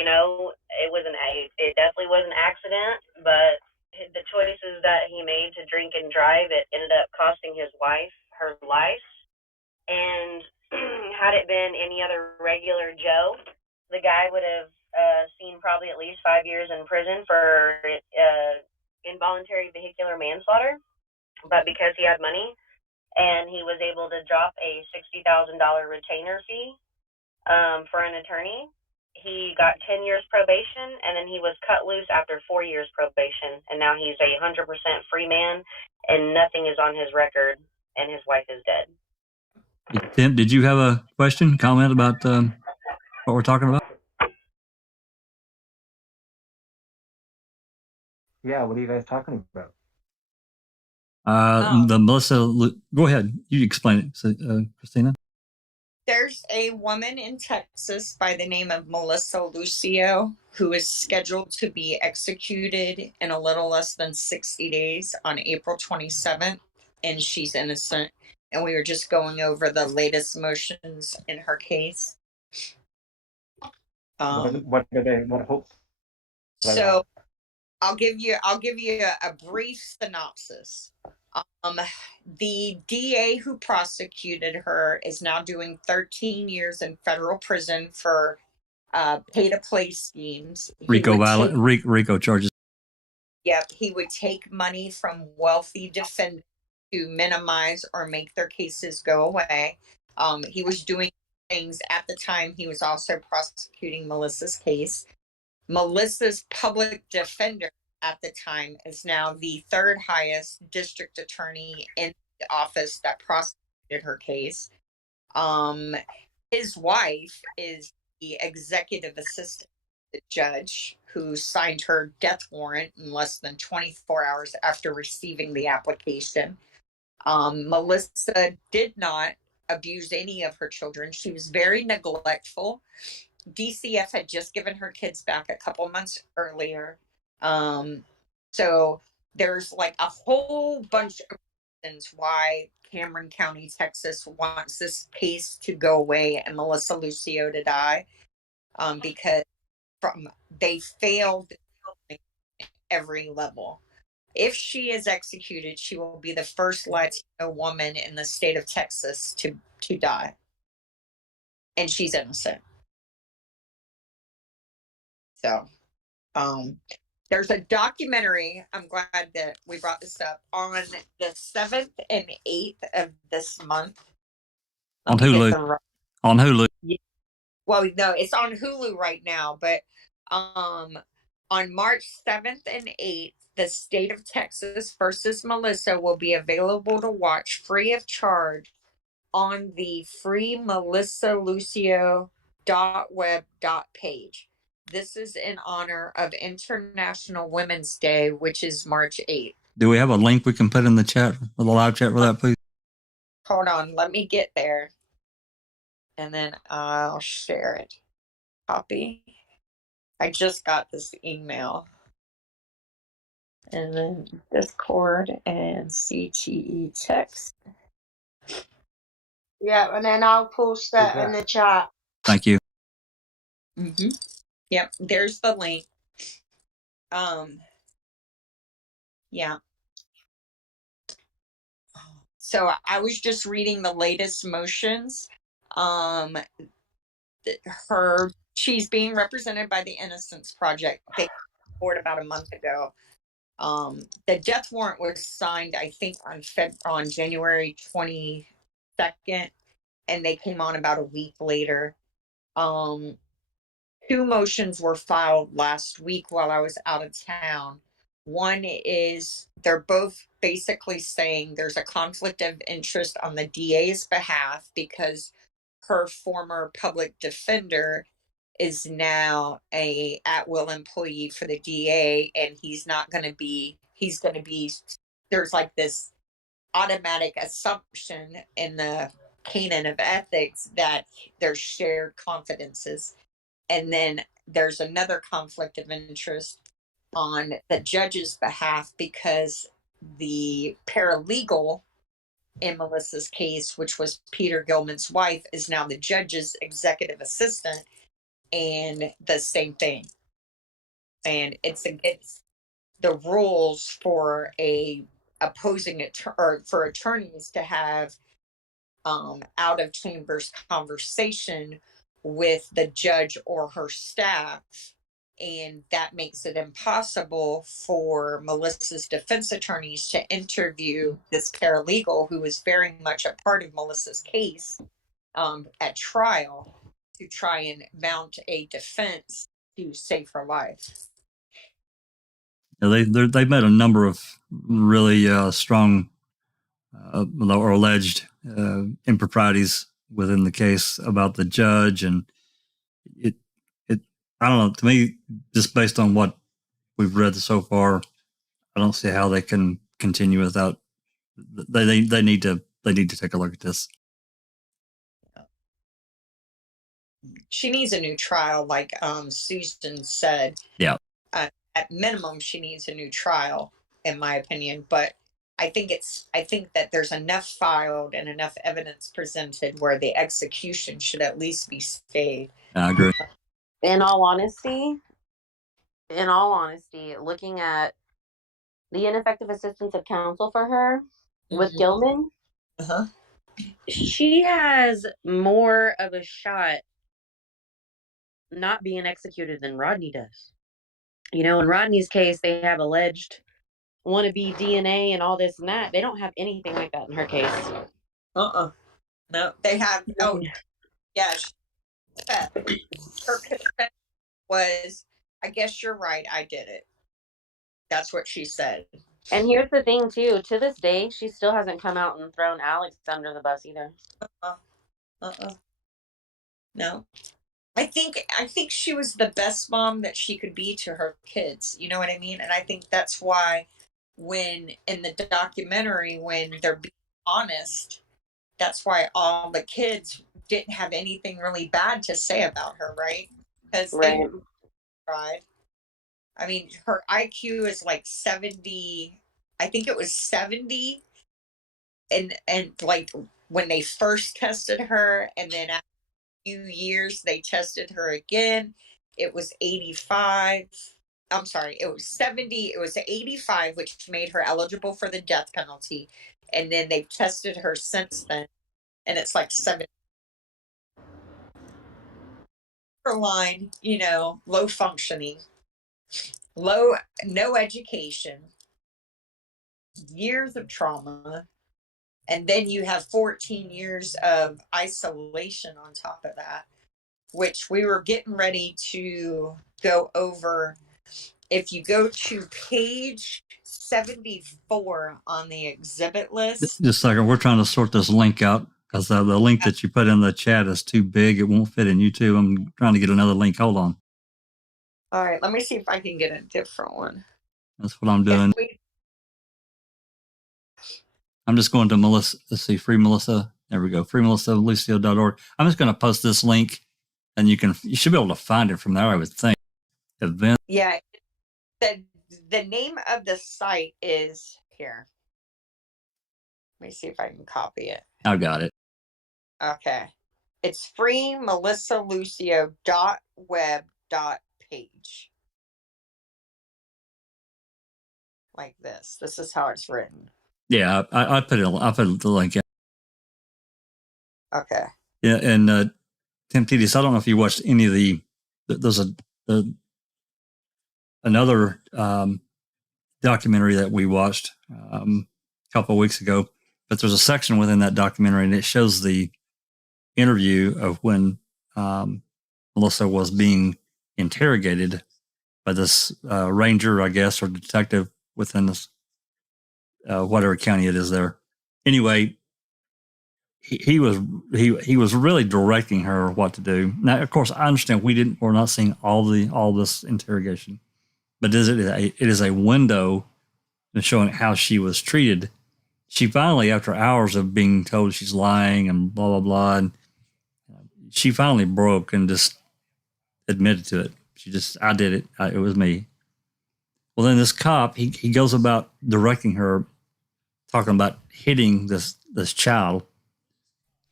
it definitely was an accident, but the choices that he made to drink and drive, it ended up costing his wife her life. And had it been any other regular Joe, the guy would have seen probably at least 5 years in prison for involuntary vehicular manslaughter. But because he had money, and he was able to drop a $60,000 retainer fee for an attorney, he got 10 years probation, and then he was cut loose after 4 years probation, and now he's a 100% free man, and nothing is on his record, and his wife is dead. Hey, Tim, did you have a question, comment about what we're talking about? Yeah, what are you guys talking about? The Melissa, go ahead. You explain it, Christina. There's a woman in Texas by the name of Melissa Lucio who is scheduled to be executed in a little less than 60 days on April 27th, and she's innocent. And we were just going over the latest motions in her case. What hopes? So I'll give you a brief synopsis. The DA who prosecuted her is now doing 13 years in federal prison for pay-to-play schemes. RICO charges. Yep, he would take money from wealthy defendants to minimize or make their cases go away. He was doing things at the time. He was also prosecuting Melissa's case. Melissa's public defender at the time is now the third highest district attorney in the office that prosecuted her case. His wife is the executive assistant the judge who signed her death warrant in less than 24 hours after receiving the application. Melissa did not abuse any of her children. She was very neglectful. DCF had just given her kids back a couple months earlier. So there's like a whole bunch of reasons why Cameron County, Texas wants this case to go away and Melissa Lucio to die, because they failed at every level. If she is executed, she will be the first Latino woman in the state of Texas to die. And she's innocent. So, there's a documentary, I'm glad that we brought this up, on the 7th and 8th of this month. On Hulu. On Hulu. Well, no, it's on Hulu right now, but on March 7th and 8th, the state of Texas versus Melissa will be available to watch free of charge on the free Melissa Lucio .web page. This is in honor of International Women's Day, which is March 8th. Do we have a link we can put in the chat, the live chat for that, please? Hold on, let me get there. And then I'll share it. Copy. I just got this email. And then Discord and CTE text. Yeah, and then I'll post it in the chat. Thank you. Mm-hmm. Yep, there's the link. Yeah. So I was just reading the latest motions. She's being represented by the Innocence Project. They reported about a month ago. The death warrant was signed, I think, on January 22nd, and they came on about a week later. 2 motions were filed last week while I was out of town. One is they're both basically saying there's a conflict of interest on the DA's behalf because her former public defender is now a at-will employee for the DA, and he's going to be, there's like this automatic assumption in the canon of ethics that there's shared confidences. And then there's another conflict of interest on the judge's behalf because the paralegal in Melissa's case, which was Peter Gilman's wife, is now the judge's executive assistant, and the same thing. And it's against the rules for for attorneys to have out of chambers conversation with the judge or her staff, and that makes it impossible for Melissa's defense attorneys to interview this paralegal who was very much a part of Melissa's case at trial to try and mount a defense to save her life. They've made a number of really strong or alleged improprieties within the case about the judge, and it I don't know, to me, just based on what we've read so far, I don't see how they can continue without they need to take a look at this. She needs a new trial, like Susan said. Yeah. At minimum, she needs a new trial, in my opinion, but I think that there's enough filed and enough evidence presented where the execution should at least be stayed. I agree. In all honesty, looking at the ineffective assistance of counsel for her with Gilman, she has more of a shot not being executed than Rodney does. You know, in Rodney's case, they have alleged wannabe DNA and all this and that. They don't have anything like that in her case. No, they have. Oh, yeah. Her consent was, I guess you're right, I did it. That's what she said. And here's the thing, too. To this day, she still hasn't come out and thrown Alex under the bus either. No. I think she was the best mom that she could be to her kids. You know what I mean? And I think that's why when in the documentary, when they're being honest, that's why all the kids didn't have anything really bad to say about her, right? Because they tried. I mean, her IQ is like 70. I think it was 70, and like when they first tested her, and then after a few years they tested her again, it was 85. I'm sorry, it was 70. It was 85, which made her eligible for the death penalty, and then they've tested her since then, and it's like 70. Line, low functioning, no education, years of trauma, and then you have 14 years of isolation on top of that, which we were getting ready to go over. If you go to page 74 on the exhibit list. Just a second, we're trying to sort this link out because the link that you put in the chat is too big. It won't fit in YouTube. I'm trying to get another link. Hold on. All right, let me see if I can get a different one. That's what I'm doing. I'm just going to Melissa. Let's see, Free Melissa. There we go. FreeMelissaLucio.org. I'm just going to post this link, and you should be able to find it from there, I would think. Event. Yeah, the name of the site is here. Let me see if I can copy it. I got it. Okay. It's freemelissalucio.web.page. Like this. This is how it's written. Yeah, I put it. I put the link in. Okay. Yeah, and Tim Tedious, I don't know if you watched any of there's another documentary that we watched a couple of weeks ago, but there's a section within that documentary, and it shows the interview of when Melissa was being interrogated by this ranger, I guess, or detective within this whatever county it is there. Anyway, he was really directing her what to do. Now, of course, I understand we're not seeing all this interrogation, but it is a window to showing how she was treated. She finally, after hours of being told she's lying and blah blah blah, and she finally broke and just admitted to it. I did it. It was me. Well, then this cop, he goes about directing her, talking about hitting this child.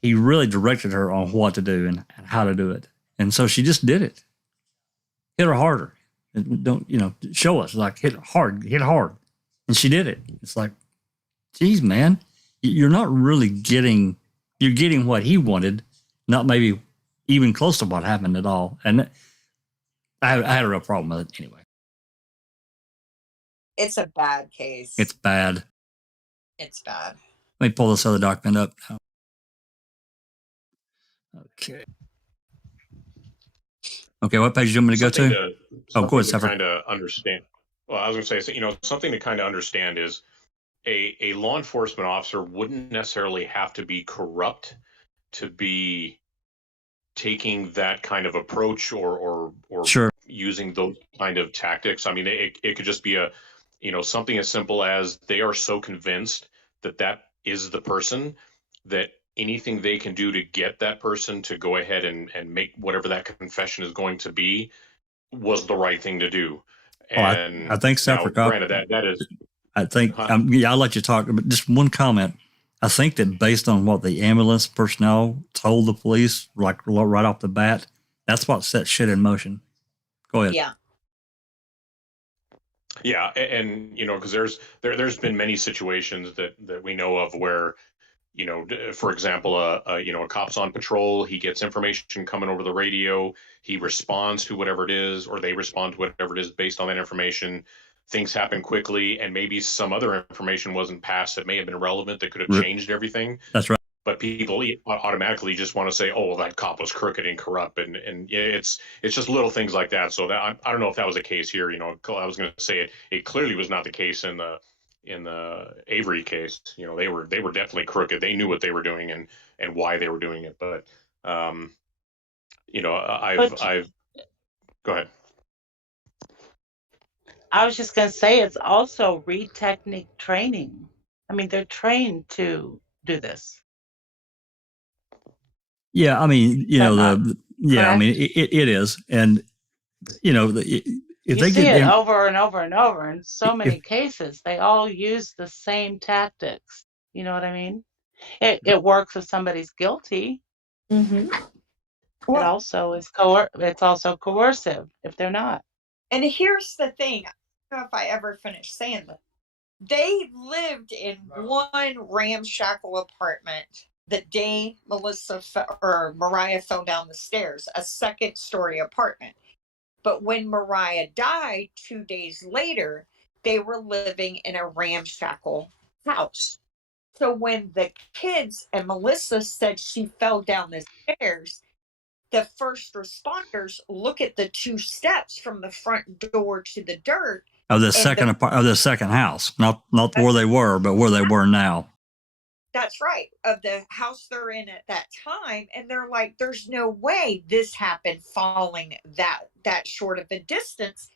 He really directed her on what to do and how to do it. And so she just did it. Hit her harder. Don't, show us, like, hit hard. And she did it. It's like, geez, man, you're not really you're getting what he wanted, not maybe even close to what happened at all. And I had a real problem with it anyway. It's a bad case. It's bad. It's bad. Let me pull this other document up now. Okay. Okay, what page do you want me to go to? Go ahead, kind of understand. Well, I was going to say, something to kind of understand is a law enforcement officer wouldn't necessarily have to be corrupt to be taking that kind of approach or sure, using those kind of tactics. I mean, it could just be something as simple as they are so convinced that is the person, that anything they can do to get that person to go ahead and make whatever that confession is going to be was the right thing to do. And I think so. Granted, that is. I think I'll let you talk, but just one comment. I think that based on what the ambulance personnel told the police, like right off the bat, that's what set shit in motion. Go ahead. Yeah. Yeah, and because there's been many situations that we know of where, for example, a cop's on patrol, he gets information coming over the radio, he responds to whatever it is, or they respond to whatever it is based on that information. Things happen quickly, and maybe some other information wasn't passed that may have been relevant that could have changed everything. That's right. But people automatically just want to say, "Oh, well, that cop was crooked and corrupt," and it's just little things like that. So that I don't know if that was the case here. I was going to say it clearly was not the case in the Avery case. They were definitely crooked. They knew what they were doing and why they were doing it. But You know, But I've go ahead. I was just going to say it's also read technique training. I mean, they're trained to do this. Yeah, I mean, Is that not yeah, I mean, correct? it is, and you know, if You they see get it in, over and over and over in so if many cases. They all use the same tactics. You know what I mean? It works if somebody's guilty. Mm-hmm. It Well, also is it's also coercive if they're not. and here's the thing. I don't know if I ever finished saying this. They lived in one ramshackle apartment the day Mariah fell down the stairs, a second-story apartment. But when Mariah died 2 days later, they were living in a ramshackle house. So when the kids and Melissa said she fell down the stairs, the first responders look at the 2 steps from the front door to the dirt of the and second house, not where they were, but where they were now. that's right, of the house they're in at that time, and they're like, there's no way this happened falling that short of a distance.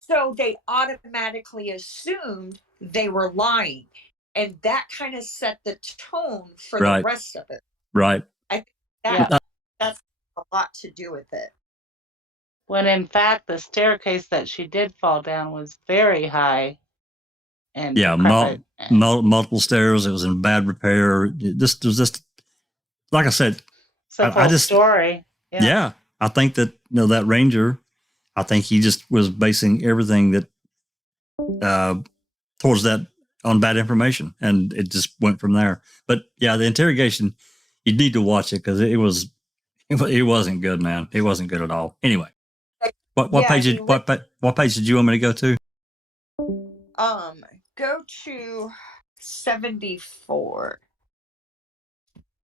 So they automatically assumed they were lying, and that kind of set the tone for the Right, rest of it. right. I think Yeah. that's a lot to do with it. When in fact the staircase that she did fall down was very high and Yeah, decrepit. multiple stairs. It was in bad repair. This was just, like I said, It's a full story. Yeah, I think that that ranger, I think he just was basing everything that towards that on bad information, and it just went from there. But yeah, the interrogation, you need to watch it because it wasn't good, man. It wasn't good at all. Anyway, what page did you want me to go to? Go to 74.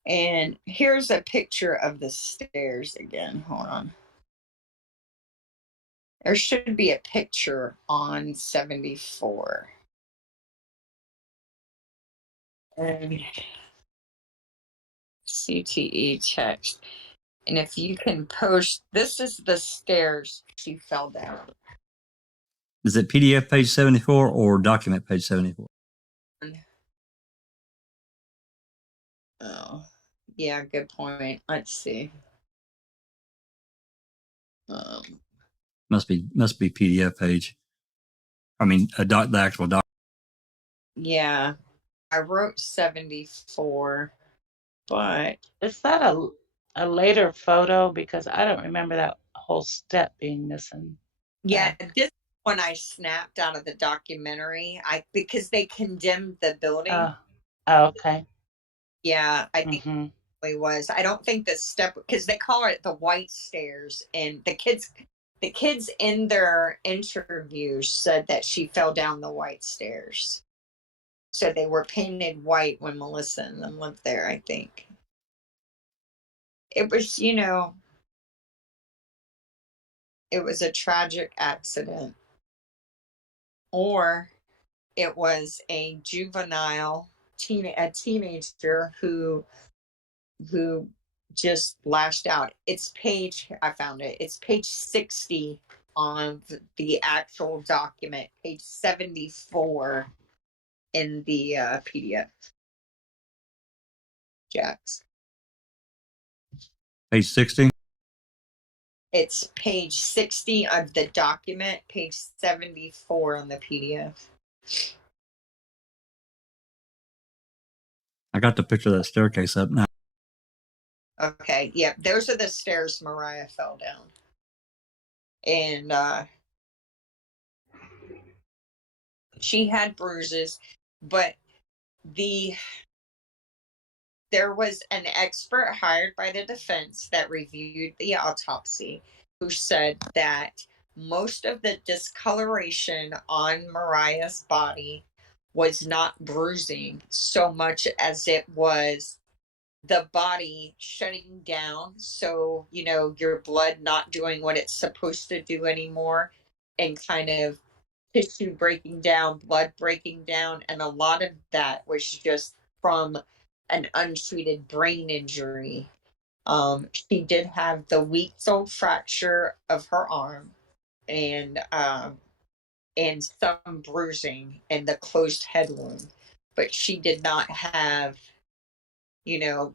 And here's a picture of the stairs again. Hold on. There should be a picture on 74. And CTE text. And if you can post, this is the stairs she fell down. Is it PDF page 74 or document page 74? Oh, yeah, good point. Let's see. Must be PDF page. I mean, the actual doc. Yeah, I wrote 74, but is that a later photo? Because I don't remember that whole step being missing. Yeah, this one I snapped out of the documentary. Because they condemned the building. Oh, okay. Yeah, I think it was. I don't think the step, because they call it the white stairs, and the kids in their interview said that she fell down the white stairs. So they were painted white when Melissa and them lived there, I think. It was, it was a tragic accident. Or it was a juvenile teenager who just lashed out. I found it. It's page 60 on the actual document, page 74 in the PDF. Jax. Page 60? It's page 60 of the document, page 74 on the PDF. I got the picture of that staircase up now. Okay, yeah, those are the stairs Mariah fell down. And she had bruises, but there was an expert hired by the defense that reviewed the autopsy who said that most of the discoloration on Mariah's body was not bruising so much as it was the body shutting down. So, your blood not doing what it's supposed to do anymore, and kind of tissue breaking down, blood breaking down. And a lot of that was just from an untreated brain injury. She did have the weeks-old fracture of her arm and some bruising and the closed head wound, but she did not have,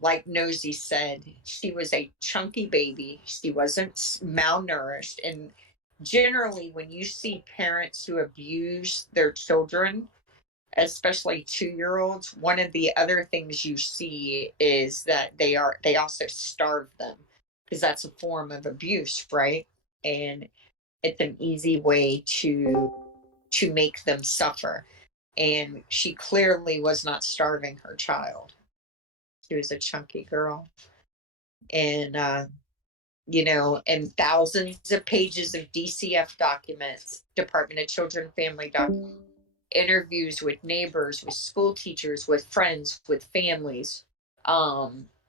like Nosy said, she was a chunky baby. She wasn't malnourished. And generally, when you see parents who abuse their children, especially 2-year-olds, one of the other things you see is that they also starve them, because that's a form of abuse, right? And it's an easy way to make them suffer. And she clearly was not starving her child. She was a chunky girl. And and thousands of pages of DCF documents, Department of Children Family documents, interviews with neighbors, with school teachers, with friends, with families,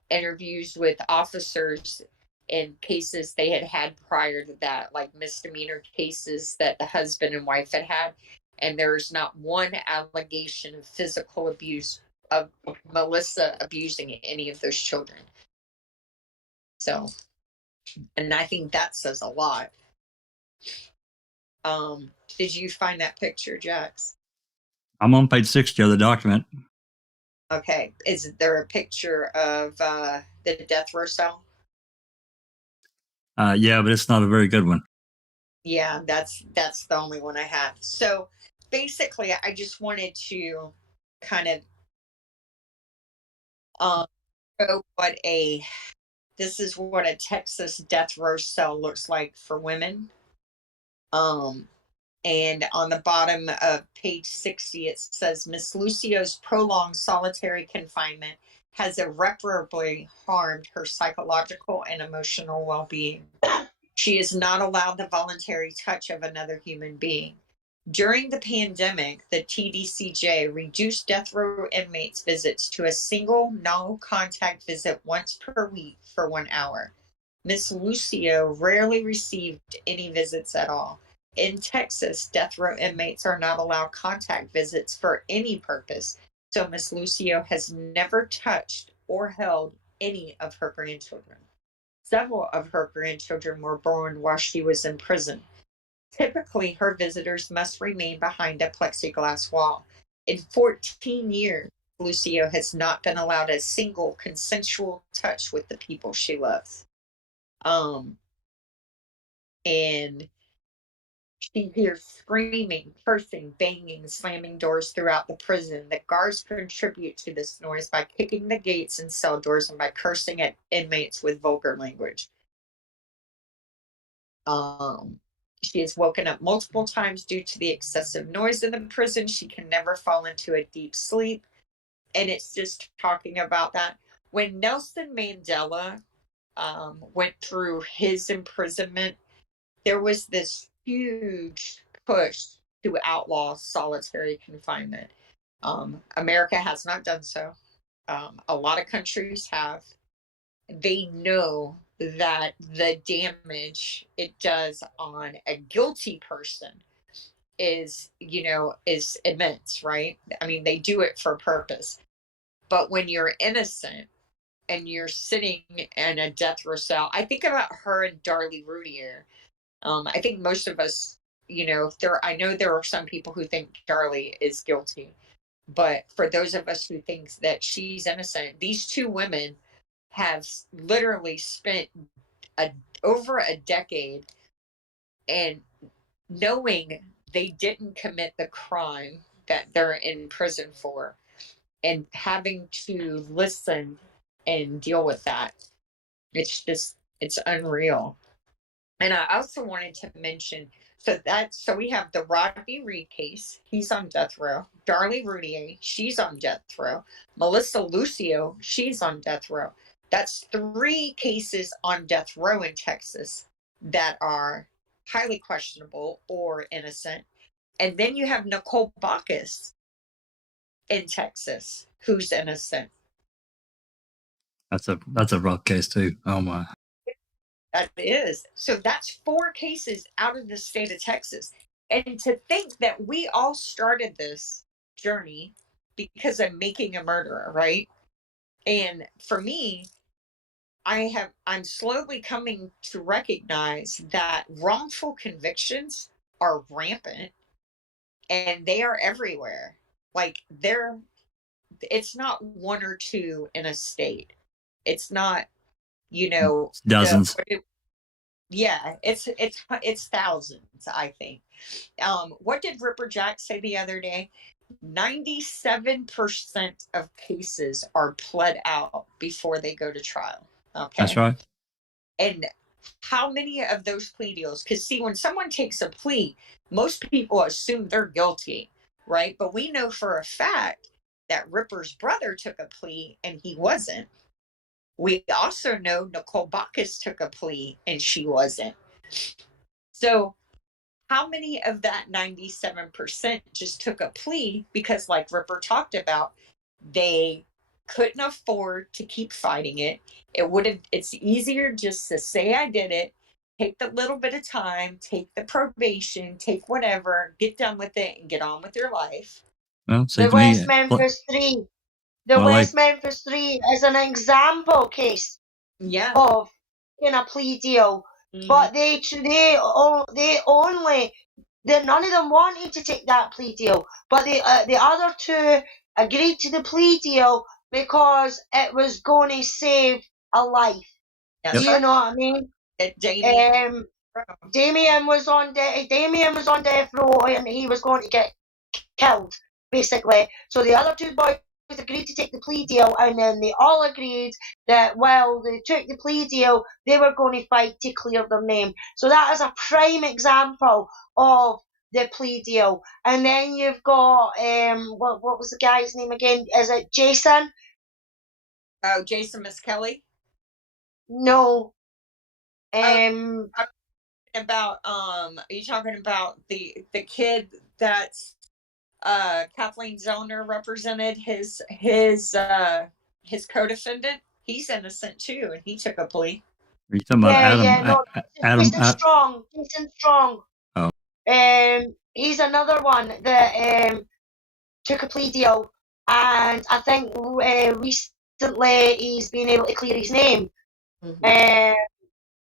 interviews with officers in cases they had prior to that, like misdemeanor cases that the husband and wife had. And there's not one allegation of physical abuse of Melissa abusing any of those children. So, and I think that says a lot. Did you find that picture, Jax? I'm on page 60 of the document. Okay. Is there a picture of the death row cell? Yeah, but it's not a very good one. Yeah, that's the only one I have. So basically, I just wanted to kind of show this is what a Texas death row cell looks like for women. And on the bottom of page 60, it says Miss Lucio's prolonged solitary confinement has irreparably harmed her psychological and emotional well-being. She is not allowed the voluntary touch of another human being. During the pandemic, the TDCJ reduced death row inmates' visits to a single no-contact visit once per week for 1 hour. Miss Lucio rarely received any visits at all. In Texas, death row inmates are not allowed contact visits for any purpose, so Miss Lucio has never touched or held any of her grandchildren. Several of her grandchildren were born while she was in prison. Typically, her visitors must remain behind a plexiglass wall. In 14 years, Lucio has not been allowed a single consensual touch with the people she loves. And she hears screaming, cursing, banging, slamming doors throughout the prison. The guards contribute to this noise by kicking the gates and cell doors and by cursing at inmates with vulgar language. She is woken up multiple times due to the excessive noise in the prison. She can never fall into a deep sleep. And it's just talking about that. When Nelson Mandela went through his imprisonment, there was this huge push to outlaw solitary confinement. America has not done so. A lot of countries have. They know that the damage it does on a guilty person is immense, right? I mean, they do it for a purpose. But when you're innocent and you're sitting in a death row cell, I think about her and Darlie Routier. I think most of us, I know there are some people who think Darlie is guilty, but for those of us who think that she's innocent, these two women have literally spent over a decade and knowing they didn't commit the crime that they're in prison for and having to listen and deal with that. It's unreal. And I also wanted to mention, so we have the Rodney Reed case. He's on death row. Darlie Routier, she's on death row. Melissa Lucio, she's on death row. That's 3 cases on death row in Texas that are highly questionable or innocent. And then you have Nicole Bacchus in Texas, who's innocent. That's a rough case too. Oh my. That is. So that's 4 cases out of the state of Texas. And to think that we all started this journey because of making a murderer, right? And for me, I'm slowly coming to recognize that wrongful convictions are rampant and they are everywhere. Like it's not one or two in a state. It's not, dozens. it's thousands, I think. What did Ripper Jack say the other day? 97% of cases are pled out before they go to trial. Okay. That's right. And how many of those plea deals? Because see, when someone takes a plea, most people assume they're guilty, right? But we know for a fact that Ripper's brother took a plea and he wasn't. We also know Nicole Bacchus took a plea and she wasn't. So how many of that 97% just took a plea because, like Ripper talked about, they couldn't afford to keep fighting it. It's easier just to say I did it, take the little bit of time, take the probation, take whatever, get done with it and get on with your life. Well, The West Memphis Three. The West Memphis Three is an example case of in a plea deal. Mm-hmm. But none of them wanted to take that plea deal, but the other two agreed to the plea deal because it was going to save a life. Yep. Do you know what I mean? Damien was on death row and he was going to get killed, basically. So the other two boys agreed to take the plea deal, and then they all agreed that while they took the plea deal, they were going to fight to clear their name. So that is a prime example of the plea deal. And then you've got what was the guy's name again? Is it Jason? Oh, Jason Miskelly? No. Are you talking about the kid that's Kathleen Zellner represented, his co-defendant? He's innocent too, and he took a plea. Are you talking about Adam? Jason Strong. Jason Strong. Oh. He's another one that took a plea deal, and I think recently he's been able to clear his name. Mm-hmm.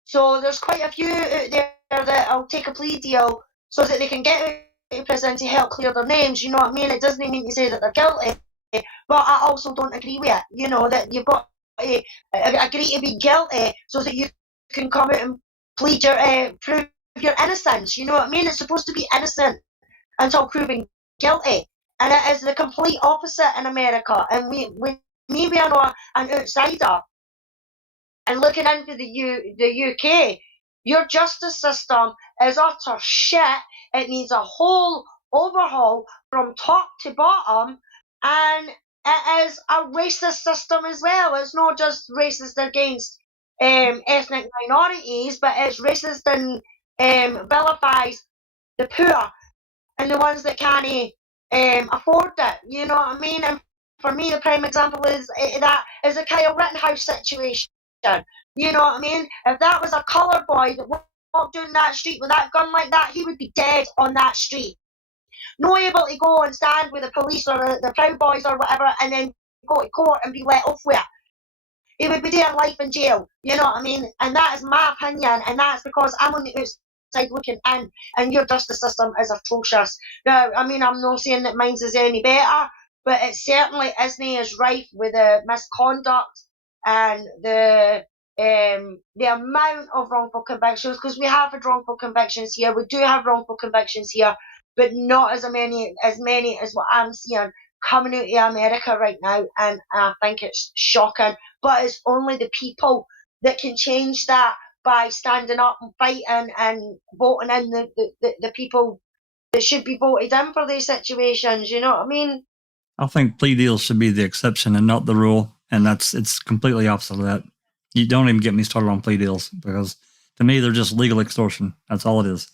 So there's quite a few out there that'll take a plea deal so that they can get out of prison to help clear their names. You know what I mean? It doesn't mean to say that they're guilty, but I also don't agree with it. You know, that you've got to agree to be guilty so that you can come out and prove your innocence. You know what I mean? It's supposed to be innocent until proven guilty, and it is the complete opposite in America. And we are an outsider. And looking into the UK, your justice system is utter shit. It needs a whole overhaul from top to bottom, and it is a racist system as well. It's not just racist against ethnic minorities, but it's racist and vilifies the poor and the ones that can't afford it. You know what I mean? And for me, the prime example is a Kyle Rittenhouse situation. You know what I mean? If that was a coloured boy that walked down that street with that gun like that, he would be dead on that street. Not able to go and stand with the police or the Proud Boys or whatever and then go to court and be let off with it. He would be doing life in jail. You know what I mean? And that is my opinion, and that's because I'm on the outside looking in, and your justice system is atrocious. Now, I mean, I'm not saying that mine's is any better, but it certainly isn't as rife with the misconduct and the amount of wrongful convictions, because we have had wrongful convictions here. We do have wrongful convictions here, but not as many as what I'm seeing coming out of America right now, and I think it's shocking. But it's only the people that can change that by standing up and fighting and voting in the people that should be voted in for these situations. You know what I mean? I think plea deals should be the exception and not the rule, and it's completely opposite of that. You don't even get me started on plea deals, because to me they're just legal extortion. That's all it is.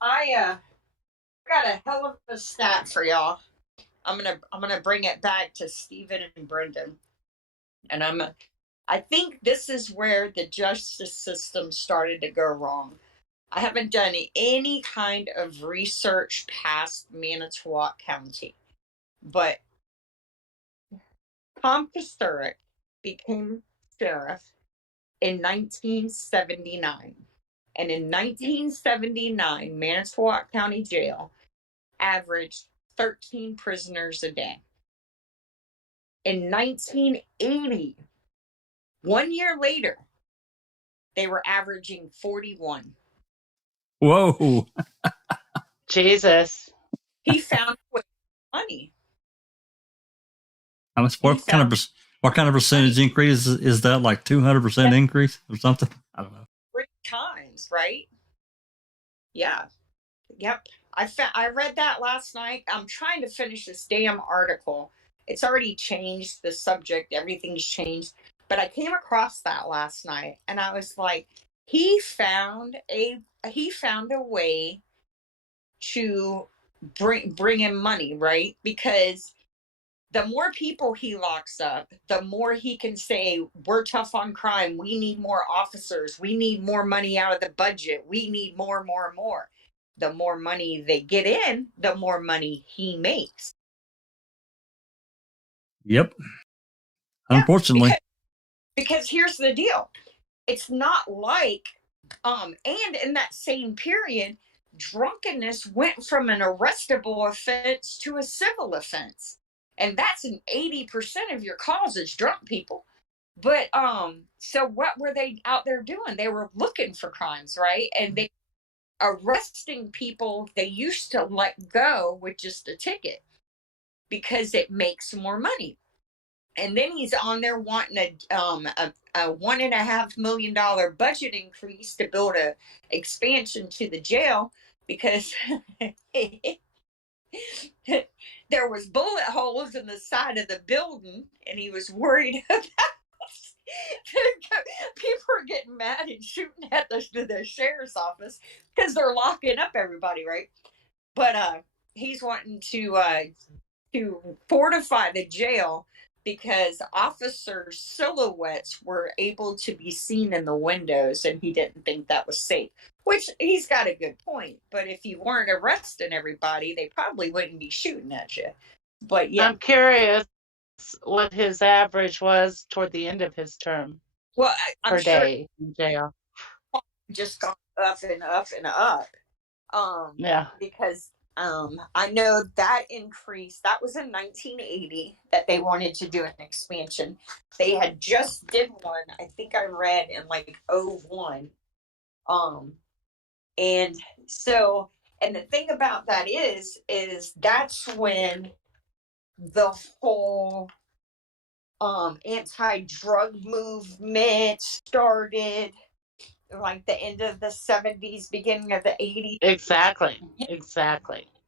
I got a hell of a stat for y'all. I'm gonna bring it back to Stephen and Brendan, and I think this is where the justice system started to go wrong. I haven't done any kind of research past Manitowoc County, but Tom Pasturik became sheriff in 1979. And in 1979, Manitowoc County Jail averaged 13 prisoners a day. In 1980, 1 year later, they were averaging 41. Whoa. Jesus. He found money. How much? What kind of percentage increase is that? Like 200% increase or something? I don't know. 3 times, right? Yeah. Yep. I read that last night. I'm trying to finish this damn article. It's already changed the subject. Everything's changed. But I came across that last night and I was like, he found a way to bring in money, right? Because the more people he locks up, the more he can say, we're tough on crime. We need more officers. We need more money out of the budget. We need more. The more money they get in, the more money he makes. Yep. Unfortunately. Because here's the deal. It's not like, and in that same period, drunkenness went from an arrestable offense to a civil offense. And that's an 80% of your calls is drunk people. But so what were they out there doing? They were looking for crimes, right? And they arresting people they used to let go with just a ticket because it makes more money. And then he's on there wanting a $1.5 million budget increase to build a expansion to the jail because there was bullet holes in the side of the building, and he was worried about people are getting mad and shooting at the sheriff's office because they're locking up everybody, right? But he's wanting to fortify the jail because officers' silhouettes were able to be seen in the windows, and he didn't think that was safe. Which he's got a good point. But if you weren't arresting everybody, they probably wouldn't be shooting at you. But yeah, I'm curious what his average was toward the end of his term. Well, I'm per sure day in jail. Just gone up and up and up. Yeah. Because I know that increase, that was in 1980 that they wanted to do an expansion. They had just did one, I think I read in like 01. And so, and the thing about that is that's when the whole anti-drug movement started, like the end of the 70s, beginning of the 80s. Exactly.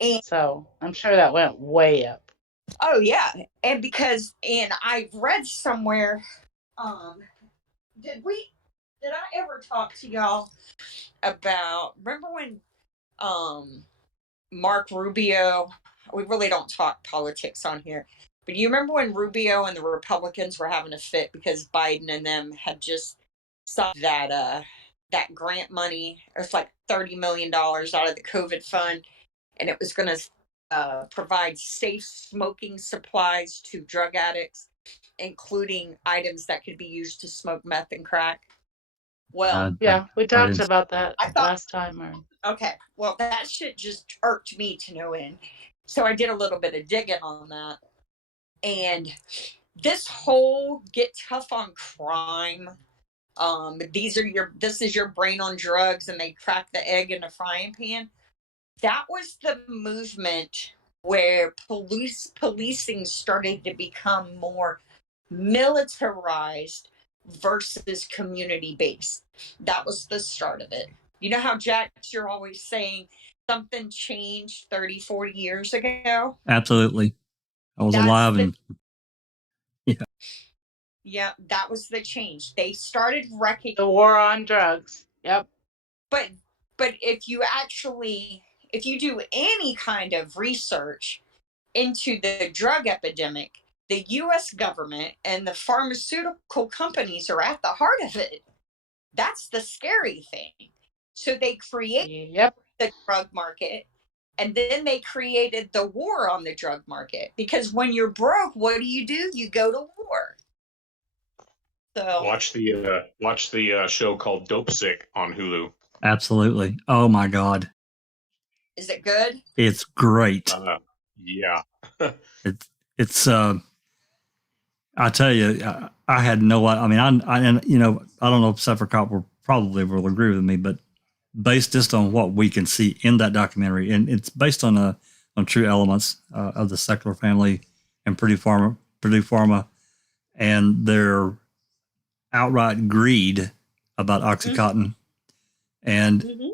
And so I'm sure that went way up. Oh yeah. And I've read somewhere, did I ever talk to y'all about, remember when Mark Rubio, we really don't talk politics on here, but you remember when Rubio and the Republicans were having a fit because Biden and them had just stopped that grant money? It was like $30 million out of the COVID fund, and it was going to provide safe smoking supplies to drug addicts, including items that could be used to smoke meth and crack. Well, yeah, we talked about that last time. Okay, well, that shit just irked me to no end. So I did a little bit of digging on that. And this whole get tough on crime, this is your brain on drugs, and they crack the egg in the frying pan. That was the movement where policing started to become more militarized versus community based. That was the start of it. You know how, Jack, you're always saying something changed 30, 40 years ago? Absolutely. I was alive and yeah, that was the change. They started wrecking the war on drugs. Yep. But if you do any kind of research into the drug epidemic, the US government and the pharmaceutical companies are at the heart of it. That's the scary thing. So they created the drug market, and then they created the war on the drug market. Because when you're broke, what do? You go to war. So watch the show called Dope Sick on Hulu. Absolutely. Oh my God. Is it good? It's great. Yeah. It's I tell you, I had no. I mean, and you know, I don't know if Sephiroth will agree with me, but based just on what we can see in that documentary, and it's based on true elements of the Secular family and Purdue Pharma, and their outright greed about OxyContin, and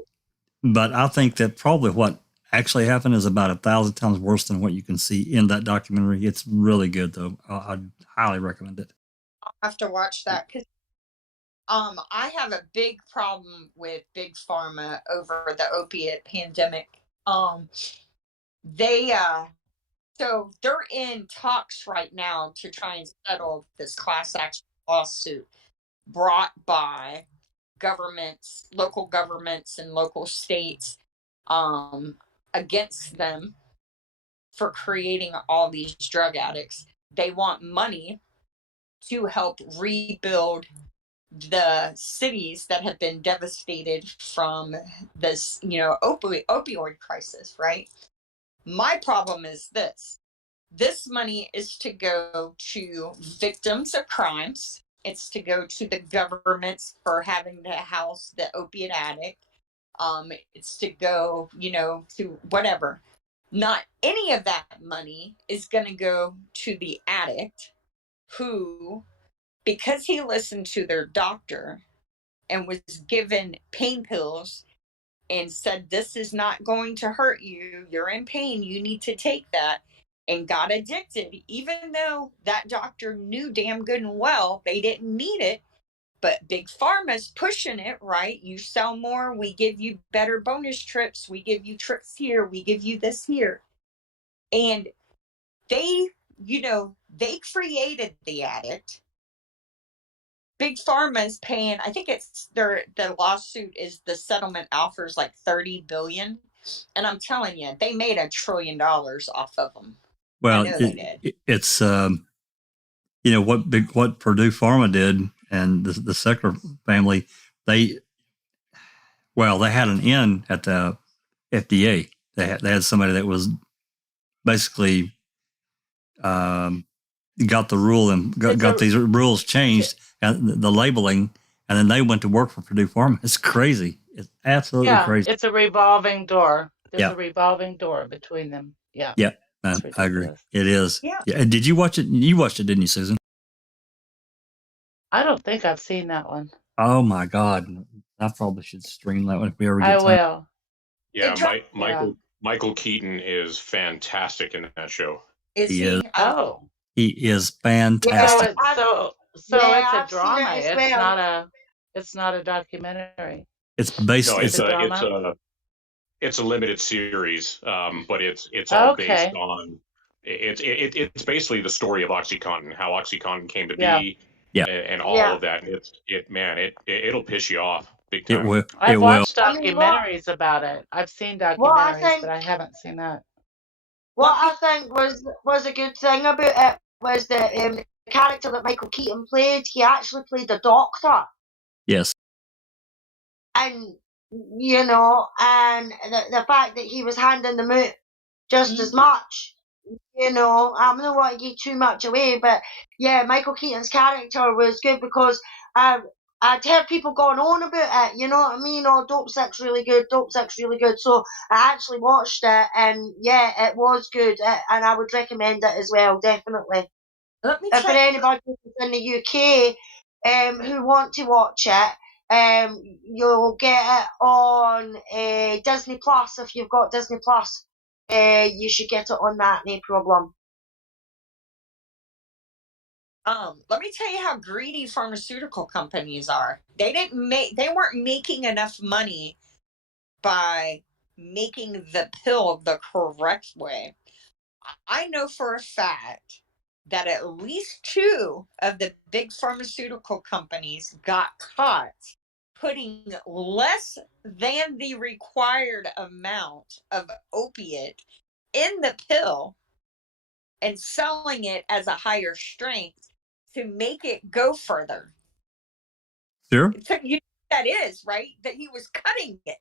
but I think that probably what actually happened is about 1,000 times worse than what you can see in that documentary. It's really good, though. I'd highly recommend it. I'll have to watch that because I have a big problem with big pharma over the opiate pandemic. So they're in talks right now to try and settle this class action lawsuit brought by governments, local governments and local states against them for creating all these drug addicts. They want money to help rebuild the cities that have been devastated from this, opioid crisis, right? My problem is this money is to go to victims of crimes. It's to go to the governments for having to house the opiate addict. It's to go, to whatever. Not any of that money is going to go to the addict who, because he listened to their doctor and was given pain pills and said, this is not going to hurt you. You're in pain. You need to take that. And got addicted, even though that doctor knew damn good and well they didn't need it. But Big Pharma's pushing it, right? You sell more, we give you better bonus trips, we give you trips here, we give you this here. And they, they created the addict. Big Pharma's paying, I think it's the lawsuit is the settlement offers like $30 billion. And I'm telling you, they made $1 trillion off of them. Well, it's what Purdue Pharma did and the Secular family, they had an in at the FDA. They had somebody that was basically got the rule and got these rules changed and the labeling, and then they went to work for Purdue Pharma. It's crazy. It's absolutely crazy. It's a revolving door. There's a revolving door between them. Yeah. Yeah, I agree. It is. Yeah. Did you watch it? You watched it, didn't you, Susan? I don't think I've seen that one. Oh my God. I probably should stream that one if we ever get time. I will. Yeah, Michael Keaton is fantastic in that show. Is he? Oh. He is fantastic. So it's a drama. It's not a documentary. It's based. No, it's a limited series, but it's all based on. It's basically the story of OxyContin, how OxyContin came to be, and all of that. It'll piss you off big time. I've watched documentaries about it. I've seen documentaries, but I haven't seen that. What I think was a good thing about it was that the character that Michael Keaton played, he actually played a doctor. Yes. And, and the fact that he was handing them out just as much, I'm not want to give too much away, but yeah, Michael Keaton's character was good because I'd heard people going on about it, you know what I mean? Oh, Dope Sick's really good. So I actually watched it, and yeah, it was good, and I would recommend it as well, definitely. If for anybody in the UK who want to watch it, you'll get it on Disney Plus. If you've got Disney Plus, you should get it on that, no problem. Let me tell you how greedy pharmaceutical companies are. They weren't making enough money by making the pill the correct way. I know for a fact that at least 2 of the big pharmaceutical companies got caught putting less than the required amount of opiate in the pill and selling it as a higher strength to make it go further. Sure. So you know what that is, right? That he was cutting it.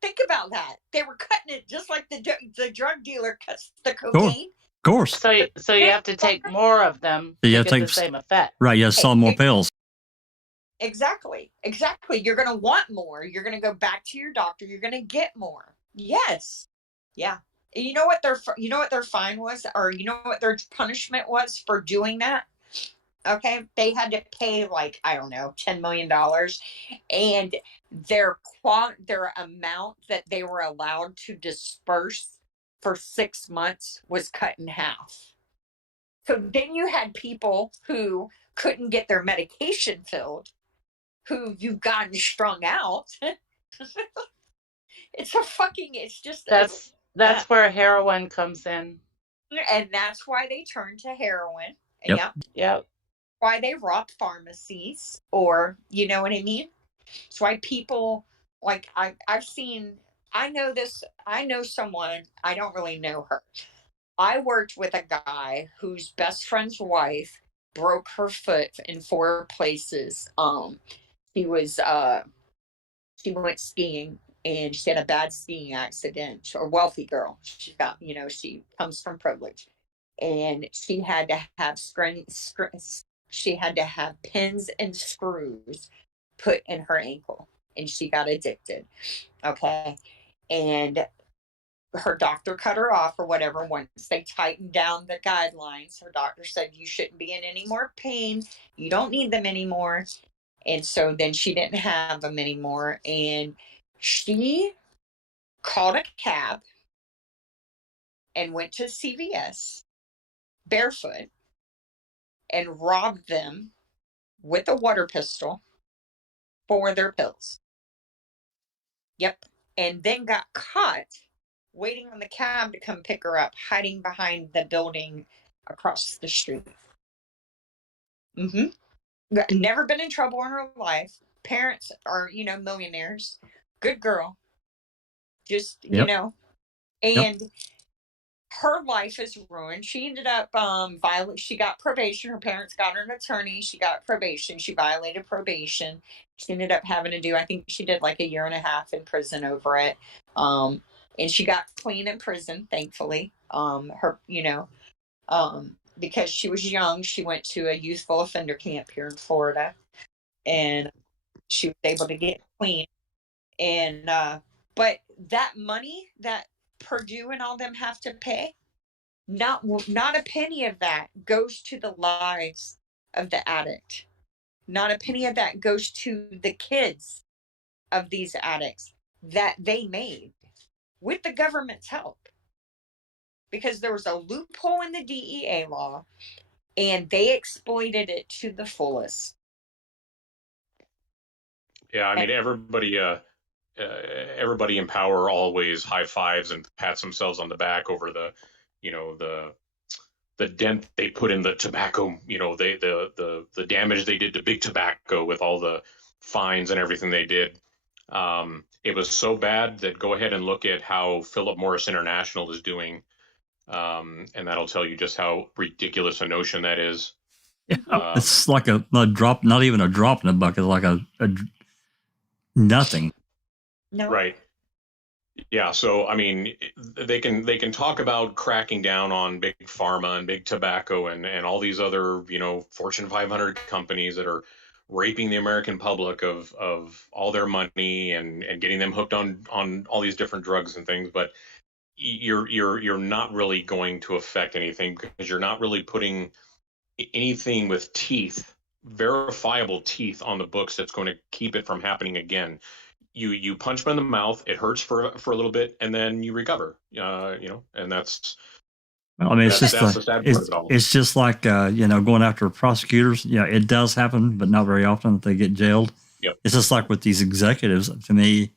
Think about that. They were cutting it just like the drug dealer cuts the cocaine. Of course. So you have to take more of them So you to have get to the same effect. Right. You have to sell more pills. Exactly. You're going to want more. You're going to go back to your doctor. You're going to get more. Yes. Yeah. And you know what their fine was, or you know what their punishment was for doing that? Okay, they had to pay like, I don't know, $10 million, and their amount that they were allowed to disperse for 6 months was cut in half. So then you had people who couldn't get their medication filled, who you've gotten strung out. That's where heroin comes in. And that's why they turned to heroin. Yep. Why they robbed pharmacies, or you know what I mean? It's why people, like, I know someone, I don't really know her. I worked with a guy whose best friend's wife broke her foot in 4 places. She went skiing and she had a bad skiing accident. A wealthy girl. She comes from privilege. And she had to have pins and screws put in her ankle, and she got addicted. Okay. And her doctor cut her off or whatever. Once they tightened down the guidelines, her doctor said, you shouldn't be in any more pain. You don't need them anymore. And so then she didn't have them anymore. And she called a cab and went to CVS barefoot and robbed them with a water pistol for their pills. Yep. And then got caught waiting on the cab to come pick her up, hiding behind the building across the street. Never been in trouble in her life. Parents are, millionaires. Good girl. Just, and her life is ruined. She ended up she got probation. Her parents got her an attorney. She got probation. She violated probation. She ended up having to do, I think she did like 1.5 years in prison over it. And she got clean in prison, thankfully. Because she was young, she went to a youthful offender camp here in Florida, and she was able to get clean. And but that money that Purdue and all them have to pay, not a penny of that goes to the lives of the addict. Not a penny of that goes to the kids of these addicts that they made with the government's help. Because there was a loophole in the DEA law, and they exploited it to the fullest. Yeah, I mean, everybody in power always high fives and pats themselves on the back over the dent they put in the tobacco. The damage they did to big tobacco with all the fines and everything they did. It was so bad that go ahead and look at how Philip Morris International is doing. And that'll tell you just how ridiculous a notion that is. It's like a drop, not even a drop in the bucket, like a nothing. No. Right. Yeah. So, I mean, they can talk about cracking down on big pharma and big tobacco and all these other, Fortune 500 companies that are raping the American public of all their money and getting them hooked on all these different drugs and things. But you're not really going to affect anything because you're not really putting anything with teeth, verifiable teeth on the books that's going to keep it from happening again. You punch them in the mouth, it hurts for a little bit, and then you recover. And that's. Well, I mean, it's just like going after prosecutors. Yeah, it does happen, but not very often that they get jailed. Yep. It's just like with these executives. To me,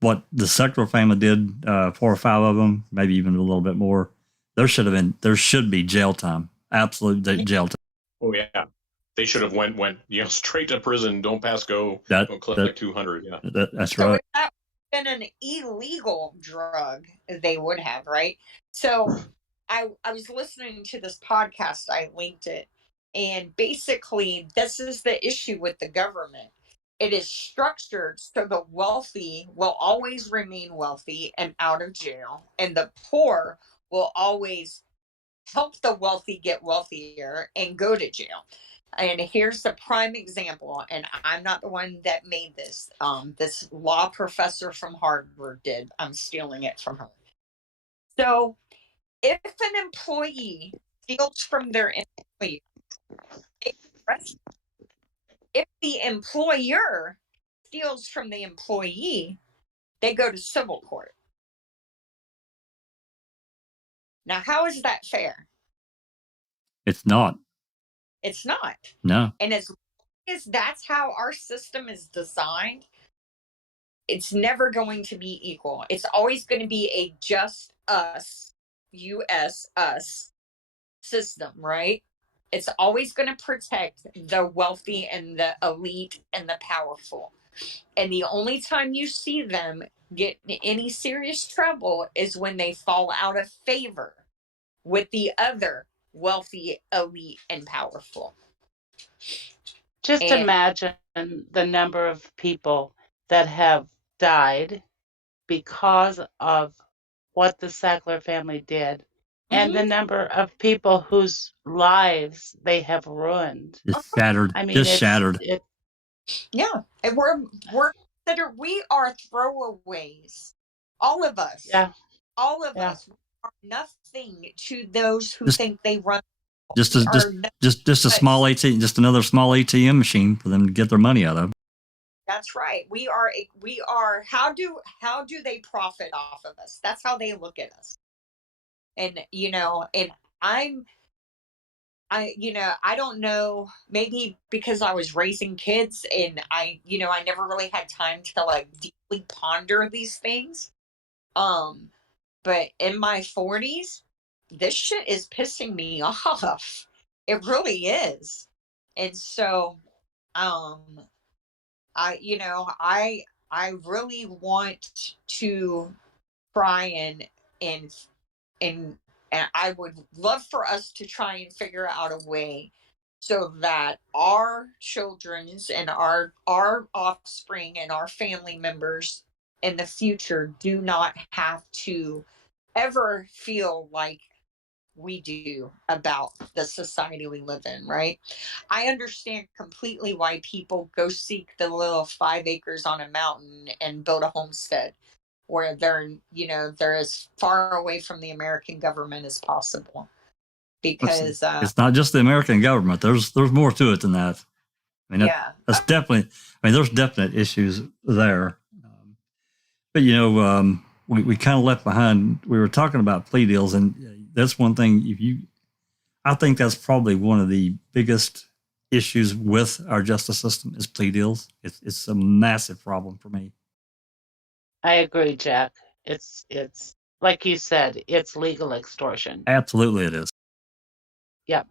what the Sector family did, 4 or 5 of them, maybe even a little bit more. There should be jail time. Absolute jail time. Oh yeah, they should have went straight to prison. Don't pass go. Don't collect 200. Yeah, that's right. If that had been an illegal drug, they would have, right? So I was listening to this podcast. I linked it, And basically, this is the issue with the government. It is structured so the wealthy will always remain wealthy and out of jail, and the poor will always help the wealthy get wealthier and go to jail. And here's the prime example, and I'm not the one that made this. This law professor from Harvard did. I'm stealing it from her. So, if an employee steals from their employer, they arrest. If the employer steals from the employee, they go to civil court. Now, how is that fair? It's not. It's not. No. And as long as that's how our system is designed, it's never going to be equal. It's always going to be a just us, US, us system, right? It's always going to protect the wealthy and the elite and the powerful. And the only time you see them get in any serious trouble is when they fall out of favor with the other wealthy, elite, and powerful. Just imagine the number of people that have died because of what the Sackler family did, and the number of people whose lives they have ruined. Just shattered. I mean, just shattered. Yeah, and we're considered, we are throwaways. All of us. Yeah. All of us are nothing to those who think they run. Just a small ATM, just another small ATM machine for them to get their money out of. That's right. We are how do they profit off of us? That's how they look at us. And and I don't know, maybe because I was raising kids and I never really had time to like deeply ponder these things. But in my 40s, this shit is pissing me off. It really is. And so, I really want to try and I would love for us to try and figure out a way so that our children's and our offspring and our family members in the future do not have to ever feel like we do about the society we live in, right? I understand completely why people go seek the little 5 acres on a mountain and build a homestead where they're as far away from the American government as possible. Because it's not just the American government. There's more to it than that. I mean, that's definitely. I mean, there's definite issues there. But we kind of left behind. We were talking about plea deals, and that's one thing. I think that's probably one of the biggest issues with our justice system is plea deals. It's a massive problem for me. I agree, Jack. It's like you said, it's legal extortion. Absolutely, it is. Yep.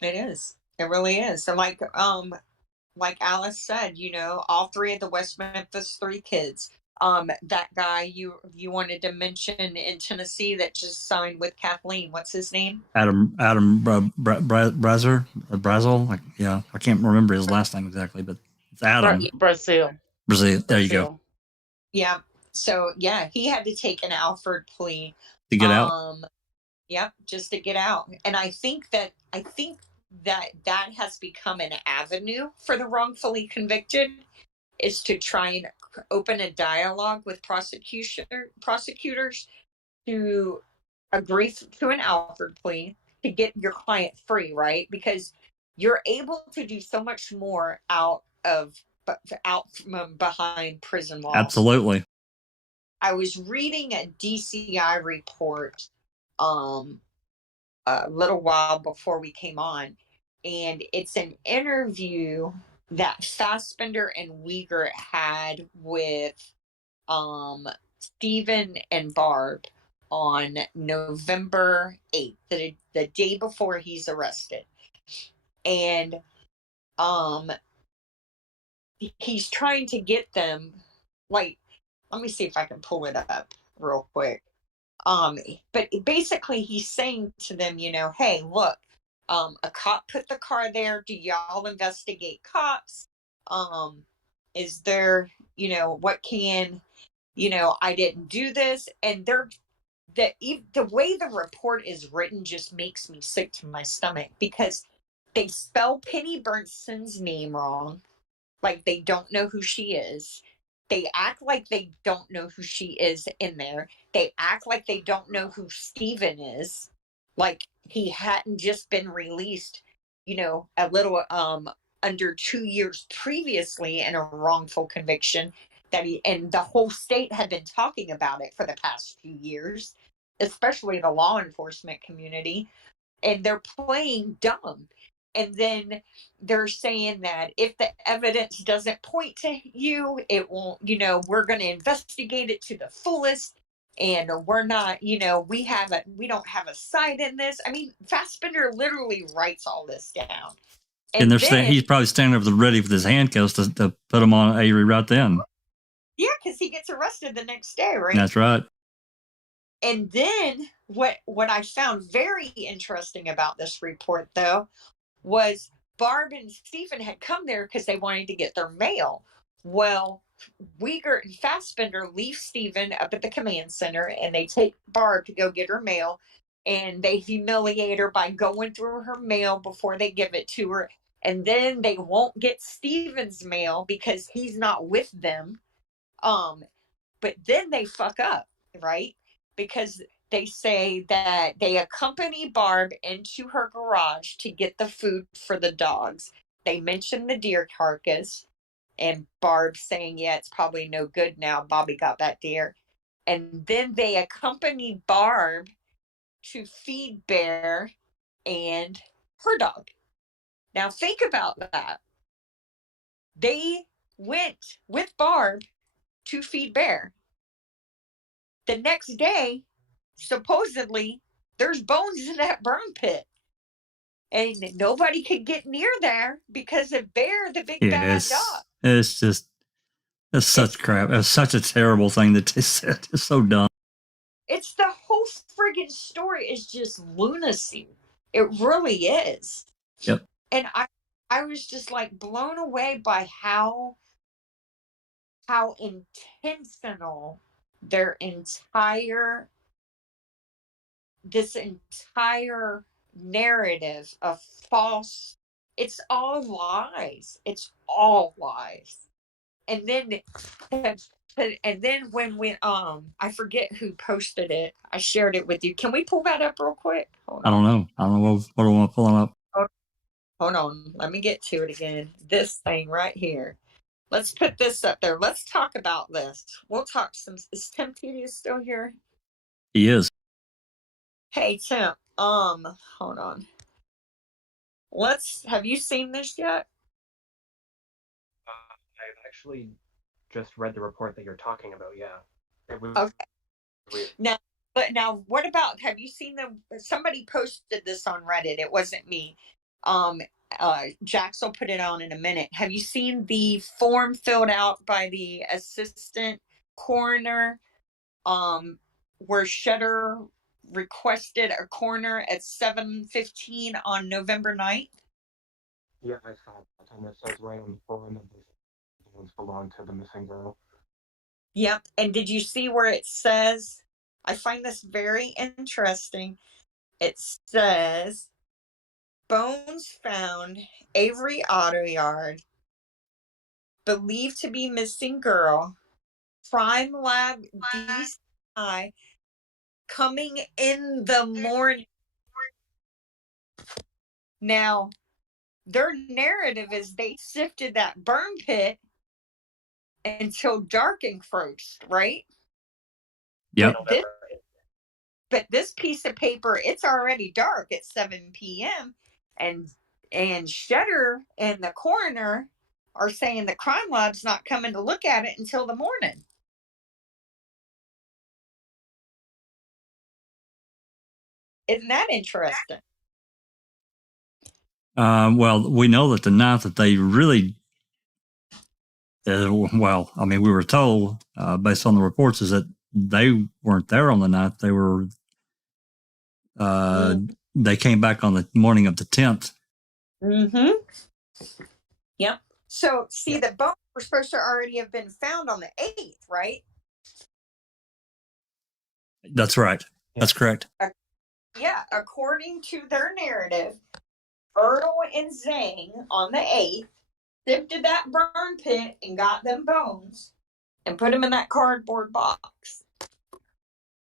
It is. It really is. So like Alice said, all 3 of the West Memphis 3 kids. That guy you wanted to mention in Tennessee that just signed with Kathleen. What's his name? Adam Brazel. I can't remember his last name exactly, but it's Adam. Brazil. There you go. Yeah. So he had to take an Alford plea to get out. Yep, just to get out. And I think that has become an avenue for the wrongfully convicted, is to try and open a dialogue with prosecutors to agree to an Alford plea to get your client free, right? Because you're able to do so much more out from behind prison walls. Absolutely. I was reading a DCI report a little while before we came on, and it's an interview that Fassbender and Uyghur had with Stephen and Barb on November 8th, the day before he's arrested. And he's trying to get them, like, let me see if I can pull it up real quick. But basically he's saying to them, hey, look, A cop put the car there. Do y'all investigate cops? Is there, what can, I didn't do this. And the way the report is written just makes me sick to my stomach, because they spell Penny Bernson's name wrong. Like they don't know who she is. They act like they don't know who she is in there. They act like they don't know who Steven is. Like he hadn't just been released, a little under 2 years previously in a wrongful conviction, and the whole state had been talking about it for the past few years, especially the law enforcement community, and they're playing dumb. And then they're saying that if the evidence doesn't point to you, it won't, we're going to investigate it to the fullest. And we're not, we don't have a side in this. I mean, Fassbender literally writes all this down. And he's probably standing over the ready with his handcuffs to put him on Avery right then. Yeah, because he gets arrested the next day, right? That's right. And then what I found very interesting about this report, though, was Barb and Stephen had come there because they wanted to get their mail. Well, Wiegert and Fassbender leave Stephen up at the command center, and they take Barb to go get her mail, and they humiliate her by going through her mail before they give it to her. And then they won't get Stephen's mail because he's not with them. But then they fuck up, right? Because they say that they accompany Barb into her garage to get the food for the dogs. They mention the deer carcass, and Barb saying, yeah, it's probably no good now. Bobby got that deer. And then they accompany Barb to feed Bear and her dog. Now think about that. They went with Barb to feed Bear. The next day, supposedly, there's bones in that burn pit. And nobody could get near there because of Bear, the big bad dog. It's such crap. It's such a terrible thing that they said. It's so dumb. It's the whole friggin' story is just lunacy. It really is. Yep. And I was just like blown away by how intentional this entire narrative of false, it's all lies. It's all lies. And then when we I forget who posted it. I shared it with you. Can we pull that up real quick? I don't know what I want to pull up. Hold on. Let me get to it again. This thing right here. Let's put this up there. Let's talk about this. We'll talk is Tim Tedious still here? He is. Hey Tim, hold on. Have you seen this yet? I've actually just read the report that you're talking about. Yeah. It was okay. Weird. Now, what about? Have you seen somebody posted this on Reddit? It wasn't me. Jax will put it on in a minute. Have you seen the form filled out by the assistant coroner? Where Shutter requested a coroner at 7:15 on November 9th? Yeah, I saw that, and it says right on the form that these ones belong to the missing girl. Yep. And did you see where it says? I find this very interesting. It says, bones found, Avery Auto Yard, believed to be missing girl, Crime Lab DCI, coming in the morning. Now, their narrative is they sifted that burn pit until dark encroached, right? Yep. But this piece of paper, it's already dark at 7 p.m. And Shutter and the coroner are saying the crime lab's not coming to look at it until the morning. Isn't that interesting? Well, we know that the night that they really, we were told based on the reports is that they weren't there on the night. They were they came back on the morning of the 10th. Mm-hmm. Yep. So, see, the bones were supposed to already have been found on the 8th, right? That's right. That's correct. Yeah, according to their narrative, Ertl and Zhang on the 8th sifted that burn pit and got them bones and put them in that cardboard box.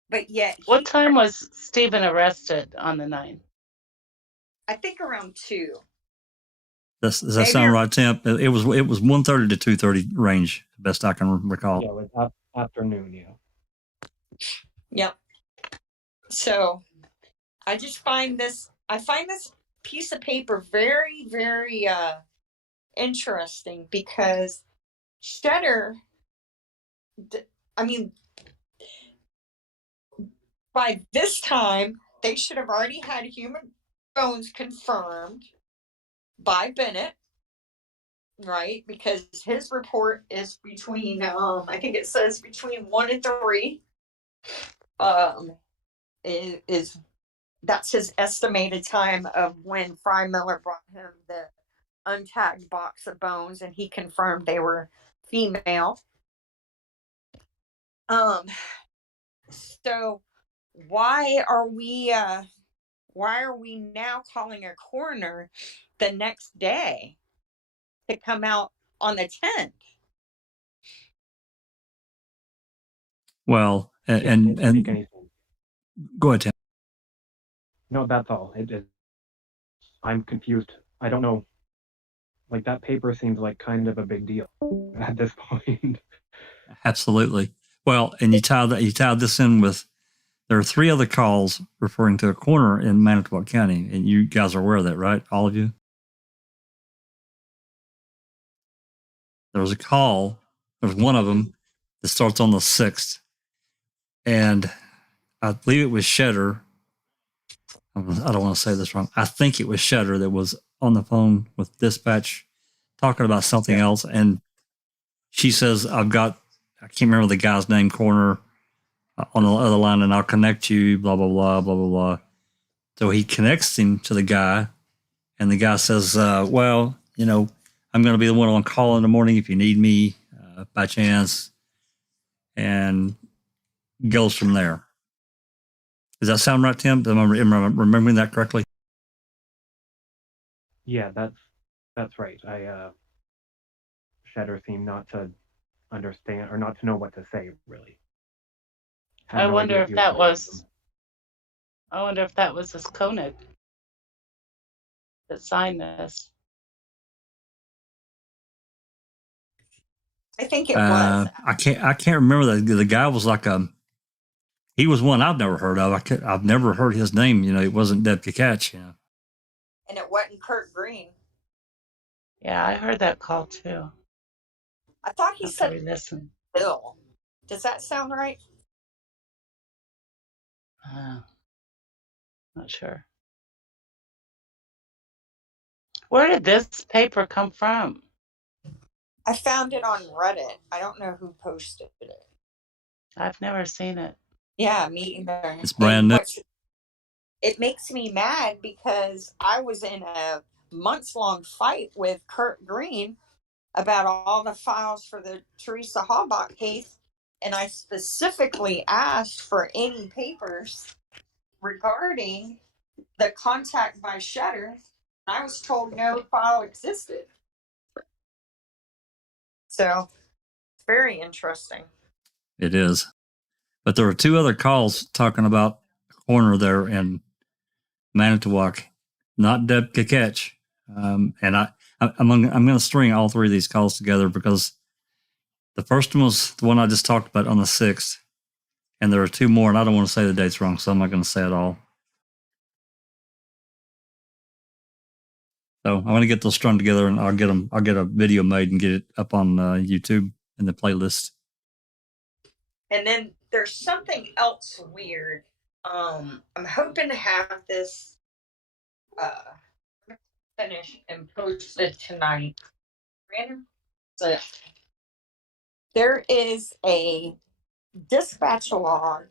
But yet, what time was Stephen arrested on the 9th? I think around 2. Does that sound right, Tim? It was 1:30 to 2:30 range, best I can recall. Yeah, it was afternoon. Yeah. Yep. So I just find this piece of paper very, very interesting because Cheddar, I mean, by this time they should have already had human bones confirmed by Bennett, right? Because his report is between I think it says between 1 and 3. Is that's his estimated time of when Fry Miller brought him the untagged box of bones, and he confirmed they were female. So why are we now calling a coroner the next day to come out on the 10th? Well, and go ahead, Tim. No, that's all. I'm confused. I don't know. Like, that paper seems like kind of a big deal at this point. Absolutely. Well, and you tied this in with, there are 3 other calls referring to a coroner in Manitowoc County, and you guys are aware of that, right? All of you? There was a call. There's one of them that starts on the 6th, and I believe it was Cheddar. I don't want to say this wrong. I think it was Cheddar that was on the phone with dispatch talking about something else, and she says, I can't remember the guy's name, coroner, on the other line, and I'll connect you, blah, blah, blah, blah, blah, blah. So he connects him to the guy, and the guy says, well, I'm going to be the one on call in the morning if you need me by chance, and goes from there. Does that sound right, Tim? Am I remembering that correctly? Yeah, that's right. Cheddar seemed not to understand or not to know what to say, really. I wonder if that was his Koenig that signed this. I think it was. I can't remember that. The guy was like he was one I've never heard of. I've never heard his name. It wasn't Deb Kakach, And it wasn't Kurt Green. Yeah, I heard that call too. I thought he said listen. Bill. Does that sound right? Not sure. Where did this paper come from? I found it on Reddit. I don't know who posted it. I've never seen it. Yeah, me either. It's brand new. It makes me mad because I was in a months-long fight with Kurt Green about all the files for the Teresa Halbach case, and I specifically asked for any papers regarding the contact by Cheddar. I was told no file existed. So, it's very interesting. It is. But there were 2 other calls talking about a coroner there in Manitowoc, not Deb Kakach. And I'm going to string all 3 of these calls together because the first one was the one I just talked about on the 6th. And there are 2 more, and I don't want to say the dates wrong, so I'm not going to say it all. So I'm going to get those strung together, and I'll get a video made and get it up on YouTube in the playlist. And then there's something else weird. I'm hoping to have this finished and posted tonight. So there is a dispatch log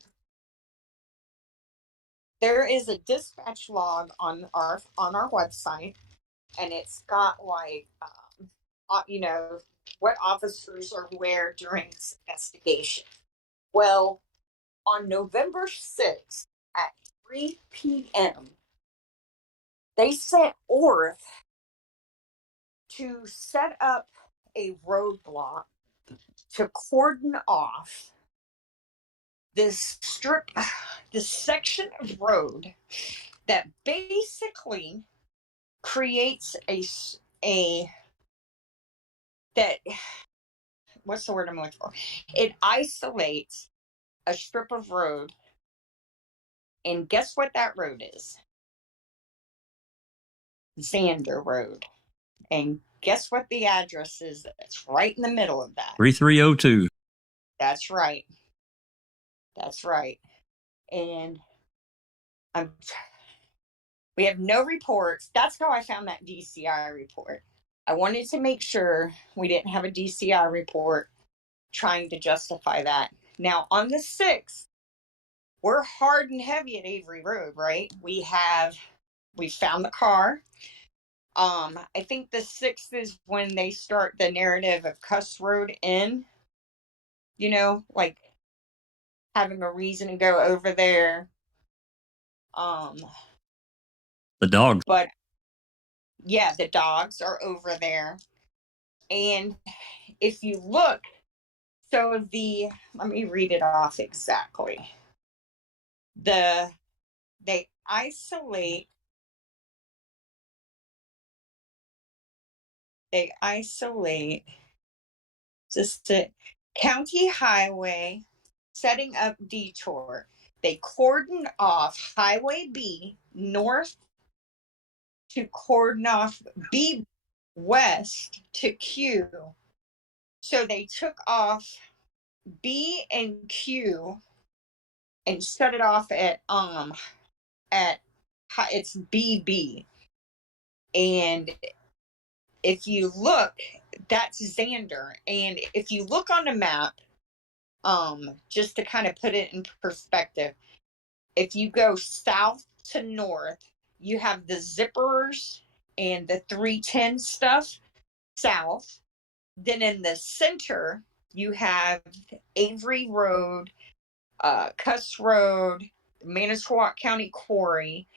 there is a dispatch log on our website, and it's got like what officers are where during this investigation. Well, on November 6th at 3 p.m., they sent Orth to set up a roadblock to cordon off this section of road that basically creates what's the word I'm looking for? It isolates a strip of road, and guess what that road is? Xander Road. And guess what the address is that's right in the middle of that? 3302. That's right. And we have no reports. That's how I found that DCI report. I wanted to make sure we didn't have a DCI report trying to justify that. Now, on the 6th, we're hard and heavy at Avery Road, right? We found the car. I think the 6th is when they start the narrative of Cuss Road in, like having a reason to go over there. The dogs. But yeah, the dogs are over there. And if you look, let me read it off exactly. They isolate just the county highway, setting up detour. They cordon off Highway B north to cordon off B west to Q. So they took off B and Q and shut it off at it's BB. And if you look, that's Xander. And if you look on the map, just to kind of put it in perspective, if you go south to north, you have the zippers and the 310 stuff south. Then in the center, you have Avery Road, Cuss Road, Manitowoc County Quarry,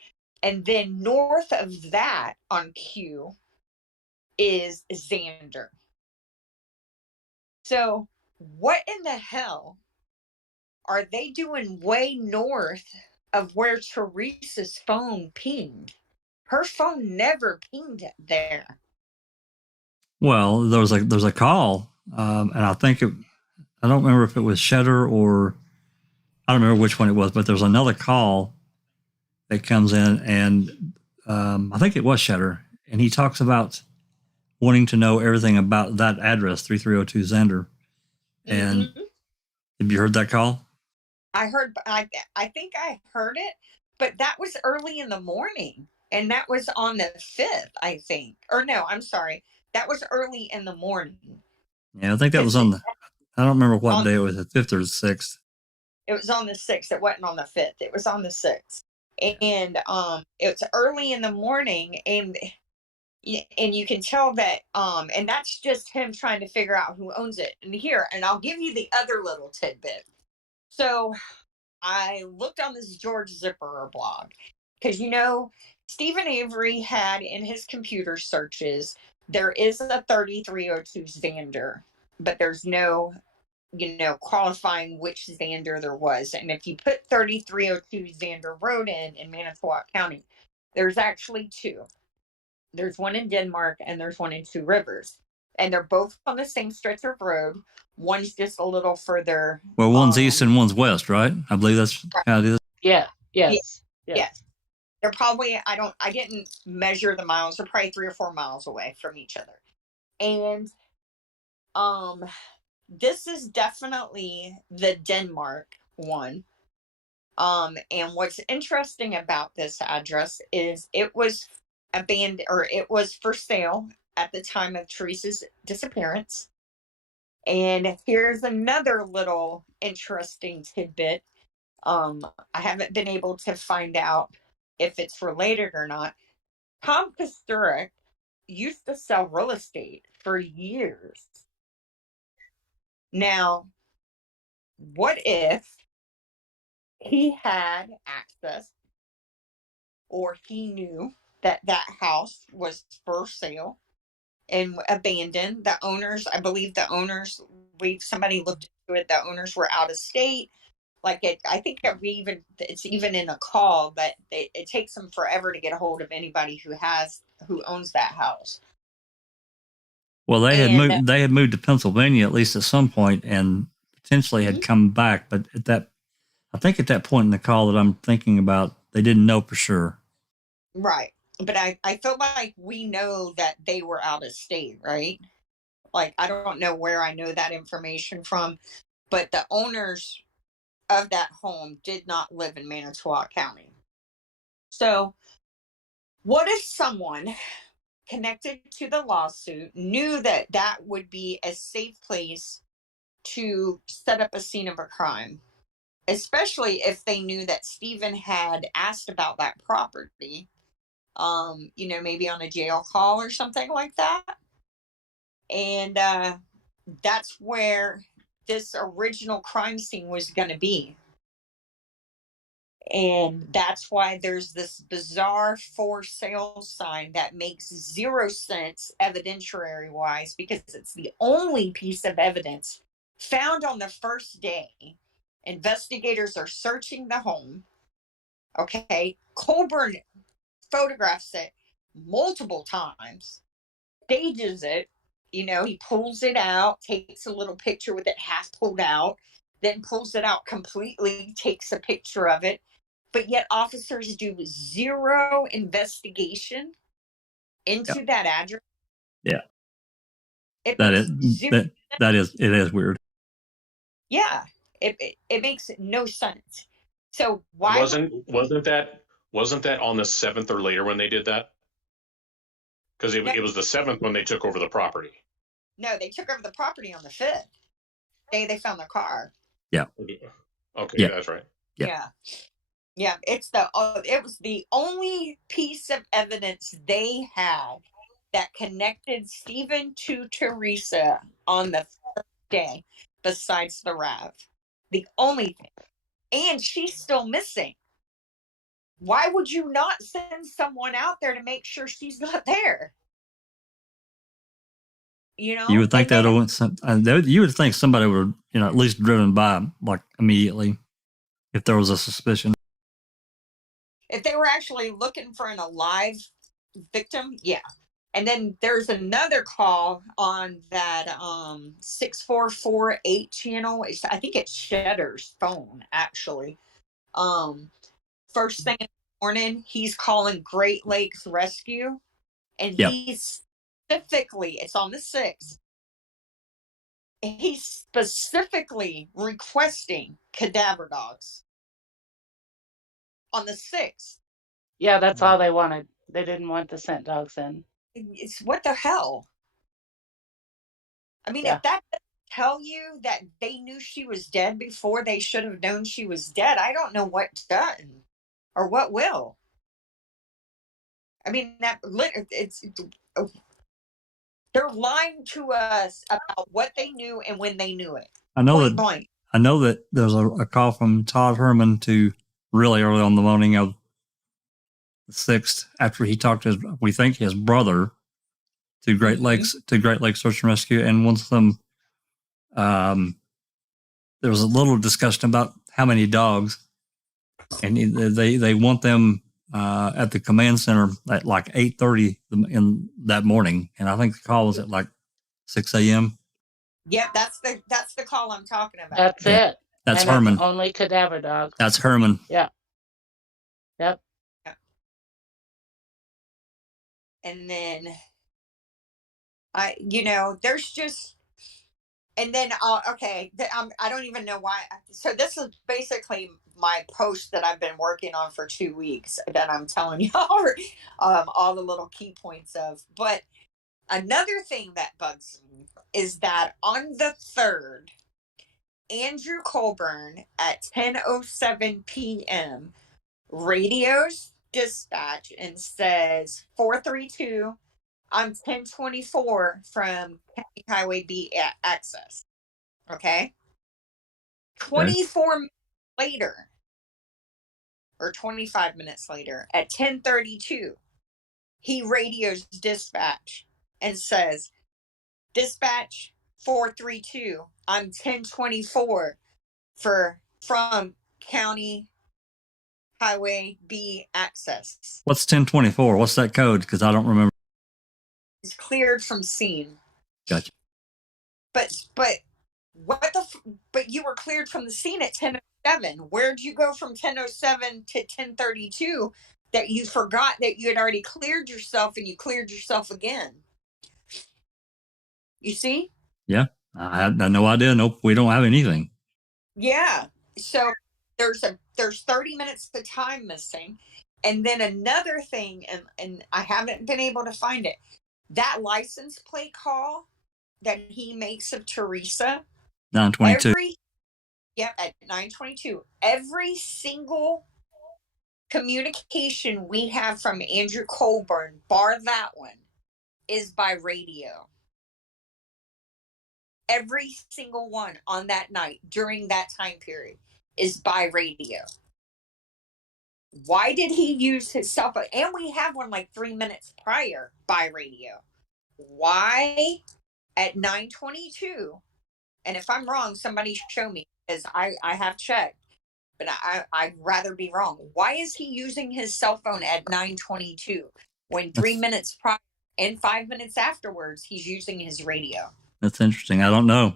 and then north of that on Q is Xander. So what in the hell are they doing way north of where Teresa's phone pinged? Her phone never pinged there. Well, there's a call, and I think I don't remember if it was Shutter or I don't remember which one it was, but there's another call that comes in, and I think it was Shutter, and he talks about wanting to know everything about that address, 3302 Xander. And have you heard that call? I think I heard it, but that was early in the morning, and that was on the 5th, I think. Or no, I'm sorry. That was early in the morning. Yeah, I think that was I don't remember what day it was, the 5th or the 6th. It was on the 6th. It wasn't on the 5th. It was on the 6th. And it's early in the morning, and you can tell that and that's just him trying to figure out who owns it. And I'll give you the other little tidbit. So I looked on this George Zipperer blog because Stephen Avery had in his computer searches there is a 3302 Xander, but there's no qualifying which Xander there was. And if you put 3302 Xander Road in Manitowoc County, there's actually two. There's one in Denmark and there's one in Two Rivers. And they're both on the same stretch of road. One's just a little further. Well, one's east and one's west, right? I believe that's how it is. Yeah. Yes. They're probably, I didn't measure the miles. They're probably 3 or 4 miles away from each other. And this is definitely the Denmark one. And what's interesting about this address is it was abandoned, or it was for sale at the time of Teresa's disappearance. And here's another little interesting tidbit. I haven't been able to find out if it's related or not. Tom Kosturek used to sell real estate for years. Now, what if he had access or he knew that that house was for sale and abandoned? The owners, I believe somebody looked into it, the owners were out of state. Like I think that it's even in a call that it takes them forever to get a hold of anybody who owns that house. Well, they had moved to Pennsylvania at least at some point, and potentially had come back. But I think at that point in the call that I'm thinking about, they didn't know for sure. Right. But I feel like we know that they were out of state, right? Like, I don't know where I know that information from, but the owners of that home did not live in Manitowoc County. So what if someone connected to the lawsuit knew that that would be a safe place to set up a scene of a crime, especially if they knew that Stephen had asked about that property, maybe on a jail call or something like that. And that's where this original crime scene was going to be. And that's why there's this bizarre for sale sign that makes zero sense evidentiary wise, because it's the only piece of evidence found on the first day. Investigators are searching the home. Okay. Colburn photographs it multiple times, stages it. He pulls it out, takes a little picture with it half pulled out, then pulls it out completely, takes a picture of it. But yet officers do zero investigation into that address. Yeah. It is weird. Yeah. It makes no sense. So why wasn't that on the 7th or later when they did that? Because it was the 7th when they took over the property. No, they took over the property on the 5th. They found the car. Yeah. Okay, yeah. That's right. Yeah. Yeah, it was the only piece of evidence they had that connected Stephen to Teresa on the first day, besides the RAV. The only thing. And she's still missing. Why would you not send someone out there to make sure she's not there? You would think you would think somebody would, at least driven by like immediately if there was a suspicion. If they were actually looking for an alive victim, yeah. And then there's another call on that 6448 channel. I think it's Shedder's phone, actually. First thing in the morning, he's calling Great Lakes Rescue. And he's specifically, it's on the 6th, he's specifically requesting cadaver dogs. On the 6th. Yeah, that's all they wanted. They didn't want the scent dogs in. It's what the hell? I mean, if that doesn't tell you that they knew she was dead before they should have known she was dead, I don't know what does or what will. I mean, they're lying to us about what they knew and when they knew it. I know that there's a call from Todd Herman to really early on the morning of the 6th, after he talked to his brother, to Great Lakes Search and Rescue, and once them there was a little discussion about how many dogs, and they want them at the command center at like 8:30 in that morning, and I think the call was at like 6 a.m. Yep, that's the call I'm talking about. That's it. That's Herman. Only cadaver dogs. That's Herman. Yeah. Yep. And then there's just, and then okay, I don't even know why. So this is basically my post that I've been working on for 2 weeks that I'm telling y'all all the little key points of. But another thing that bugs me is that on the 3rd, Andrew Colburn at 10:07 p.m. radios dispatch and says 432, I'm 1024 from County Highway B access. Okay. 24 minutes later, or 25 minutes later, at 10:32, he radios dispatch and says, dispatch 432, I'm 1024 from County Highway B access. What's 1024? What's that code? Because I don't remember. It's cleared from scene. Gotcha. But but you were cleared from the scene at 10:07. Where'd you go from 10:07 to 10:32 that you forgot that you had already cleared yourself and you cleared yourself again? You see? Yeah, I had no idea. Nope, we don't have anything. Yeah. So there's 30 minutes of time missing. And then another thing, and I haven't been able to find it, that license plate call that he makes of Teresa. 922. At 922. Every single communication we have from Andrew Colburn, bar that one, is by radio. Every single one on that night during that time period is by radio. Why did he use his cell phone? And we have one like 3 minutes prior by radio. Why at 922? And if I'm wrong, somebody show me, because I have checked, but I'd rather be wrong. Why is he using his cell phone at 922 when 3 minutes prior and 5 minutes afterwards he's using his radio? That's interesting. I don't know.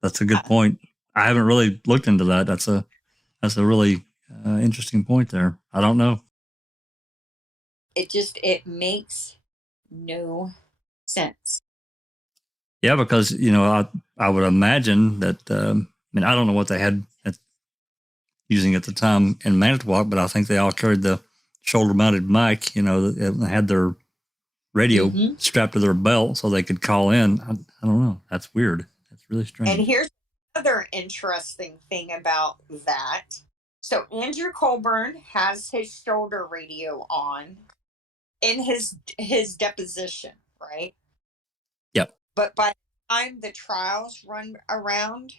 That's a good point. I haven't really looked into that. That's a really interesting point there. I don't know. It makes no sense. Yeah, because I would imagine that. I don't know what they had using at the time in Manitowoc, but I think they all carried the shoulder-mounted mic. They had their radio strapped to their belt so they could call in. I don't know. That's weird. That's really strange. And here's another interesting thing about that. So Andrew Colburn has his shoulder radio on in his deposition, right? Yep. But by the time the trials run around,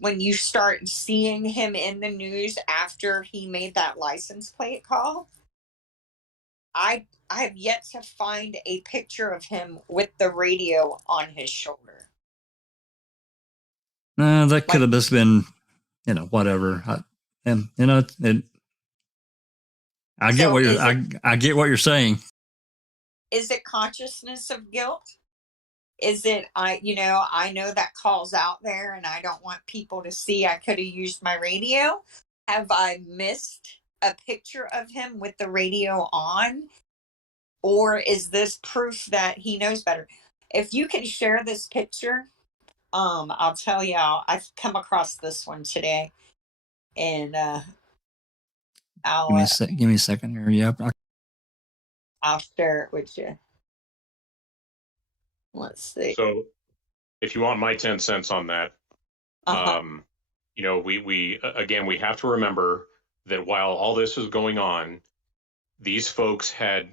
when you start seeing him in the news after he made that license plate call, I have yet to find a picture of him with the radio on his shoulder. That could have just been, whatever. I get what you're saying. Is it consciousness of guilt? Is it, I know that call's out there and I don't want people to see I could have used my radio. Have I missed a picture of him with the radio on? Or is this proof that he knows better? If you can share this picture, I'll tell you, I've come across this one today, and give me a second here. Yep, I'll share it with you. Let's see. So, if you want my 10 cents on that, we have to remember that while all this is going on, these folks had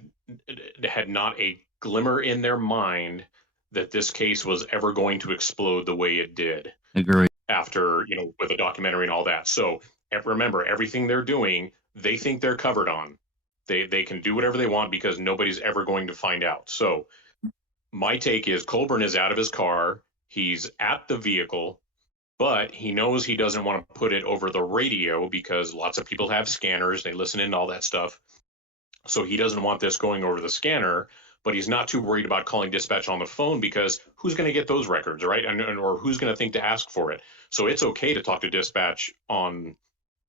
not a glimmer in their mind that this case was ever going to explode the way it did. Agree. After, with the documentary and all that. So remember, everything they're doing, they think they're covered on. They can do whatever they want because nobody's ever going to find out. So my take is Colburn is out of his car. He's at the vehicle, but he knows he doesn't want to put it over the radio because lots of people have scanners. They listen in all that stuff. So he doesn't want this going over the scanner, but he's not too worried about calling dispatch on the phone because who's going to get those records, right? Or who's going to think to ask for it? So it's okay to talk to dispatch on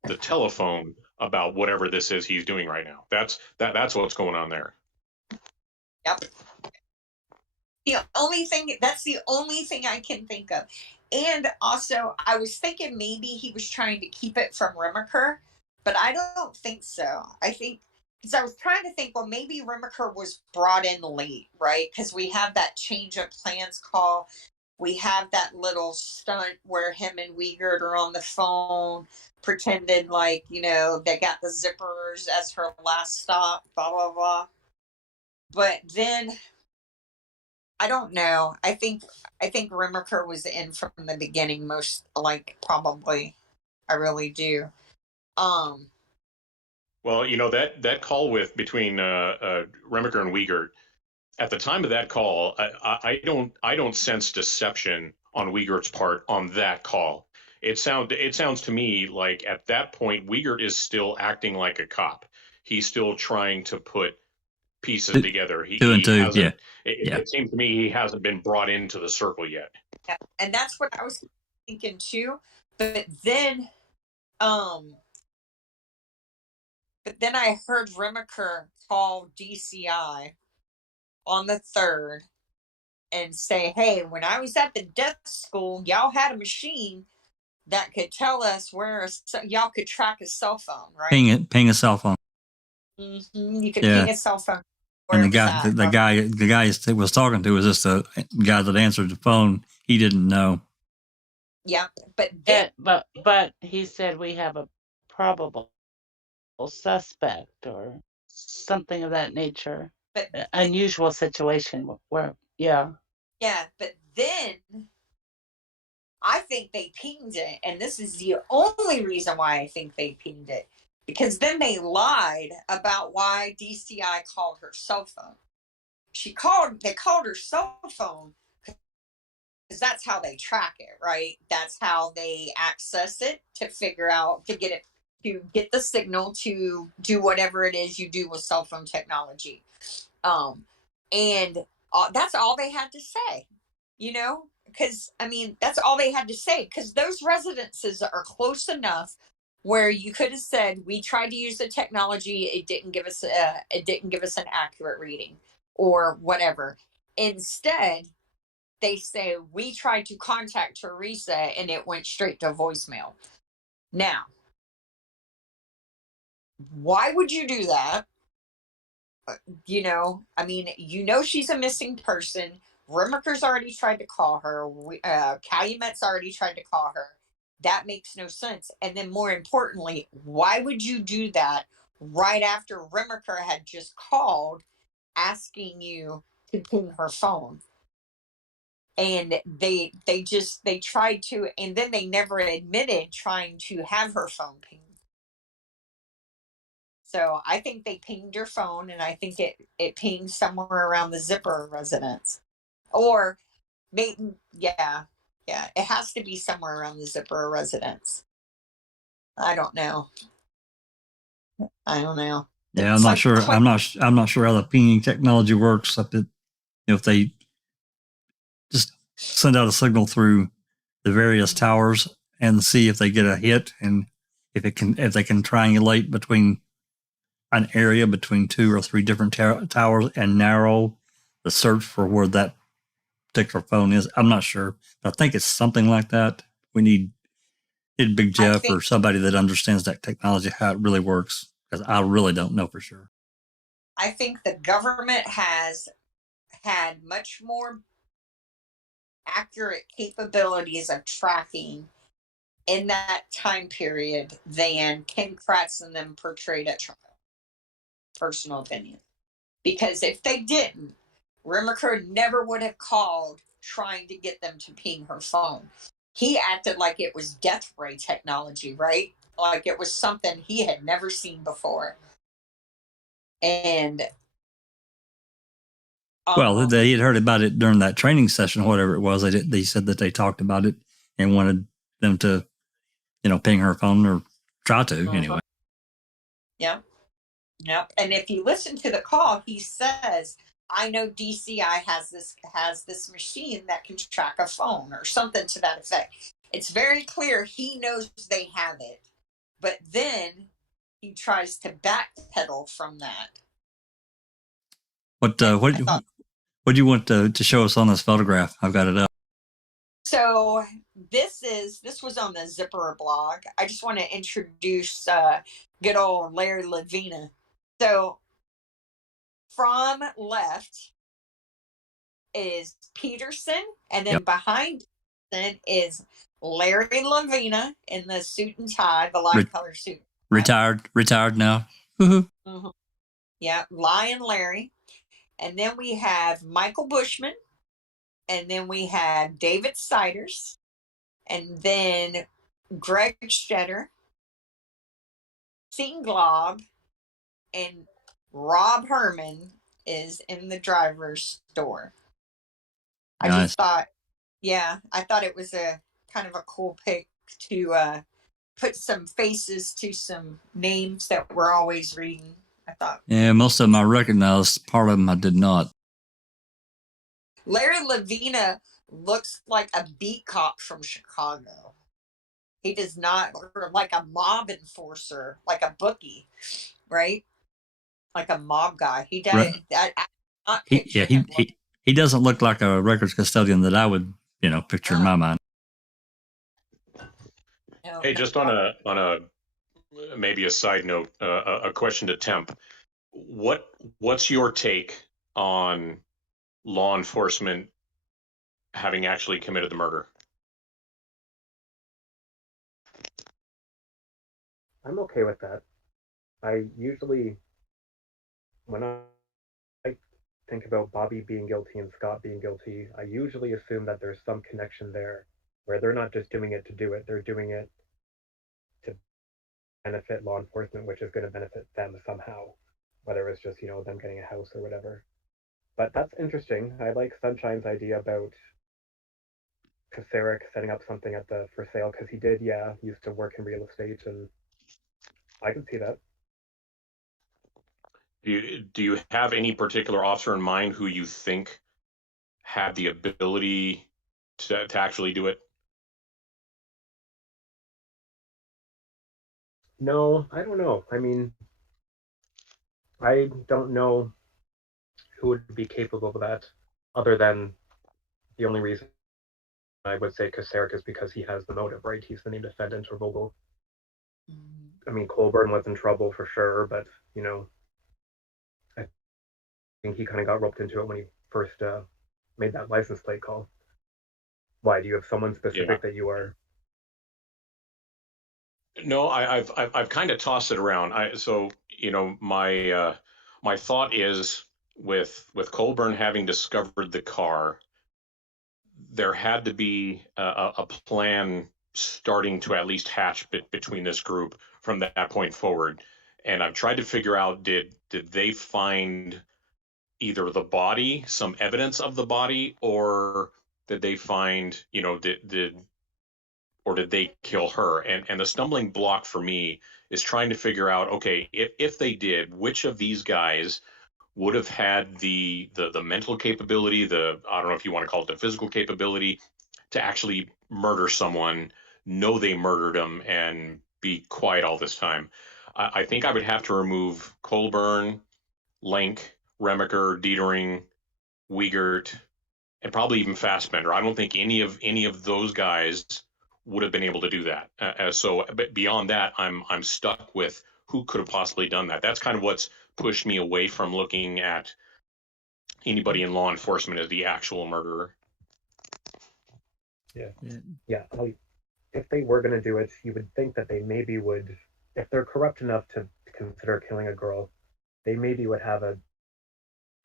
the telephone about whatever this is he's doing right now. That's what's going on there. Yep. That's the only thing I can think of. And also, I was thinking maybe he was trying to keep it from Remaker, but I don't think so. I think, because I was trying to think, well, maybe Remaker was brought in late, right? Because we have that change of plans call we have that little stunt where him and Wiegert are on the phone, pretending like, you know, they got the zippers as her last stop, blah, blah, blah. But then, I don't know. I think Rimmerker was in from the beginning, most like probably. I really do. Well, you know, that call between Remaker and Wiegert, at the time of that call, I don't sense deception on Wiegert's part on that call. It sounds to me like at that point Wiegert is still acting like a cop. He's still trying to put pieces together. He hasn't. It seems to me he hasn't been brought into the circle yet. Yeah, and that's what I was thinking too. But then I heard Remaker call DCI on the 3rd and say, "Hey, when I was at the death school, y'all had a machine that could tell us where y'all could track a cell phone, right? Ping a cell phone. Mm-hmm. You could ping a cell phone." And the guy that was talking to was just a guy that answered the phone. He didn't know. Yeah, but he said we have a probable suspect or something of that nature. But unusual situation where, yeah. But then I think they pinged it, and this is the only reason why I think they pinged it, because then they lied about why DCI called her cell phone. They called her cell phone because that's how they track it, right? That's how they access it to figure out, to get the signal to do whatever it is you do with cell phone technology. And that's all they had to say, you know, because I mean, that's all they had to say, because those residences are close enough where you could have said, we tried to use the technology, it didn't give us an accurate reading or whatever. Instead, they say, we tried to contact Teresa and it went straight to voicemail. Now, why would you do that? You know, I mean, you know, she's a missing person. Rimmerker's already tried to call her. Calumet's already tried to call her. That makes no sense. And then more importantly, why would you do that right after Rimmerker had just called asking you to ping her phone? And they tried to, and then they never admitted trying to have her phone pinged. So I think they pinged her phone, and I think it pinged somewhere around the Zipper residence, or maybe it has to be somewhere around the Zipper residence. I don't know. Yeah, I'm not sure. I'm not sure how the pinging technology works. If they just send out a signal through the various towers and see if they get a hit, and if they can triangulate between an area between 2 or 3 different towers and narrow the search for where that particular phone is. I'm not sure, but I think it's something like that. We need Big Jeff or somebody that understands that technology, how it really works, because I really don't know for sure. I think the government has had much more accurate capabilities of tracking in that time period than Ken Kratz and them portrayed at trial. Personal opinion. Because if they didn't, Rimmerker never would have called trying to get them to ping her phone. He acted like it was death ray technology, right? Like it was something he had never seen before. And well, they had heard about it during that training session, whatever it was. They said that they talked about it and wanted them to, ping her phone or try to anyway. Yep. And if you listen to the call, he says, I know DCI has this machine that can track a phone or something to that effect. It's very clear he knows they have it, but then he tries to backpedal from that. What do you want to show us on this photograph? I've got it up. So this was on the Zipper blog. I just want to introduce good old Larry Lavina. So from left is Peterson, and then behind Peterson is Larry Lavina in the suit and tie, the light color suit. Retired now. Mm-hmm. Yeah, Lion Larry. And then we have Michael Bushman. And then we have David Siders. And then Greg Shetter, Seton Glob, and Rob Herman is in the driver's door. Nice. I just thought, I thought it was a kind of a cool pick to put some faces to some names that we're always reading. I thought. Yeah, most of them I recognized. Part of them I did not. Larry Lavina looks like a beat cop from Chicago. He does not, or like a mob enforcer, like a bookie, right? Like a mob guy. He does that. He doesn't look like a records custodian that I would, picture in my mind. No, hey, just on a maybe a side note, a question to Temp. What's your take on law enforcement having actually committed the murder? I'm okay with that. I usually, when I think about Bobby being guilty and Scott being guilty, I usually assume that there's some connection there where they're not just doing it to do it, they're doing it to benefit law enforcement, which is going to benefit them somehow, whether it's just, them getting a house or whatever. But that's interesting. I like Sunshine's idea about Kasarik setting up something at the for sale, because he did, used to work in real estate, and I can see that. Do you have any particular officer in mind who you think had the ability to actually do it? No, I don't know. I mean, I don't know who would be capable of that, other than the only reason I would say Kasarik is because he has the motive, right? He's the named defendant, or Vogel. I mean, Colburn was in trouble for sure, but, I think he kind of got roped into it when he first made that license plate call. Why, do you have someone specific that you are? No, I've kind of tossed it around. My thought is with Colburn having discovered the car, there had to be a plan starting to at least hatch between this group from that point forward. And I've tried to figure out, did they find either the body, some evidence of the body, or did they find, did they kill her? And the stumbling block for me is trying to figure out, okay, if they did, which of these guys would have had the mental capability, I don't know if you want to call it the physical capability, to actually murder someone, know they murdered them, and be quiet all this time. I think I would have to remove Colburn, Lenk, Remaker, Dietering, Wiegert, and probably even Fassbender. I don't think any of those guys would have been able to do that. But beyond that, I'm stuck with who could have possibly done that. That's kind of what's pushed me away from looking at anybody in law enforcement as the actual murderer. Yeah. If they were going to do it, you would think that they maybe would, if they're corrupt enough to consider killing a girl, they maybe would have a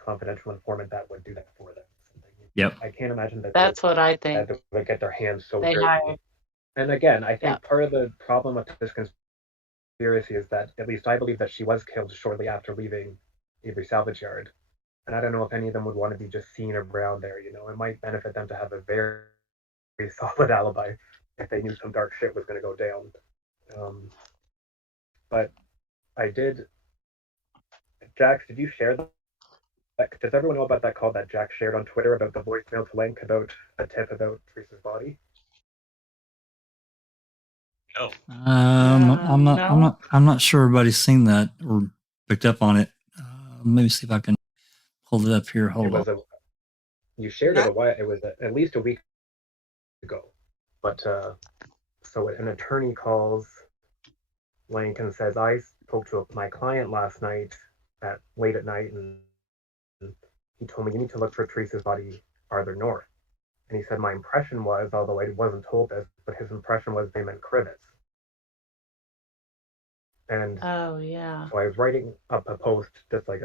confidential informant that would do that for them. Yep. I can't imagine that. That's what I think. That would get their hands so They dirty. hired. And again, I think part of the problem with this conspiracy is that, at least I believe, that she was killed shortly after leaving Avery salvage yard. And I don't know if any of them would want to be just seen around there. It might benefit them to have a very, very solid alibi if they knew some dark shit was going to go down. But I did. Jax, did you share that? Does everyone know about that call that Jack shared on Twitter about the voicemail to Link about a tip about Teresa's body? No. I'm not sure everybody's seen that or picked up on it. Let me see if I can hold it up here. Hold on. You shared it a while. It was at least a week ago. But so an attorney calls Link and says, I spoke to my client last night late at night, and he told me, you need to look for Teresa's body farther north. And he said, my impression was, although I wasn't told this, but his impression was they meant Crivets. And oh yeah. so I was writing up a post just like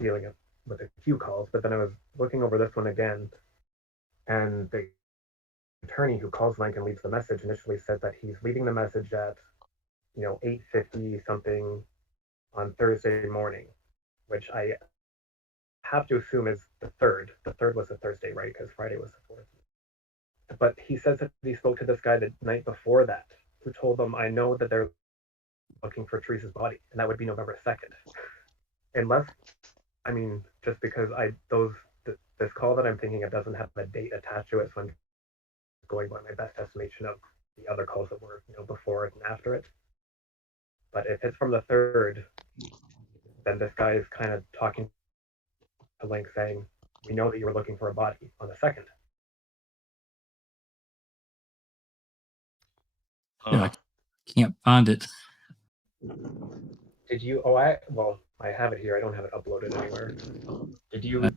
dealing with a few calls, but then I was looking over this one again, and the attorney who calls Link and leaves the message initially said that he's leaving the message at 8:50 something on Thursday morning, which I have to assume is the 3rd. The 3rd was a Thursday, right? Because Friday was the 4th. But he says that he spoke to this guy the night before that, who told him, I know that they're looking for Teresa's body, and that would be November 2nd. Unless, I mean, just because this call that I'm thinking of doesn't have a date attached to it, so I'm going by my best estimation of the other calls that were, before it and after it. But if it's from the 3rd, then this guy is kind of talking to Link saying, we know that you were looking for a body on the 2nd. Yeah, I can't find it. Did you? I have it here. I don't have it uploaded anywhere. Did you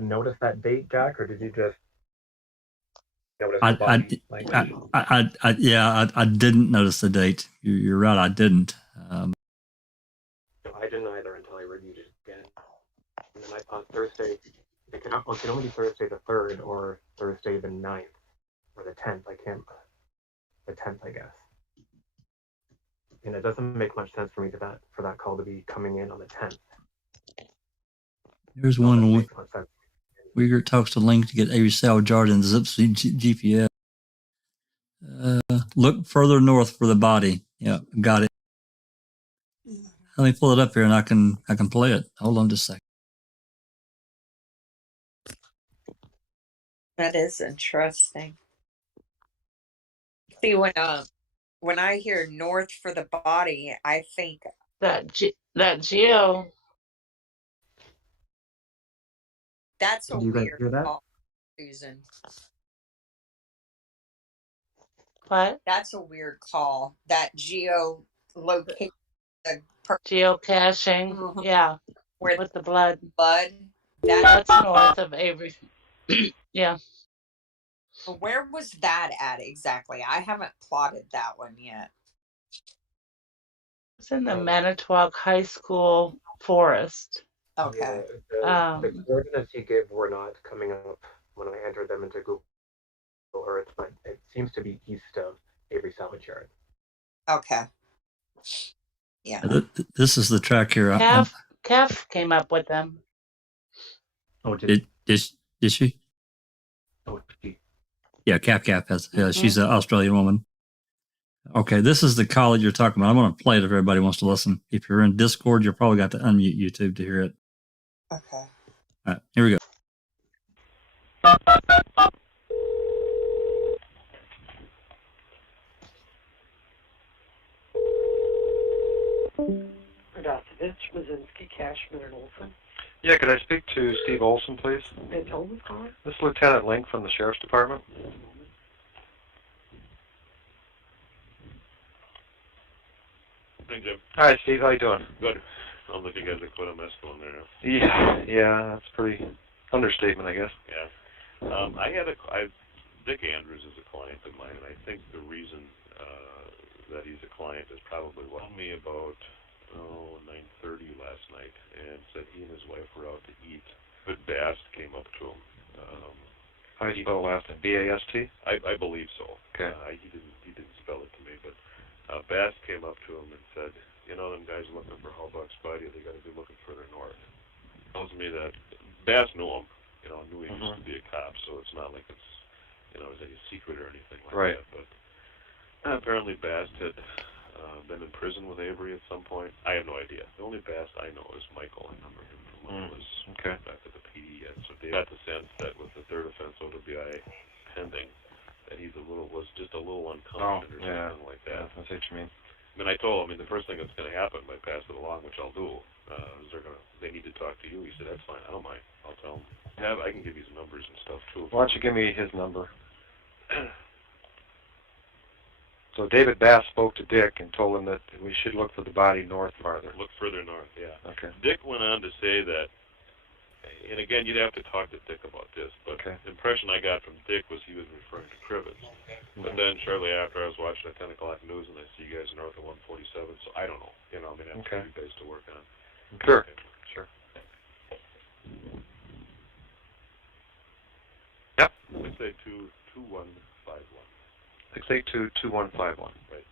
notice that date, Jack, or did you just notice the body language? I didn't notice the date. You're right, I didn't. I didn't either until I reviewed it again. And then I thought Thursday, it can only be Thursday the 3rd or Thursday the 9th or the 10th. The 10th, I guess. And it doesn't make much sense for me for that call to be coming in on the 10th. There's one Uyghur talks to Link to get Avery salvage yard and zips GPS. Look further north for the body. Yeah, got it. Let me pull it up here and I can play it. Hold on just a second. That is interesting. See, when I hear north for the body, I think that Geo. That's a weird call, Susan. What? That's a weird call. That geocaching. Geocaching, yeah. With the blood. That's north of Avery. Yeah. Where was that at exactly? I haven't plotted that one yet. It's in the Manitowoc High School forest. Okay. The coordinates you gave were not coming up when I entered them into Google Earth, but it seems to be east of Avery Salvage Yard. Okay. Yeah. This is the track here. Kef came up with them. Oh, did she? Oh, she. Yeah, Cap has. Yeah, she's an Australian woman. Okay, this is the call that you're talking about. I'm going to play it if everybody wants to listen. If you're in Discord, you'll probably got to unmute YouTube to hear it. Okay. All right, here we go. Dassey, Mazinski, Cashman, and Olson. Yeah, could I speak to Steve Olson, please? It's Olson calling. This is Lieutenant Link from the Sheriff's Department. Hey, Jim. Hi, Steve. How you doing? Good. Sounds like you guys are quite a mess going there Yeah, now. that's pretty understatement, I guess. Yeah. Dick Andrews is a client of mine, and I think the reason that he's a client is probably what me about 9:30 last night, and said he and his wife were out to eat. But Bast came up to him. How do you spell last name? B-A-S-T? I believe so. Okay. He didn't spell it to me, but Bast came up to him and said, them guys looking for Halbach's body, they got to be looking further north. Tells me that Bast knew him, knew he used to be a cop, so it's not like it's, it's a secret or anything like that. But apparently Bast had been in prison with Avery at some point. I have no idea. The only Bast I know is Michael. I remember him from when I was back at the PD yet. So they got the sense that with the third offense OWI pending, that he was just a little unconfident or something like that. Yeah, that's what you mean. I told him, the first thing that's going to happen, I pass it along, which I'll do, is they need to talk to you. He said, that's fine, I don't mind. I'll tell them. I can give you some numbers and stuff, too. Why don't you give me his number? So David Bass spoke to Dick and told him that we should look for the body north farther. Look further north, yeah. Okay. Dick went on to say that And again, you'd have to talk to Dick about this, but the impression I got from Dick was he was referring to Crivets. But then shortly after, I was watching the 10 o'clock news, and I see you guys are north of 147, so I don't know. You know, I mean, that's for you guys to work on. Sure. Sure. Yep. 682-2151. 682-2151. Right.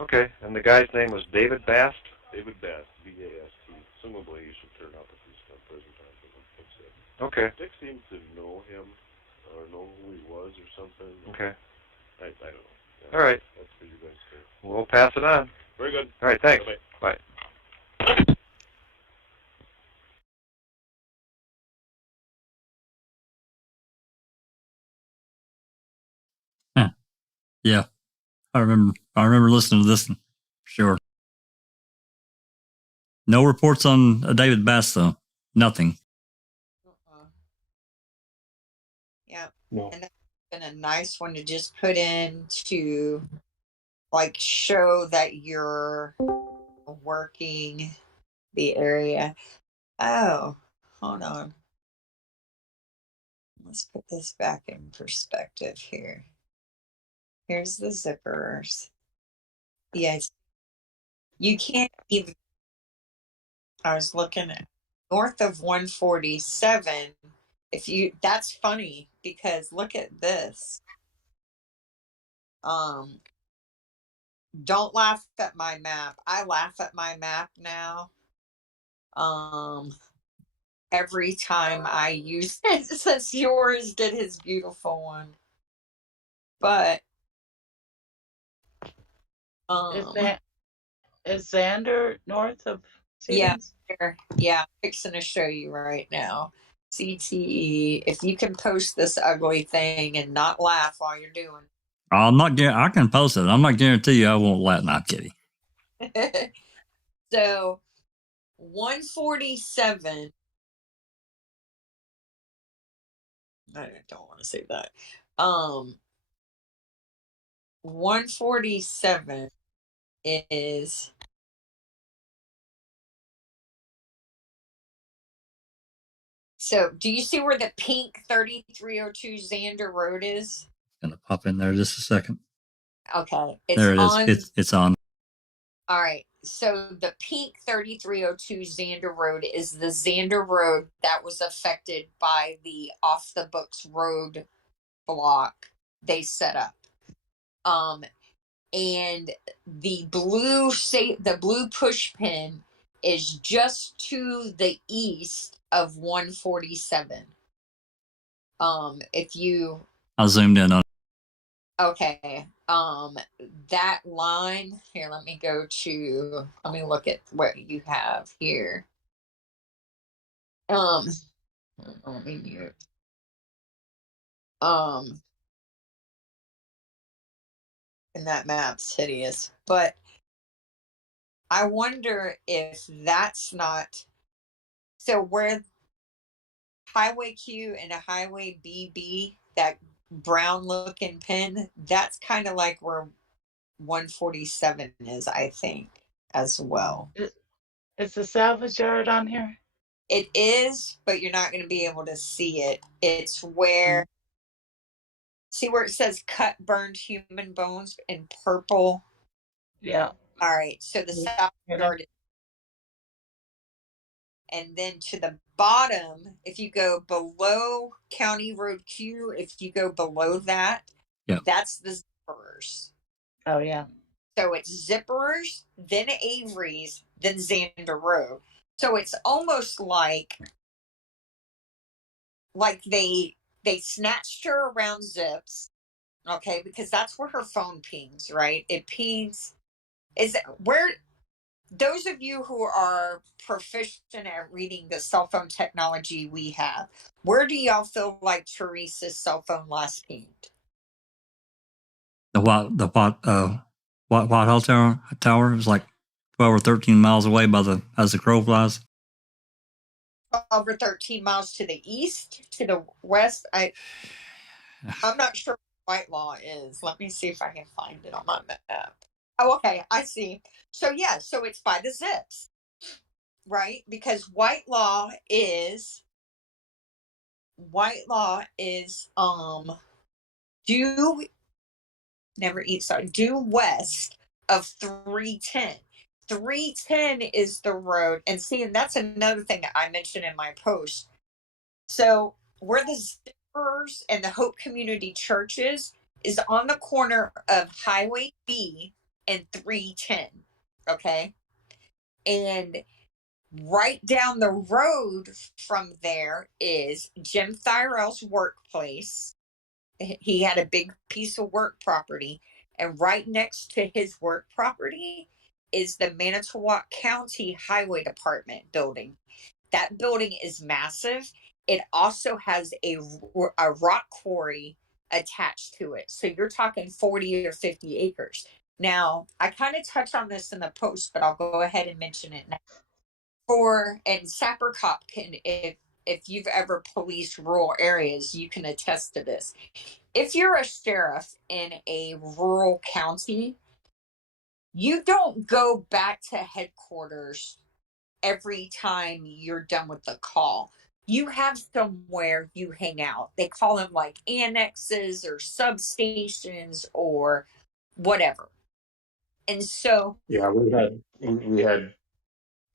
Okay, and the guy's name was David Bast? David Bast, B-A-S-T. Presumably you should turn out if he's got prison time for him. That's it. Okay. Dick seems to know him, or know who he was or something. Okay. I don't know. Yeah, all right. That's for you guys to... We'll pass it on. Very good. All right, thanks. Bye-bye. Bye. Yeah, I remember listening to this one, for sure. No reports on David Bass, though. Nothing. Yeah. No. And that's been a nice one to just put in to, like, show that you're working the area. Oh, hold on. Let's put this back in perspective here. Here's the zippers. Yes. You can't even, I was looking at north of 147. That's funny because look at this. Don't laugh at my map. I laugh at my map now. Every time I use it, since yours did his beautiful one. But is Xander north of Stevens? Yeah, fixing to show you right now. CTE. If you can post this ugly thing and not laugh while you're doing I can post it. I'm not guarantee you I won't laugh. No, I'm kidding. So 147. I don't want to say that. 147 is so do you see where the pink 3302 Xander Road is? Gonna pop in there just a second. Okay. There it is. It's on. All right. So the pink 3302 Xander Road is the Xander Road that was affected by the off the books road block they set up. And the blue push pin is just to the east of 147. If you I zoomed in on. Okay. That line here, let me look at what you have here. Let me mute. And that map's hideous, but I wonder if that's not so where Highway Q and a Highway BB, that brown looking pin, that's kind of like where 147 is, I think, as well. Is the salvage yard on here? It is, but you're not going to be able to see it. It's where, see where it says cut burned human bones in purple? Yeah. All right, so the salvage yard is, and then to the bottom, if you go below County Road Q, if you go below that, that's the zippers. Oh, yeah. So it's zippers, then Avery's, then Xander Road. So it's almost like they snatched her around zips, okay, because that's where her phone pings, right? It pings. Is where those of you who are proficient at reading the cell phone technology we have, where do y'all feel like Teresa's cell phone last pinged? The Whitehall Tower was like 12 or 13 miles away as the crow flies. 12 or 13 miles to the east, to the west. I'm not sure what Whitelaw is. Let me see if I can find it on my map. Oh, okay, I see. So yeah, so it's by the zips, right? Because Whitelaw is white law is due west of 310. 310 is the road, and see, and that's another thing that I mentioned in my post. So where the Zippers and the Hope Community Church is on the corner of Highway B and 310. Okay. And right down the road from there is Jim Thyrell's workplace. He had a big piece of work property, and right next to his work property is the Manitowoc County Highway Department building. That building is massive. It also has a rock quarry attached to it. So you're talking 40 or 50 acres. Now, I kind of touched on this in the post, but I'll go ahead and mention it now. And Sapper Cop can, if you've ever policed rural areas, you can attest to this. If you're a sheriff in a rural county, you don't go back to headquarters every time you're done with the call. You have somewhere you hang out. They call them like annexes or substations or whatever. And so yeah, we had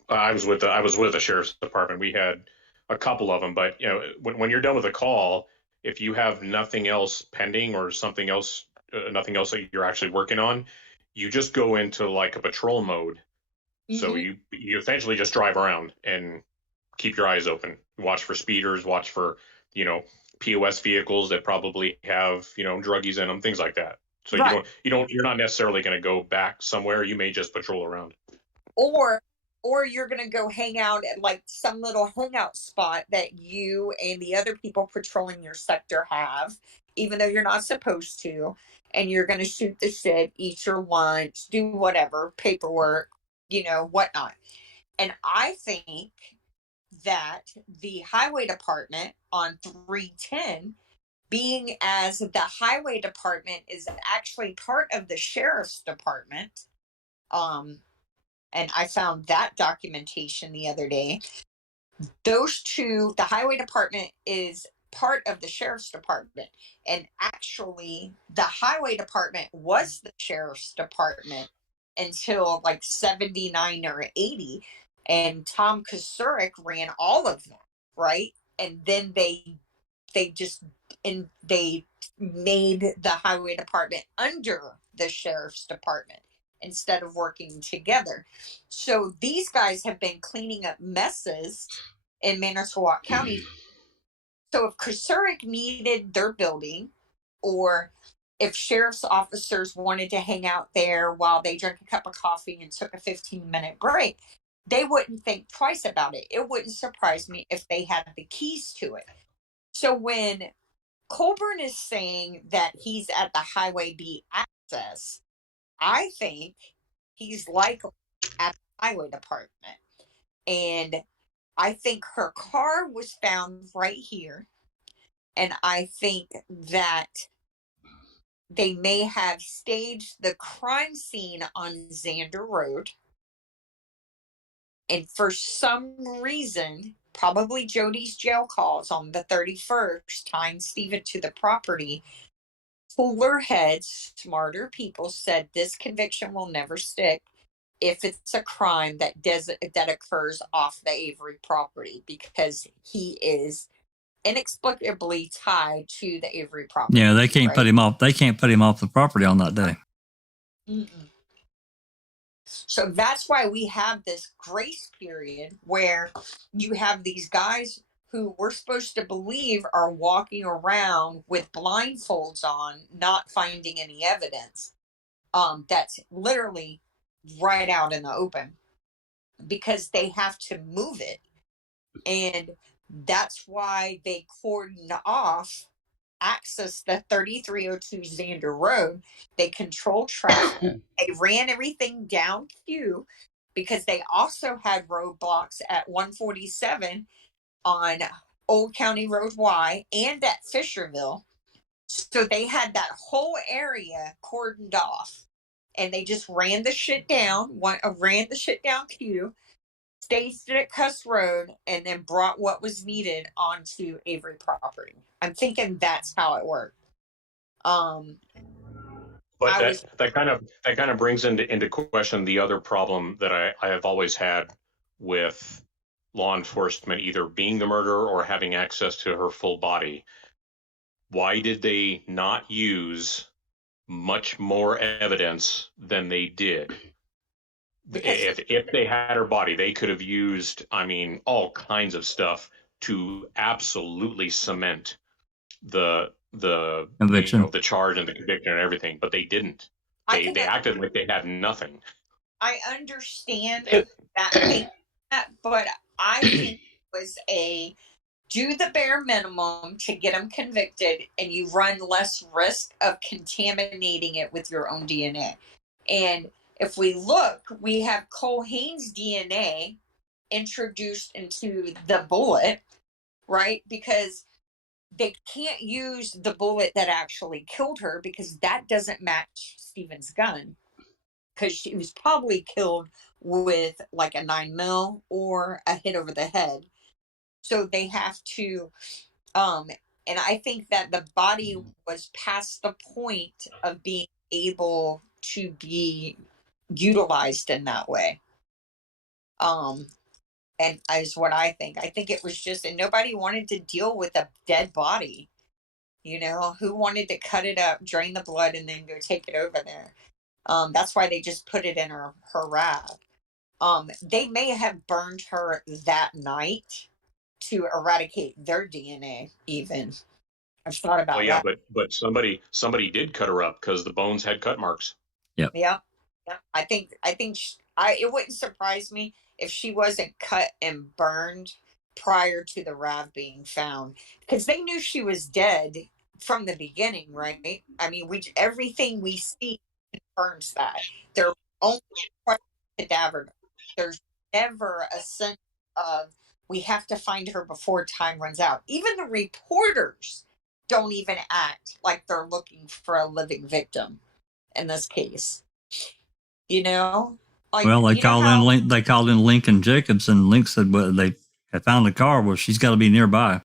I was with the sheriff's department. We had a couple of them, but you know, when you're done with a call, if you have nothing else pending or something else, nothing else that you're actually working on, you just go into like a patrol mode. So you essentially just drive around and keep your eyes open. Watch for speeders, watch for, POS vehicles that probably have, druggies in them, things like that. So right. you're not necessarily going to go back somewhere. You may just patrol around. Or you're going to go hang out at like some little hangout spot that you and the other people patrolling your sector have, even though you're not supposed to. And you're going to shoot the shit, eat your lunch, do whatever, paperwork, whatnot. And I think that the highway department on 310, being as the highway department is actually part of the sheriff's department, and I found that documentation the other day. Those two, the highway department is part of the sheriff's department. And actually, the highway department was the sheriff's department until like 79 or 80. And Tom Kasurik ran all of them, right? And then they made the highway department under the sheriff's department instead of working together. So these guys have been cleaning up messes in Manitowoc County. So if Kasurik needed their building, or if sheriff's officers wanted to hang out there while they drank a cup of coffee and took a 15-minute break, they wouldn't think twice about it. It wouldn't surprise me if they had the keys to it. So when Colburn is saying that he's at the Highway B access, I think he's likely at the highway department. And I think her car was found right here. And I think that they may have staged the crime scene on Xander Road. And for some reason, probably Jody's jail calls on the 31st, tying Stephen to the property, cooler heads, smarter people said this conviction will never stick if it's a crime that occurs off the Avery property, because he is inexplicably tied to the Avery property. Yeah, they can't put him off. They can't put him off the property on that day. Mm-mm. So that's why we have this grace period where you have these guys who we're supposed to believe are walking around with blindfolds on, not finding any evidence. That's literally right out in the open, because they have to move it. And that's why they cordoned off access the 3302 Xander Road. They controlled traffic. They ran everything down Q, because they also had roadblocks at 147 on Old County Road Y and at Fisherville. So they had that whole area cordoned off, and they just ran the shit down Q. staged it at Cuss Road, and then brought what was needed onto Avery property. I'm thinking that's how it worked. But that kind of brings into question the other problem that I have always had with law enforcement either being the murderer or having access to her full body. Why did they not use much more evidence than they did? If they had her body, they could have used, I mean, all kinds of stuff to absolutely cement the Conviction. the charge and the conviction and everything, but they didn't. They acted like they had nothing. I understand that, but I think it was do the bare minimum to get them convicted, and you run less risk of contaminating it with your own DNA. And if we look, we have Cole Haynes' DNA introduced into the bullet, right? Because they can't use the bullet that actually killed her because that doesn't match Stephen's gun. Because she was probably killed with like a 9mm or a hit over the head. So they have to, and I think that the body was past the point of being able to be utilized in that way. And is what I think. I think it was just, and nobody wanted to deal with a dead body. You know, who wanted to cut it up, drain the blood, and then go take it over there? That's why they just put it in her RAV. They may have burned her that night to eradicate their DNA. Even I've thought about that. But somebody did cut her up because the bones had cut marks. Yeah. I think it wouldn't surprise me if she wasn't cut and burned prior to the RAV being found, because they knew she was dead from the beginning, right? I mean, everything we see confirms that. There only cadaver. There's never a sense of we have to find her before time runs out. Even the reporters don't even act like they're looking for a living victim in this case. You know? Like, well, they called in Lincoln Jacobs, and Link said, well, they had found the car. Well, she's got to be nearby.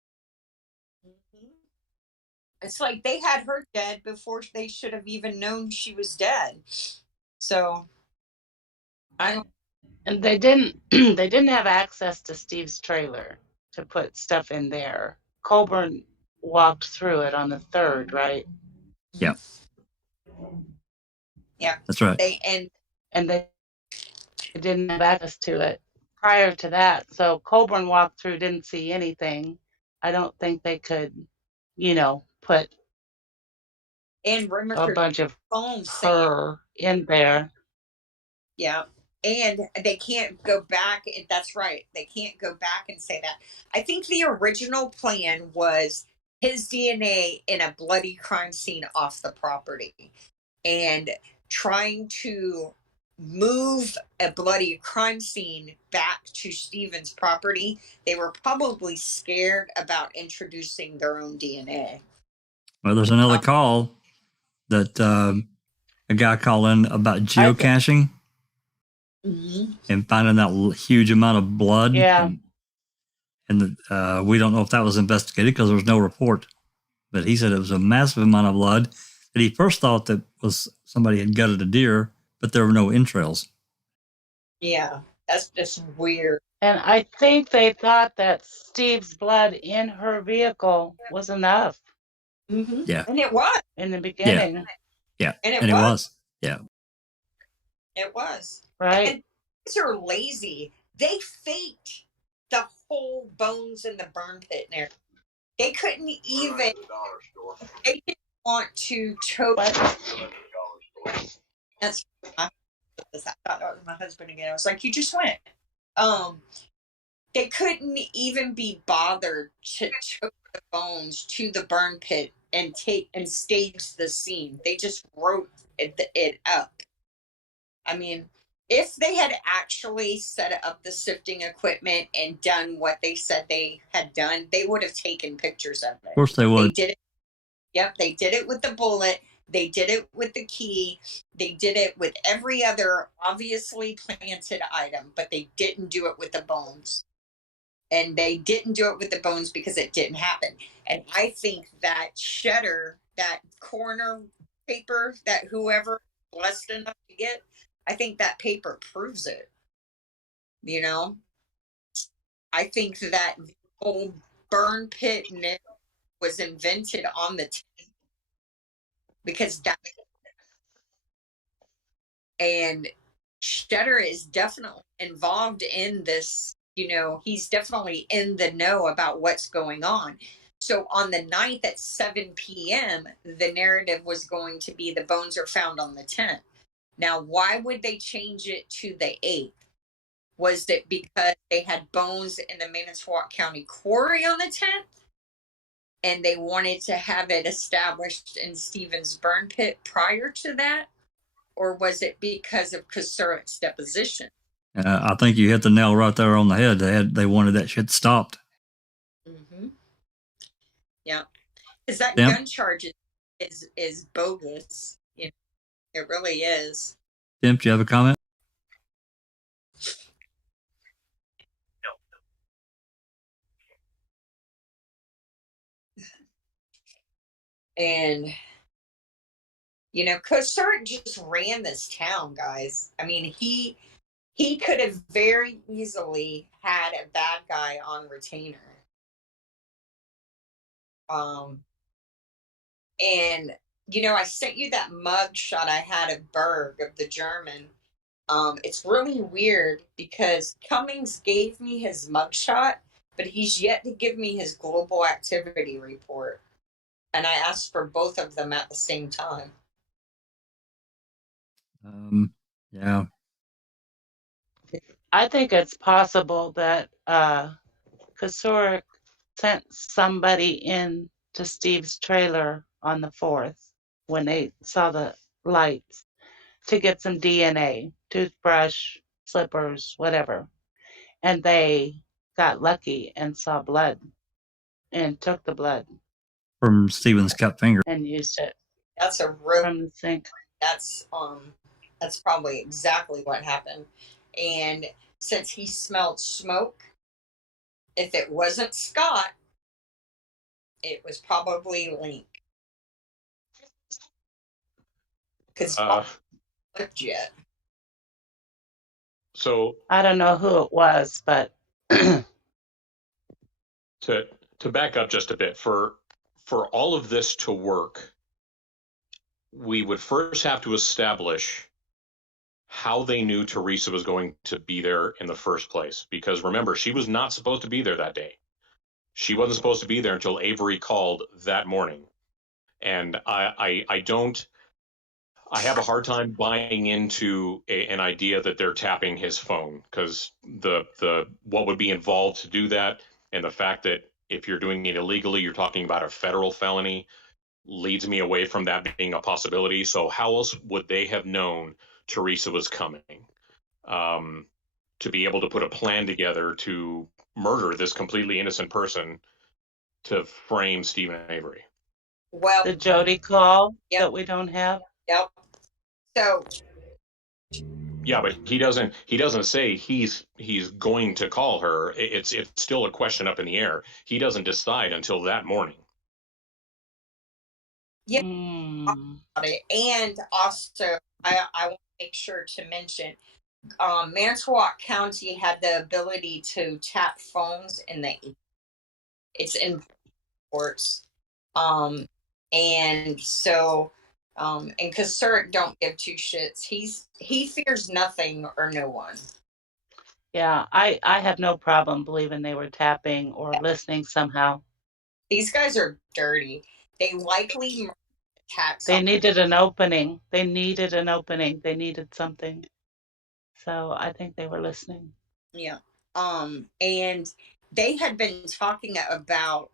It's like they had her dead before they should have even known she was dead. So and they didn't have access to Steve's trailer to put stuff in there. Colburn walked through it on the 3rd, right? Yeah. Yeah. That's right. They didn't have access to it prior to that. So Colburn walked through, didn't see anything. I don't think they could, put a bunch of her in there. Yeah. And they can't go back. That's right. They can't go back and say that. I think the original plan was his DNA in a bloody crime scene off the property, and trying to move a bloody crime scene back to Stephen's property. They were probably scared about introducing their own DNA. Well, there's another call that a guy called in about geocaching. Mm-hmm. And finding that huge amount of blood. Yeah. And we don't know if that was investigated because there was no report. But he said it was a massive amount of blood that he first thought that was somebody had gutted a deer, but there were no entrails. Yeah, that's just weird. And I think they thought that Steve's blood in her vehicle was enough. Mm-hmm. Yeah. And it was. In the beginning. Yeah. And it was. Yeah. It was. Right. And these are lazy. They faked the whole bones in the burn pit in there. They couldn't even. They didn't want to choke. That's. I thought that was my husband again. I was like, you just went. They couldn't even be bothered to choke the bones to the burn pit and stage the scene. They just wrote it up. I mean, if they had actually set up the sifting equipment and done what they said they had done, they would have taken pictures of it. Of course they would. They did it. Yep, they did it with the bullet. They did it with the key. They did it with every other obviously planted item, but they didn't do it with the bones. And they didn't do it with the bones because it didn't happen. And I think that shedder, that corner paper that whoever blessed enough to get, I think that paper proves it. You know, I think that the whole burn pit nail was invented on the because that, and Shedder is definitely involved in this. You know, he's definitely in the know about what's going on. So on the 9th at 7 p.m., the narrative was going to be the bones are found on the 10th. Now, why would they change it to the 8th? Was it because they had bones in the Manitowoc County Quarry on the 10th? And they wanted to have it established in Stevens Burn Pit prior to that? Or was it because of Kosurik's deposition? I think you hit the nail right there on the head. They wanted that shit stopped. Mm-hmm. Yeah, because that Tim? gun charge is bogus. You know, it really is. Tim, do you have a comment? And you know, Kosurik just ran this town, guys. I mean, he could have very easily had a bad guy on retainer. And you know, I sent you that mug shot I had of Berg of the German. It's really weird because Cummings gave me his mugshot, but he's yet to give me his global activity report. And I asked for both of them at the same time. Yeah. I think it's possible that Kosurik sent somebody in to Steve's trailer on the 4th when they saw the lights to get some DNA, toothbrush, slippers, whatever. And they got lucky and saw blood and took the blood From Steven's cut finger. and used it. That's a real from the sink. That's probably exactly what happened. And since he smelled smoke, if it wasn't Scott, it was probably Link. Because lived yet. So I don't know who it was, but to back up just a bit, for all of this to work, we would first have to establish how they knew Teresa was going to be there in the first place. Because remember, she was not supposed to be there that day. She wasn't supposed to be there until Avery called that morning. And I have a hard time buying into an idea that they're tapping his phone, because the what would be involved to do that, and the fact that if you're doing it illegally, you're talking about a federal felony, leads me away from that being a possibility. So how else would they have known Teresa was coming? To be able to put a plan together to murder this completely innocent person to frame Stephen Avery. Well, the Jody call that we don't have. Yep. So. Yeah, but he doesn't say he's going to call her. It's still a question up in the air. He doesn't decide until that morning. Yeah. And also, I want to make sure to mention, Manitowoc County had the ability to tap phones in it's in courts. And so, and Kosurik don't give two shits. He fears nothing or no one. Yeah, I have no problem believing they were tapping or listening somehow. These guys are dirty. They likely attacked. They needed an opening. They needed something. So I think they were listening. Yeah. And they had been talking about,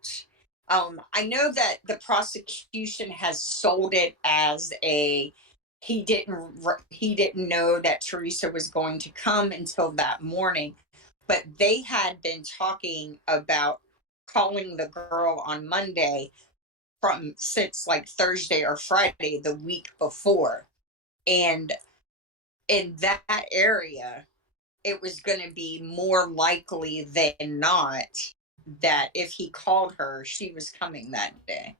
I know that the prosecution has sold it as he didn't know that Teresa was going to come until that morning, but they had been talking about calling the girl on Monday from since like Thursday or Friday the week before. And in that area, it was going to be more likely than not that if he called her, she was coming that day.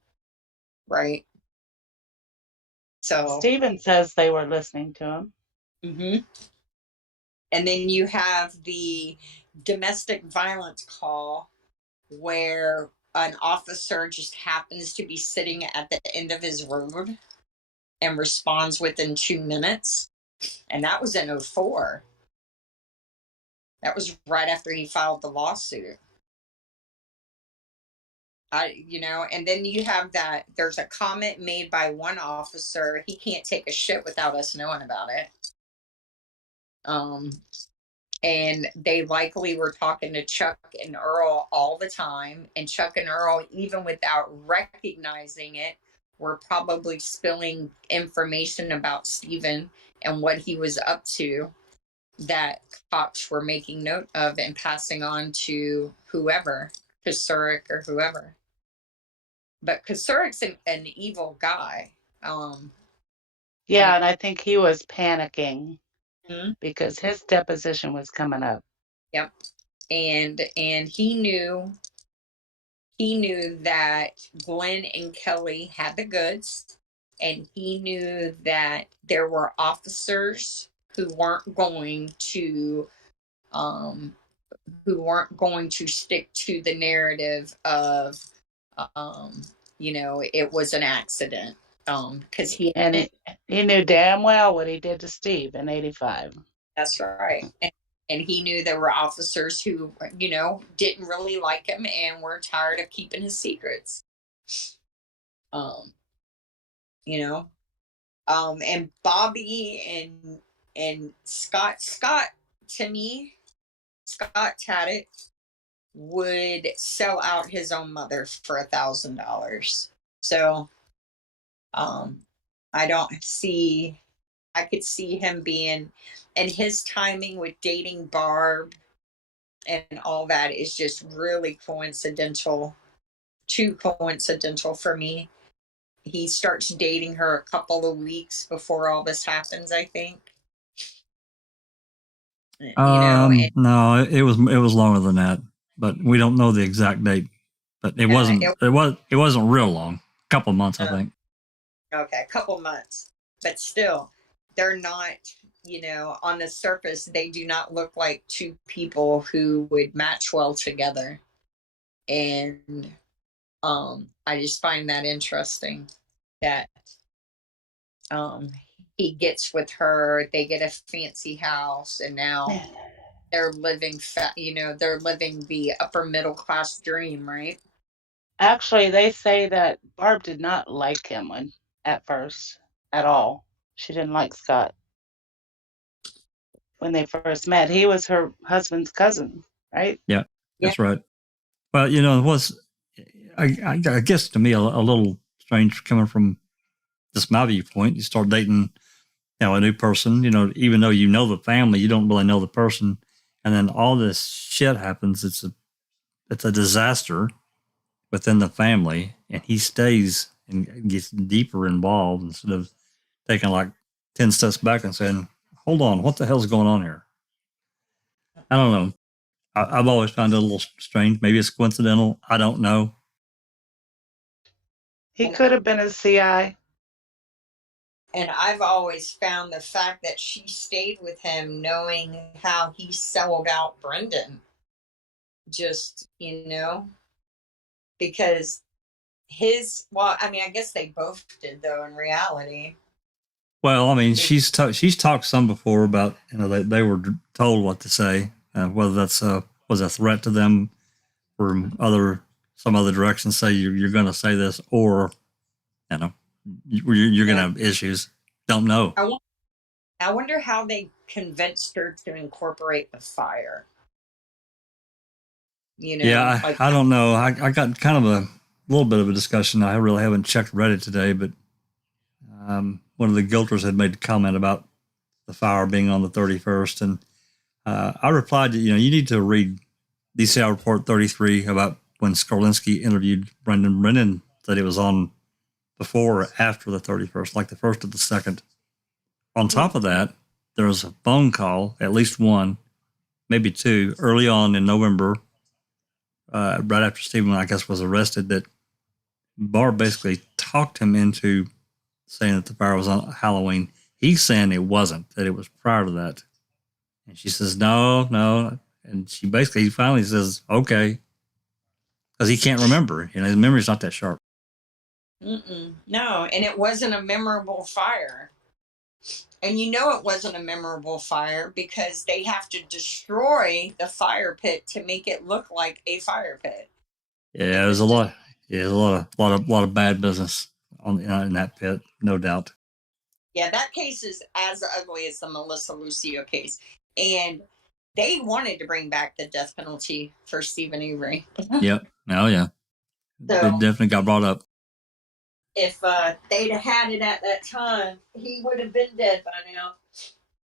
Right? So Steven says they were listening to him. Mm-hmm. And then you have the domestic violence call where an officer just happens to be sitting at the end of his road and responds within 2 minutes. And that was in 2004. That was right after he filed the lawsuit. And then you have that there's a comment made by one officer, he can't take a shit without us knowing about it. And they likely were talking to Chuck and Earl all the time. And Chuck and Earl, even without recognizing it, were probably spilling information about Steven and what he was up to that cops were making note of and passing on to whoever, Kasurik or whoever. But Kasurik's an evil guy. Yeah, and I think he was panicking Mm-hmm. because his deposition was coming up. Yep. And he knew that Glenn and Kelly had the goods, and he knew that there were officers who weren't going to stick to the narrative of it was an accident, because he knew damn well what he did to Steve in 85. That's right. And he knew there were officers who, didn't really like him and were tired of keeping his secrets. And Bobby and Scott, to me, Scott Taddick would sell out his own mother for $1,000. So, I could see him being, and his timing with dating Barb and all that is just really coincidental, too coincidental for me. He starts dating her a couple of weeks before all this happens, I think. No, it was longer than that, but we don't know the exact date. But it wasn't real long. A couple of months, I think. Okay, a couple months, but still, they're not. On the surface, they do not look like two people who would match well together, and I just find that interesting that he gets with her, they get a fancy house, and now they're living they're living the upper middle class dream, right? Actually, they say that Barb did not like him at first at all. She didn't like Scott when they first met. He was her husband's cousin, right? Yeah, that's right. Well, it was, I guess to me, a little strange coming from just my viewpoint. You start dating, a new person, even though you know the family, you don't really know the person. And then all this shit happens. It's a disaster within the family. And he stays and gets deeper involved instead of taking like 10 steps back and saying, hold on, what the hell's going on here? I don't know. I've always found it a little strange. Maybe it's coincidental. I don't know. He could have been a CI. And I've always found the fact that she stayed with him knowing how he sold out Brendan. Just, because I guess they both did, though, in reality. Well, I mean, she's talked some before about, they were told what to say, whether that's was a threat to them from some other direction, say you're going to say this, or, you're going to have issues. Don't know. I wonder how they convinced her to incorporate the fire. Yeah, I don't know. I got kind of a little bit of a discussion. I really haven't checked Reddit today, but one of the guilters had made a comment about the fire being on the 31st, and I replied to, you need to read DCI Report 33 about when Skorlinski interviewed Brendan. Brendan said it was on before or after the 31st, like the 1st or the 2nd. On top of that, there was a phone call, at least one, maybe two, early on in November, right after Stephen, I guess, was arrested, that Barb basically talked him into saying that the fire was on Halloween. He's saying it wasn't, that it was prior to that. And she says, no. And she basically finally says, okay, because he can't remember. His memory's not that sharp. No, and it wasn't a memorable fire. And it wasn't a memorable fire because they have to destroy the fire pit to make it look like a fire pit. Yeah, there's a lot. Yeah, there's a lot of bad business in that pit, no doubt. Yeah, that case is as ugly as the Melissa Lucio case, and they wanted to bring back the death penalty for Stephen Avery. Yep. Oh yeah. So, it definitely got brought up. If they'd have had it at that time, he would have been dead by now.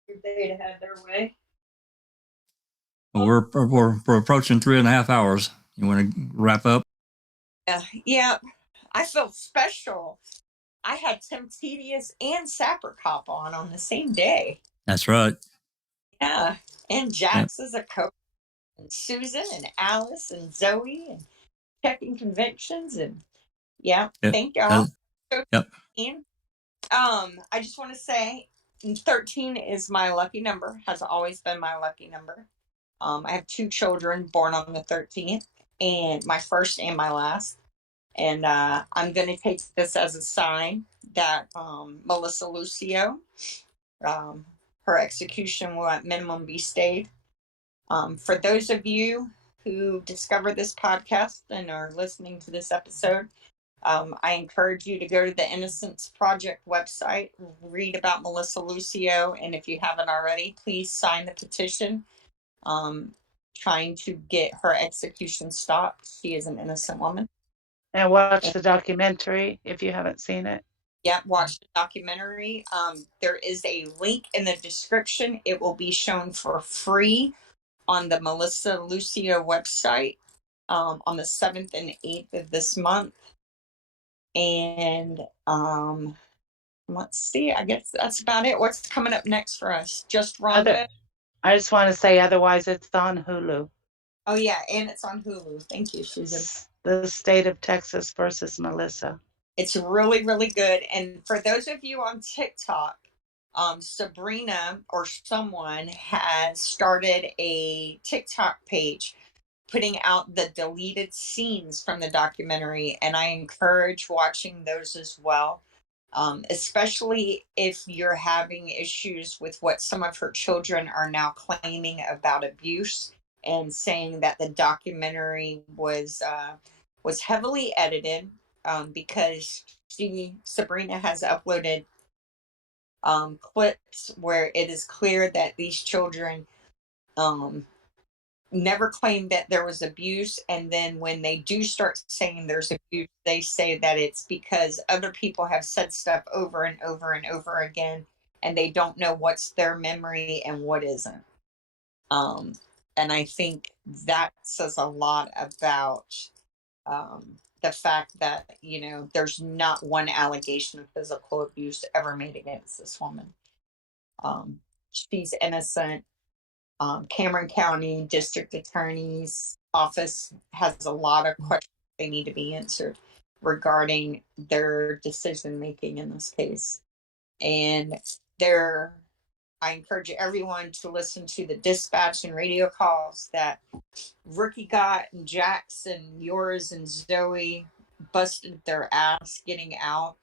If they'd have had their way. Well, we're approaching 3.5 hours. You want to wrap up? Yeah. I felt special. I had Tim Tedious and Sapper Cop on the same day. That's right. Yeah. And Jax is a coach. And Susan and Alice and Zoe and checking convictions. And thank y'all. Yep. I just want to say 13 is my lucky number, has always been my lucky number. I have 2 children born on the 13th, and my first and my last. And I'm going to take this as a sign that Melissa Lucio, her execution will at minimum be stayed. For those of you who discovered this podcast and are listening to this episode, I encourage you to go to the Innocence Project website, read about Melissa Lucio, and if you haven't already, please sign the petition trying to get her execution stopped. She is an innocent woman. And watch the documentary if you haven't seen it. Yeah, watch the documentary. There is a link in the description. It will be shown for free on the Melissa Lucio website on the 7th and 8th of this month. And let's see, I guess that's about it. What's coming up next for us? Just Rhonda? I just want to say, otherwise it's on Hulu. Oh yeah, and it's on Hulu. Thank you, Susan. The State of Texas versus Melissa. It's really, really good. And for those of you on TikTok, Sabrina or someone has started a TikTok page putting out the deleted scenes from the documentary, and I encourage watching those as well, especially if you're having issues with what some of her children are now claiming about abuse and saying that the documentary was heavily edited because Sabrina has uploaded clips where it is clear that these children never claimed that there was abuse, and then when they do start saying there's abuse, they say that it's because other people have said stuff over and over and over again, and they don't know what's their memory and what isn't. And I think that says a lot about the fact that there's not one allegation of physical abuse ever made against this woman. She's innocent. Cameron County District Attorney's Office has a lot of questions they need to be answered regarding their decision making in this case. And I encourage everyone to listen to the dispatch and radio calls that Rookie got, and Jackson, yours, and Zoe busted their ass getting out.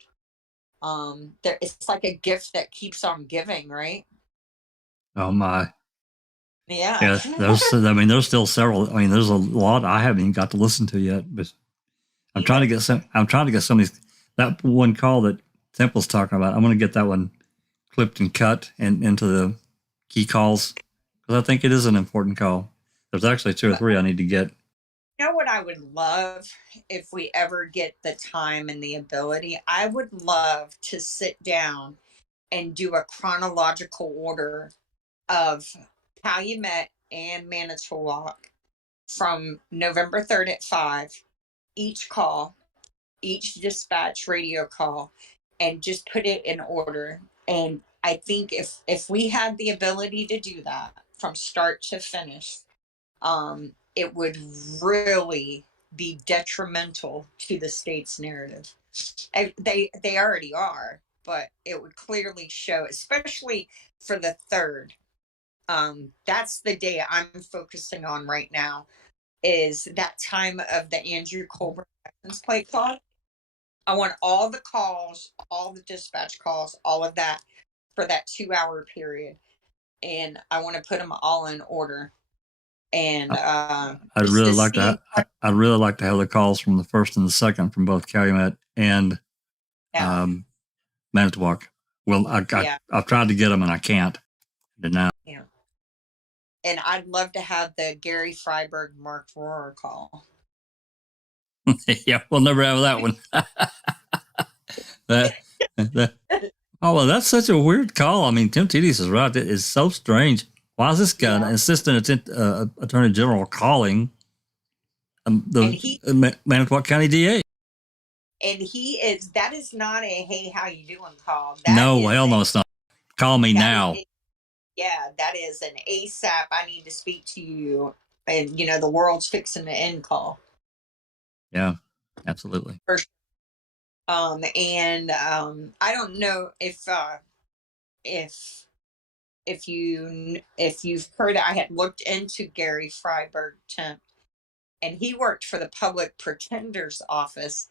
It's like a gift that keeps on giving, right? Oh my. Yeah. There's still several. There's a lot I haven't even got to listen to yet, but I'm trying to get some of these. That one call that Temple's talking about, I'm going to get that one clipped and cut and into the key calls, because I think it is an important call. There's actually 2 or 3 I need to get. You know what I would love if we ever get the time and the ability? I would love to sit down and do a chronological order of Calumet and Manitowoc from November 3rd at 5, each call, each dispatch radio call and just put it in order. And I think if we had the ability to do that from start to finish, it would really be detrimental to the state's narrative. They already are, but it would clearly show, especially for the 3rd. That's the day I'm focusing on right now, is that time of the Andrew Colbert license plate call. I want all the calls, all the dispatch calls, all of that for that 2-hour period. And I want to put them all in order. And I'd really like to. I'd really like to have the calls from the 1st and the 2nd from both Calumet and Manitowoc. Well, I've tried to get them and I can't. Now. Yeah. And I'd love to have the Gary Freiberg Mark Rohrer call. Yeah, we'll never have that one. Oh, well, that's such a weird call. I mean, Tim Tedious is right. It is so strange. Why is this guy, an assistant attorney general, calling the Manitowoc County DA? And that is not a "hey, how you doing" call. No, hell no, it's not. Call me now. That is an ASAP, I need to speak to you, and the world's fixing to end call. Yeah, absolutely. For sure. And I don't know if you've heard, I had looked into Gary Freiberg Temp, and he worked for the Public Pretender's Office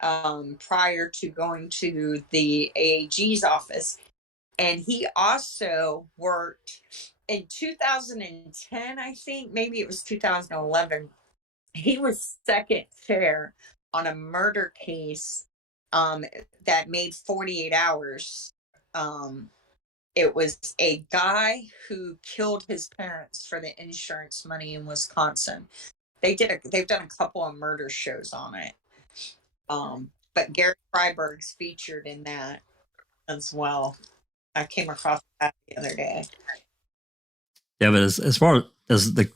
prior to going to the AAG's office. And he also worked in 2010, I think, maybe it was 2011. He was second chair on a murder case that made 48 hours. It was a guy who killed his parents for the insurance money in Wisconsin. They've done a couple of murder shows on it. But Gary Freiberg's featured in that as well. I came across that the other day. Yeah, but as far as the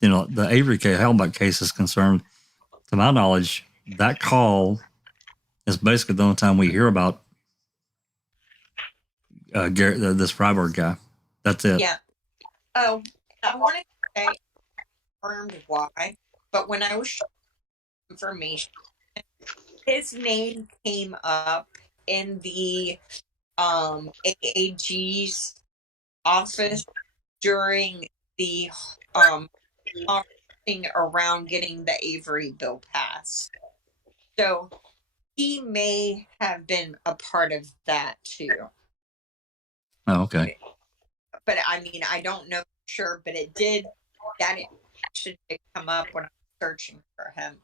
Avery Helmbuck case is concerned, to my knowledge, that call is basically the only time we hear about this Freiberg guy. That's it. Yeah. Oh, I wanted to say confirmed why, but when I was showing information, his name came up in the AAG's office during the thing around getting the Avery bill passed. So he may have been a part of that too. Oh, okay. But I mean, I don't know for sure, but that information did come up when I was searching for him.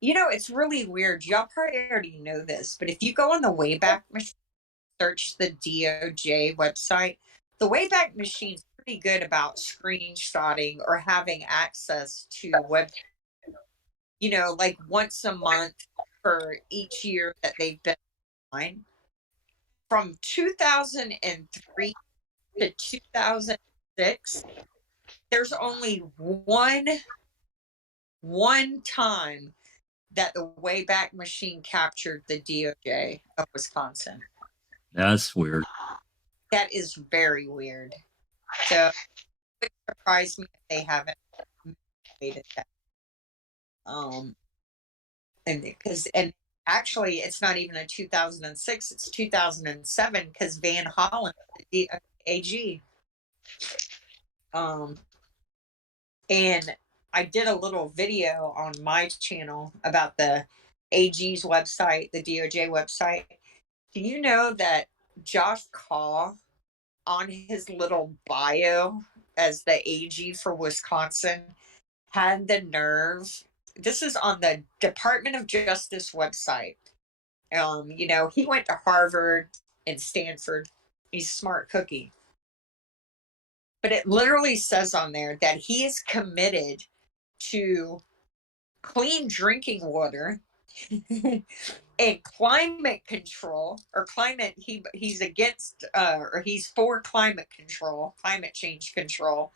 It's really weird. Y'all probably already know this, but if you go on the Wayback Machine, search the DOJ website, the Wayback Machine's pretty good about screenshotting or having access to web, like once a month for each year that they've been online. From 2003 to 2006, there's only one time that the Wayback Machine captured the DOJ of Wisconsin. That's weird. That is very weird. So it would surprise me if they haven't made that. And actually, it's not even a 2006; it's 2007 because Van Hollen, the AG. And I did a little video on my channel about the AG's website, the DOJ website. Do you know that Josh Kaw, on his little bio as the AG for Wisconsin, had the nerve? This is on the Department of Justice website. He went to Harvard and Stanford. He's a smart cookie. But it literally says on there that he is committed to clean drinking water and climate control, or he's against or he's for climate change control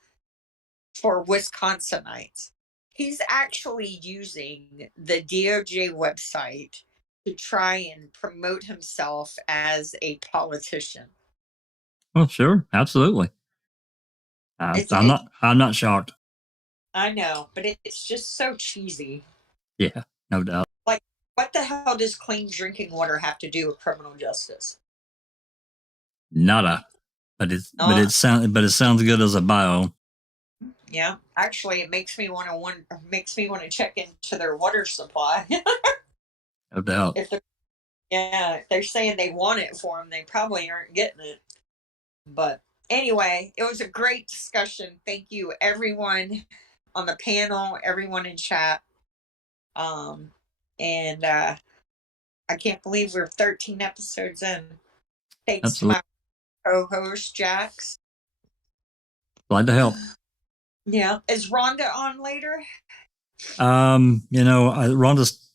for Wisconsinites. He's actually using the DOJ website to try and promote himself as a politician. Oh, sure, absolutely. I'm not shocked. I know, but it's just so cheesy. Yeah, no doubt. Like, what the hell does clean drinking water have to do with criminal justice? Nada. But it sounds good as a bio. Yeah, actually, it makes me want to check into their water supply. No doubt. If they're saying they want it for them, they probably aren't getting it. But anyway, it was a great discussion. Thank you, everyone on the panel, everyone in chat. And I can't believe we're 13 episodes in. Thanks Absolutely. to my co-host, Jax. Glad to help. Yeah. Is Rhonda on later? Rhonda's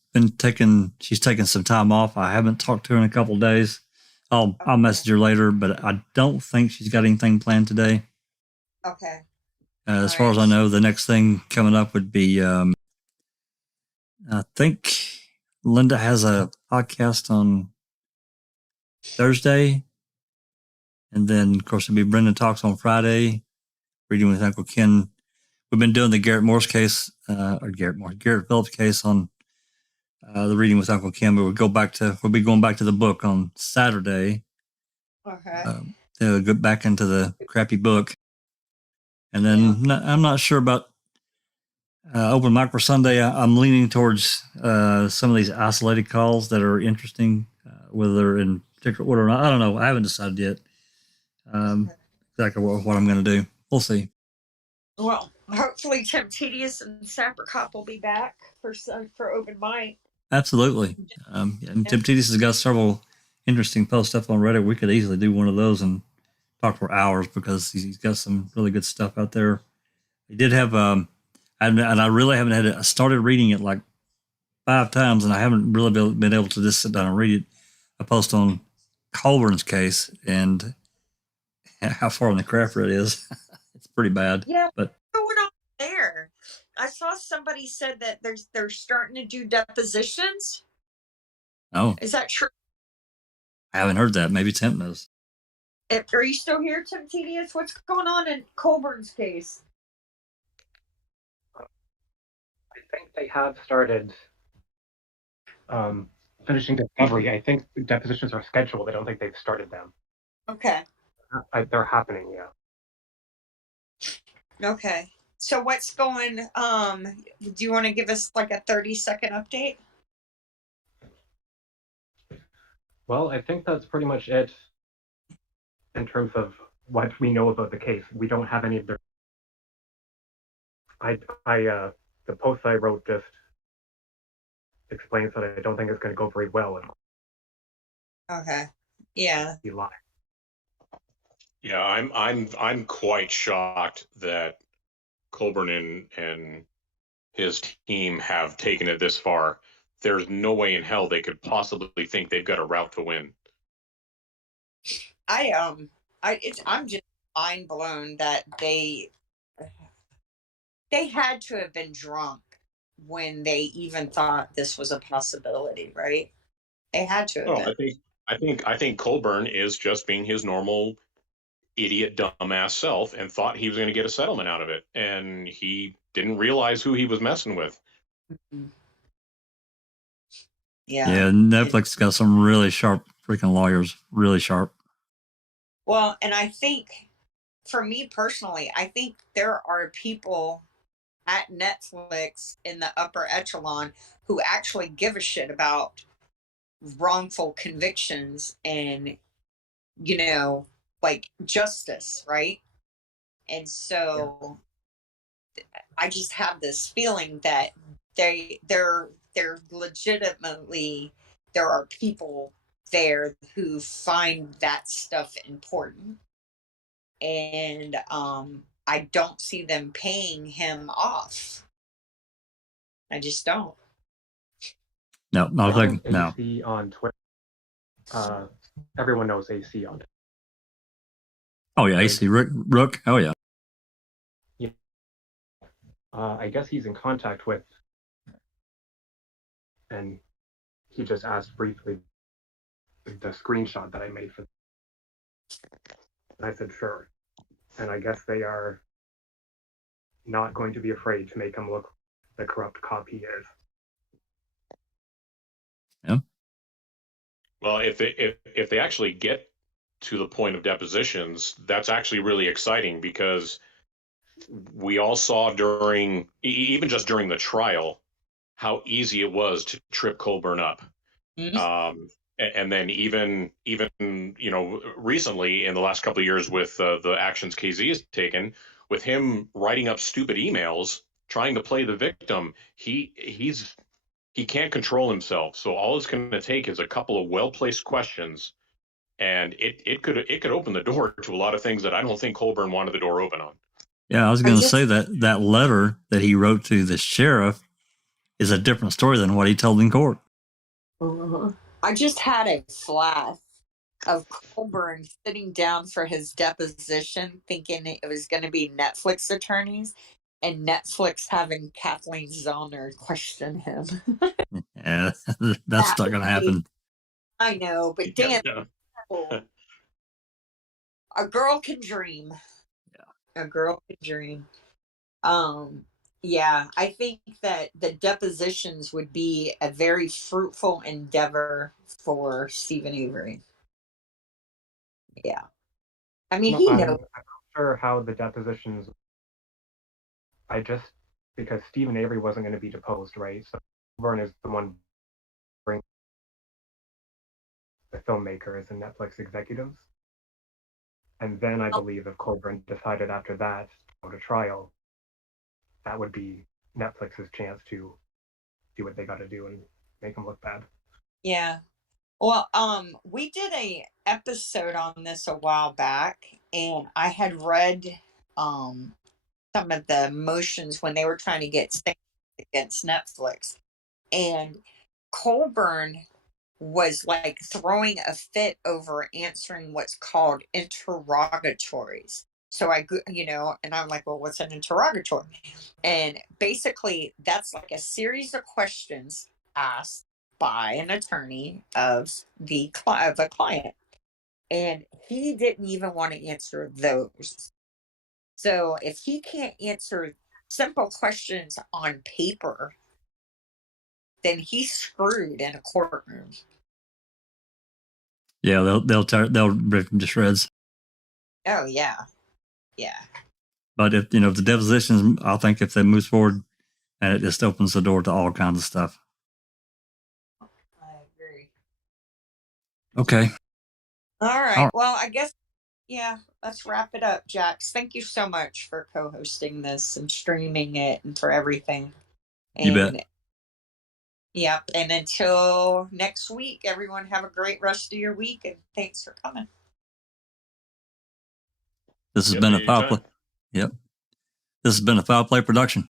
she's taking some time off. I haven't talked to her in a couple of days. I'll message her later, but I don't think she's got anything planned today. Okay. As far as I know, the next thing coming up would be, I think Linda has a podcast on Thursday. And then, of course, it'll be Brendan Talks on Friday, reading with Uncle Ken. We've been doing the Garrett Morse case, Garrett Phillips case on the reading with Uncle Ken, but we'll be going back to the book on Saturday. Okay. To get back into the crappy book. And then I'm not sure about Open Mic for Sunday. I'm leaning towards some of these isolated calls that are interesting, whether they're in particular order or not. I don't know. I haven't decided yet exactly what I'm going to do. We'll see. Well, hopefully Tim Tedious and Sapper Cop will be back for Open Mic. Absolutely. And Tim Tedious has got several interesting posts up on Reddit. We could easily do one of those and talk for hours because he's got some really good stuff out there. He did have, and I really haven't I started reading it like 5 times and I haven't really been able to just sit down and read it. A post on Colburn's case and how far in the crapper it is. It's pretty bad. Yeah. But what's going on there? I saw somebody said that they're starting to do depositions. Oh. Is that true? I haven't heard that. Maybe Tim knows. Are you still here, Tim Tedious? What's going on in Colburn's case? I think they have started finishing discovery. I think depositions are scheduled. I don't think they've started them. Okay. They're happening, yeah. Okay. So what's going, do you want to give us like a 30-second update? Well, I think that's pretty much it in terms of what we know about the case. We don't have any of the the post I wrote just explains that I don't think it's going to go very well. Okay. Yeah. Yeah, I'm quite shocked that Colburn and his team have taken it this far. There's no way in hell they could possibly think they've got a route to win. I'm just mind blown that they had to have been drunk when they even thought this was a possibility, right? They had to have been. I think Colburn is just being his normal idiot dumbass self and thought he was going to get a settlement out of it, and he didn't realize who he was messing with. Mm-hmm. Yeah, Netflix got some really sharp freaking lawyers, really sharp. Well, and I think for me personally, I think there are people at Netflix in the upper echelon who actually give a shit about wrongful convictions and, like justice, right? And so I just have this feeling that they're legitimately, there are people there who find that stuff important, and I don't see them paying him off. I just don't. No, not like no. AC on Twitter. Everyone knows AC on. Oh yeah, AC Rook. Oh yeah. Yeah. I guess he's in contact with, and he just asked briefly the screenshot that I made for. And I said, sure. And I guess they are not going to be afraid to make him look the corrupt cop he is. Yeah. Well, if they actually get to the point of depositions, that's actually really exciting, because we all saw during, even just during the trial, how easy it was to trip Colburn up. Mm-hmm. And then even recently in the last couple of years with the actions KZ has taken, with him writing up stupid emails trying to play the victim, he can't control himself. So all it's going to take is a couple of well-placed questions, and it could open the door to a lot of things that I don't think Colburn wanted the door open on. Yeah, I was going to say that letter that he wrote to the sheriff is a different story than what he told in court. I just had a flash of Colburn sitting down for his deposition, thinking it was going to be Netflix attorneys, and Netflix having Kathleen Zellner question him. Yeah, that's not going to happen. I know, but damn, a girl can dream. Yeah, a girl can dream. Yeah, I think that the depositions would be a very fruitful endeavor for Stephen Avery. Yeah. I mean, he knows. I'm not sure how the depositions. Because Stephen Avery wasn't going to be deposed, right? So Colburn is the one bringing the filmmakers and Netflix executives. And then I believe if Colburn decided after that to go to trial, that would be Netflix's chance to do what they got to do and make them look bad. Yeah. Well, we did a episode on this a while back, and I had read some of the motions when they were trying to get sanctions against Netflix, and Colburn was like throwing a fit over answering what's called interrogatories. So and I'm like, well, what's an interrogatory? And basically that's like a series of questions asked by an attorney of a client. And he didn't even want to answer those. So if he can't answer simple questions on paper, then he's screwed in a courtroom. Yeah, they'll rip him to shreds. Oh yeah, yeah. But if the depositions, I think if they move forward, and it just opens the door to all kinds of stuff. I agree. Okay. All right. Well, I guess let's wrap it up, Jax. Thank you so much for co-hosting this and streaming it and for everything. You bet. Yep. And until next week, everyone have a great rest of your week, and thanks for coming. This has been a Foul Play. Yep. This has been a Foul Play production.